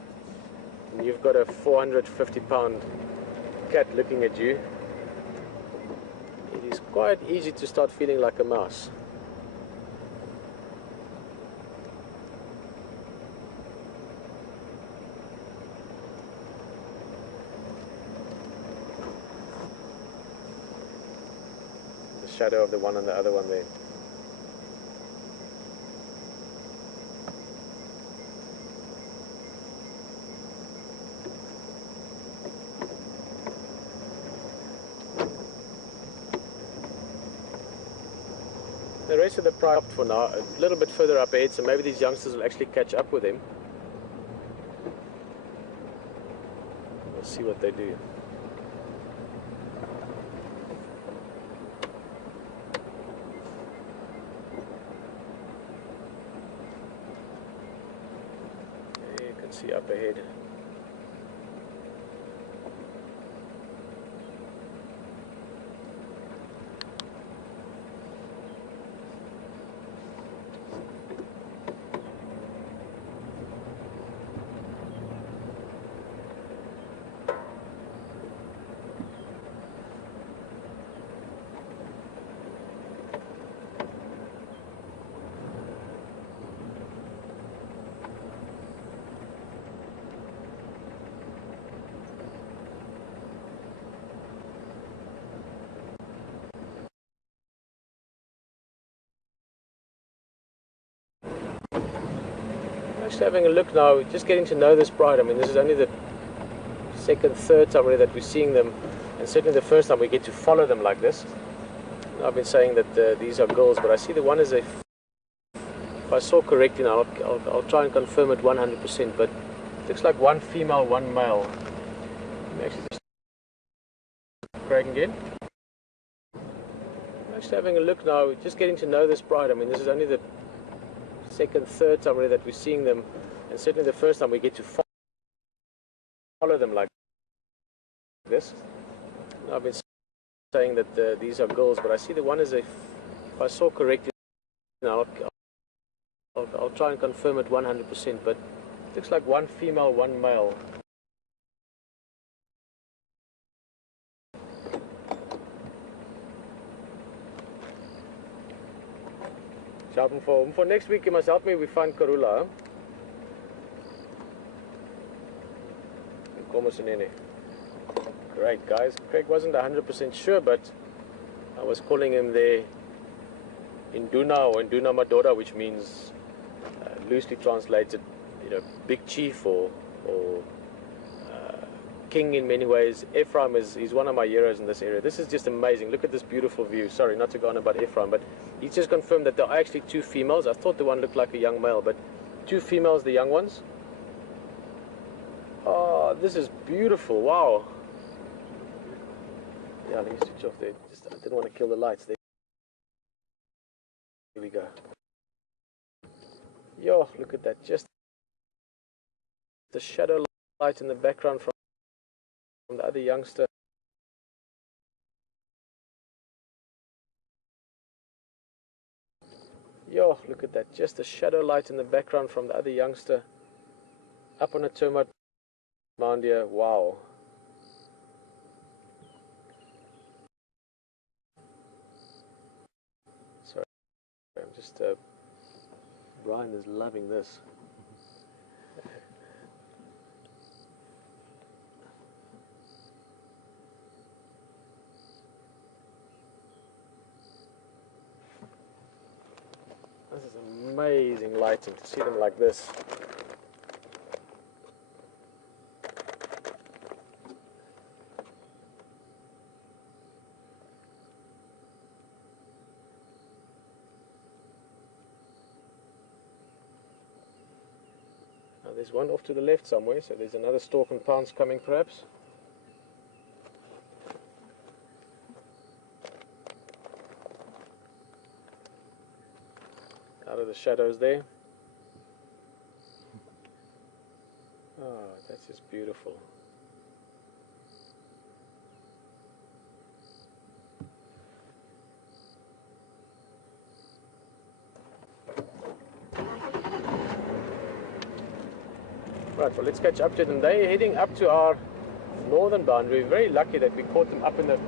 when you've got a 450-pound cat looking at you, it is quite easy to start feeling like a mouse. The shadow of the one on the other one there. The rest of the pride up for now, a little bit further up ahead, so maybe these youngsters will actually catch up with him. We'll see what they do. see up ahead. Actually having a look now, just getting to know this bride. I mean, this is only the second, third time really that we're seeing them, and certainly the first time we get to follow them like this. I've been saying that these are girls, but I see the one is a, if I saw correctly now, I'll try and confirm it 100%, but it looks like one female, one male. Let me actually just Craig again. Actually having a look now, just getting to know this bride. I mean, this is only the second, third time really that we're seeing them, and certainly the first time we get to follow them like this. I've been saying that these are girls, but I see the one is a, if I saw correctly now, I'll try and confirm it 100%, but it looks like one female, one male. For next week, you must help me. We find Karula. Great, guys. Craig wasn't 100% sure, but I was calling him there Induna or Induna Madora, which means loosely translated, you know, big chief or king in many ways. Ephraim he's one of my heroes in this area. This is just amazing. Look at this beautiful view. Sorry, not to go on about Ephraim, but he's just confirmed that there are actually two females. I thought the one looked like a young male, but two females, the young ones. Oh, this is beautiful. Wow. Yeah, let me switch off there. I didn't want to kill the lights there. Here we go. Yo, look at that. Just the shadow light in the background from the other youngster. Yo, look at that. Just the shadow light in the background from the other youngster. Up on a termite mound here. Wow. Sorry, I'm just Brian is loving this. This is amazing lighting to see them like this. Now there's one off to the left somewhere, so there's another stork and pounce coming perhaps. Out of the shadows there. Oh, that's just beautiful. Right, well, let's catch up to them. They're heading up to our northern boundary. We're very lucky that we caught them up in the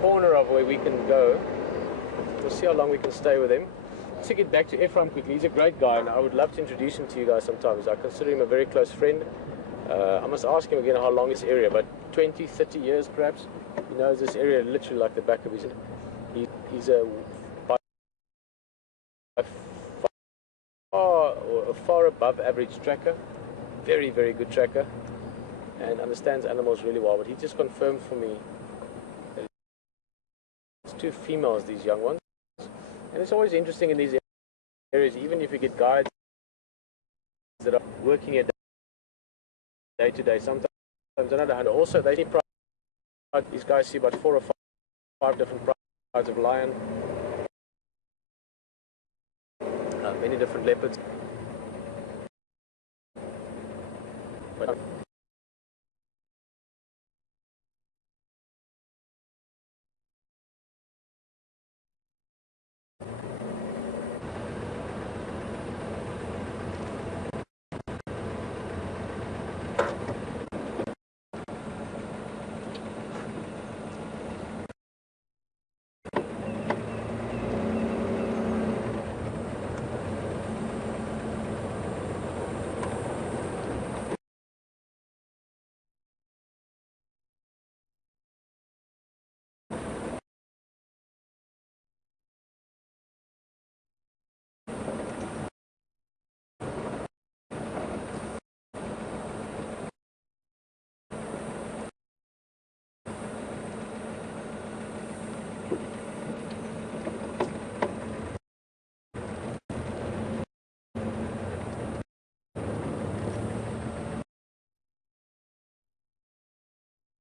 corner of where we can go. We'll see how long we can stay with them. To get back to Ephraim quickly, he's a great guy, and I would love to introduce him to you guys sometimes. I consider him a very close friend. I must ask him again how long this area, but 20, 30 years perhaps. He knows this area literally like the back of his hand. He's a far above average tracker, very, very good tracker, and understands animals really well. But he just confirmed for me that it's two females, these young ones. And it's always interesting in these areas, even if you get guides that are working at day to day, sometimes another hunter. Also, they see pride. These guys see about 4 or 5 different prides of lion, many different leopards. But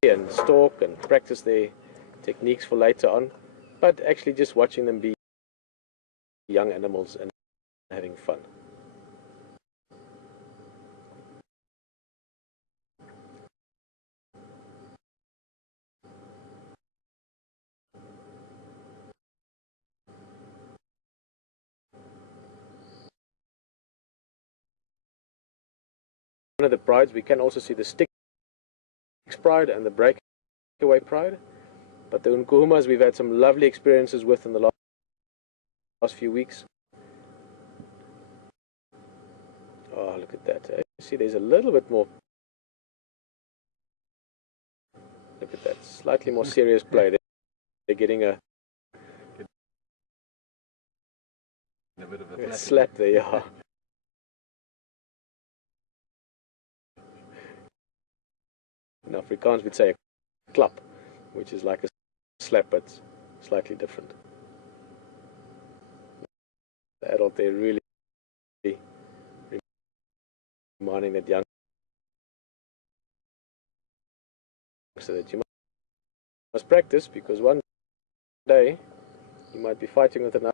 and stalk and practice their techniques for later on, but actually just watching them be young animals and having fun. One of the prides, we can also see the sticks pride and the breakaway pride, but the Nkuhumas we've had some lovely experiences with in the last few weeks. Oh, look at that. See, there's a little bit more. Look at that, slightly more serious play. They're getting a bit of a slap there, yeah. In Afrikaans we'd say a klap, which is like a slap but slightly different. The adult there really reminding that young so that you must practice, because one day you might be fighting with another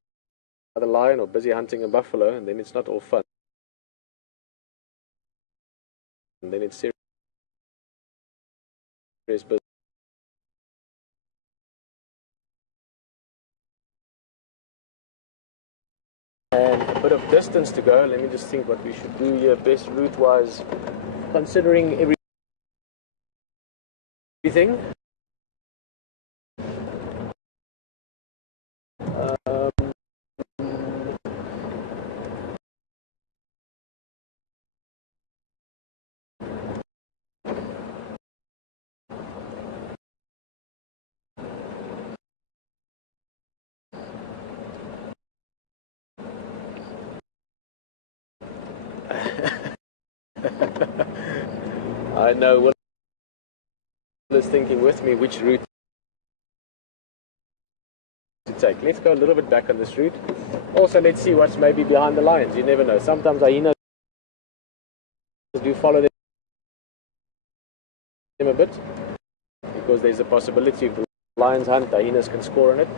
lion or busy hunting a buffalo, and then it's not all fun. And then it's serious business. And a bit of distance to go. Let me just think what we should do here best route wise, considering everything. I know Will is thinking with me which route to take. Let's go a little bit back on this route. Also, let's see what's maybe behind the lions. You never know. Sometimes hyenas do follow them a bit, because there's a possibility if the lions hunt, the hyenas can score on it.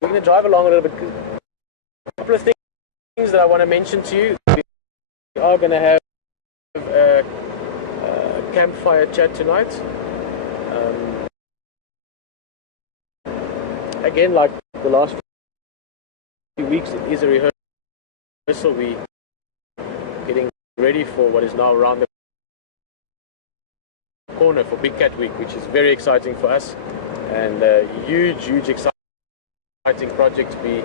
We're going to drive along a little bit. A couple of things that I want to mention to you. We are going to have a campfire chat tonight. Again, like the last few weeks, it is a rehearsal. We're getting ready for what is now around the corner for Big Cat Week, which is very exciting for us, and a huge exciting project to be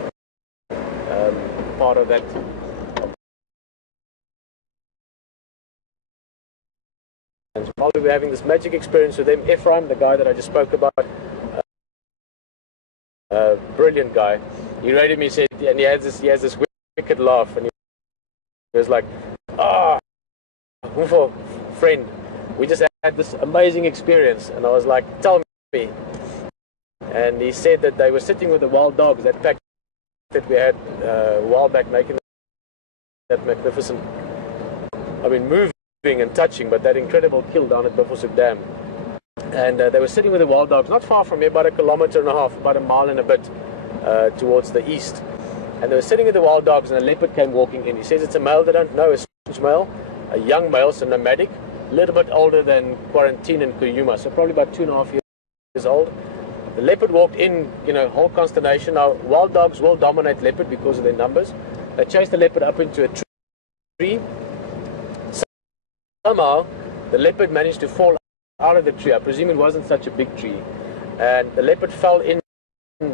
part of that. And while we're having this magic experience with them, Ephraim, the guy that I just spoke about, brilliant guy. He rated me, said, and he has this wicked laugh, and he was like, Hoeveel friend, we just had this amazing experience. And I was like, tell me. And he said that they were sitting with the wild dogs, that pack that we had a while back, making that magnificent, I mean, moving and touching, but that incredible kill down at Buffelshoek Dam. And they were sitting with the wild dogs not far from here, about 1.5 kilometers, about a mile and a bit towards the east. And they were sitting with the wild dogs, and a leopard came walking in. He says it's a male, they don't know, it's a male. a young male, so nomadic, a little bit older than Quarantine and Djuma, so probably about 2.5 years old. The leopard walked in, whole consternation. Now, wild dogs will dominate leopard because of their numbers. They chased the leopard up into a tree. Somehow, the leopard managed to fall out of the tree. I presume it wasn't such a big tree. And the leopard fell in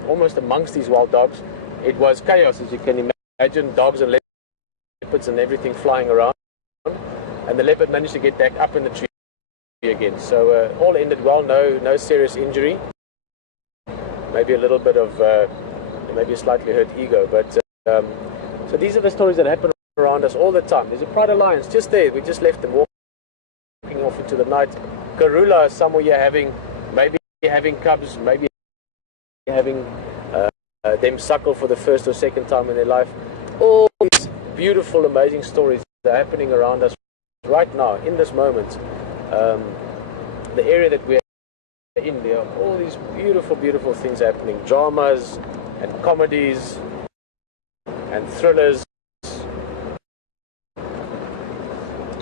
almost amongst these wild dogs. It was chaos, as you can imagine, dogs and leopards and everything flying around. And the leopard managed to get back up in the tree again. So all ended well, no serious injury. Maybe a little bit of, maybe a slightly hurt ego. But so these are the stories that happen around us all the time. There's a pride of lions just there. We just left them walking off into the night. Karula somewhere here maybe having cubs, maybe having them suckle for the first or second time in their life. All these beautiful, amazing stories that are happening around us right now, in this moment. The area that we're in, there are all these beautiful, beautiful things happening. Dramas and comedies and thrillers,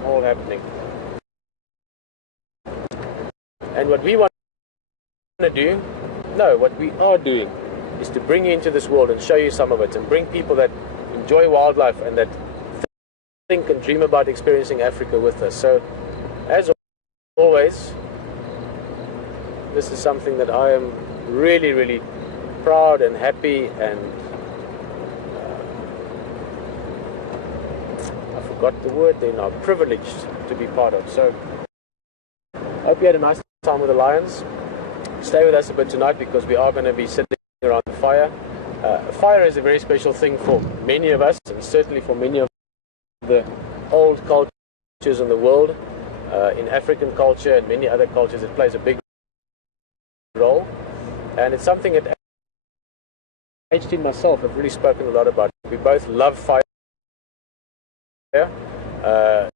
all happening. And what we want to do, what we are doing, is to bring you into this world and show you some of it, and bring people that enjoy wildlife and that think and dream about experiencing Africa with us. So, as always, this is something that I am really, really proud and happy and I forgot the word there now, privileged to be part of. So, I hope you had a nice time with the lions. Stay with us a bit tonight because we are going to be sitting around the fire. Fire is a very special thing for many of us, and certainly for many of the old cultures in the world. In African culture and many other cultures, it plays a big role, and it's something that HT and myself have really spoken a lot about. We both love fire to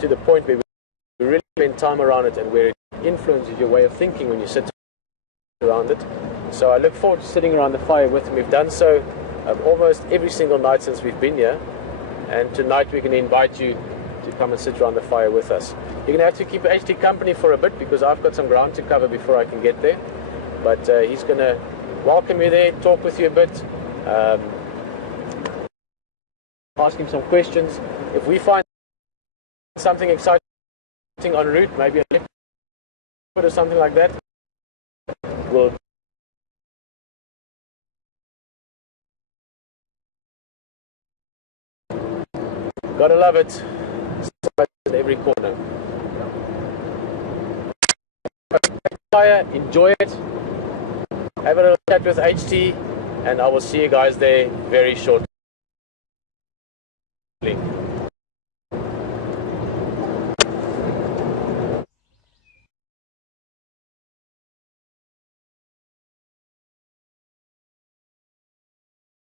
the point where we really spend time around it and where it influences your way of thinking when you sit around it. So I look forward to sitting around the fire with him. We've done so almost every single night since we've been here, and tonight we're going to invite you to come and sit around the fire with us. You're going to have to keep HT company for a bit because I've got some ground to cover before I can get there, but he's going to welcome you there, talk with you a bit, ask him some questions. If we find something exciting en route, maybe a leopard or something like that, we'll gotta love it. In every corner. Fire, enjoy it. Have a little chat with HT, and I will see you guys there very shortly.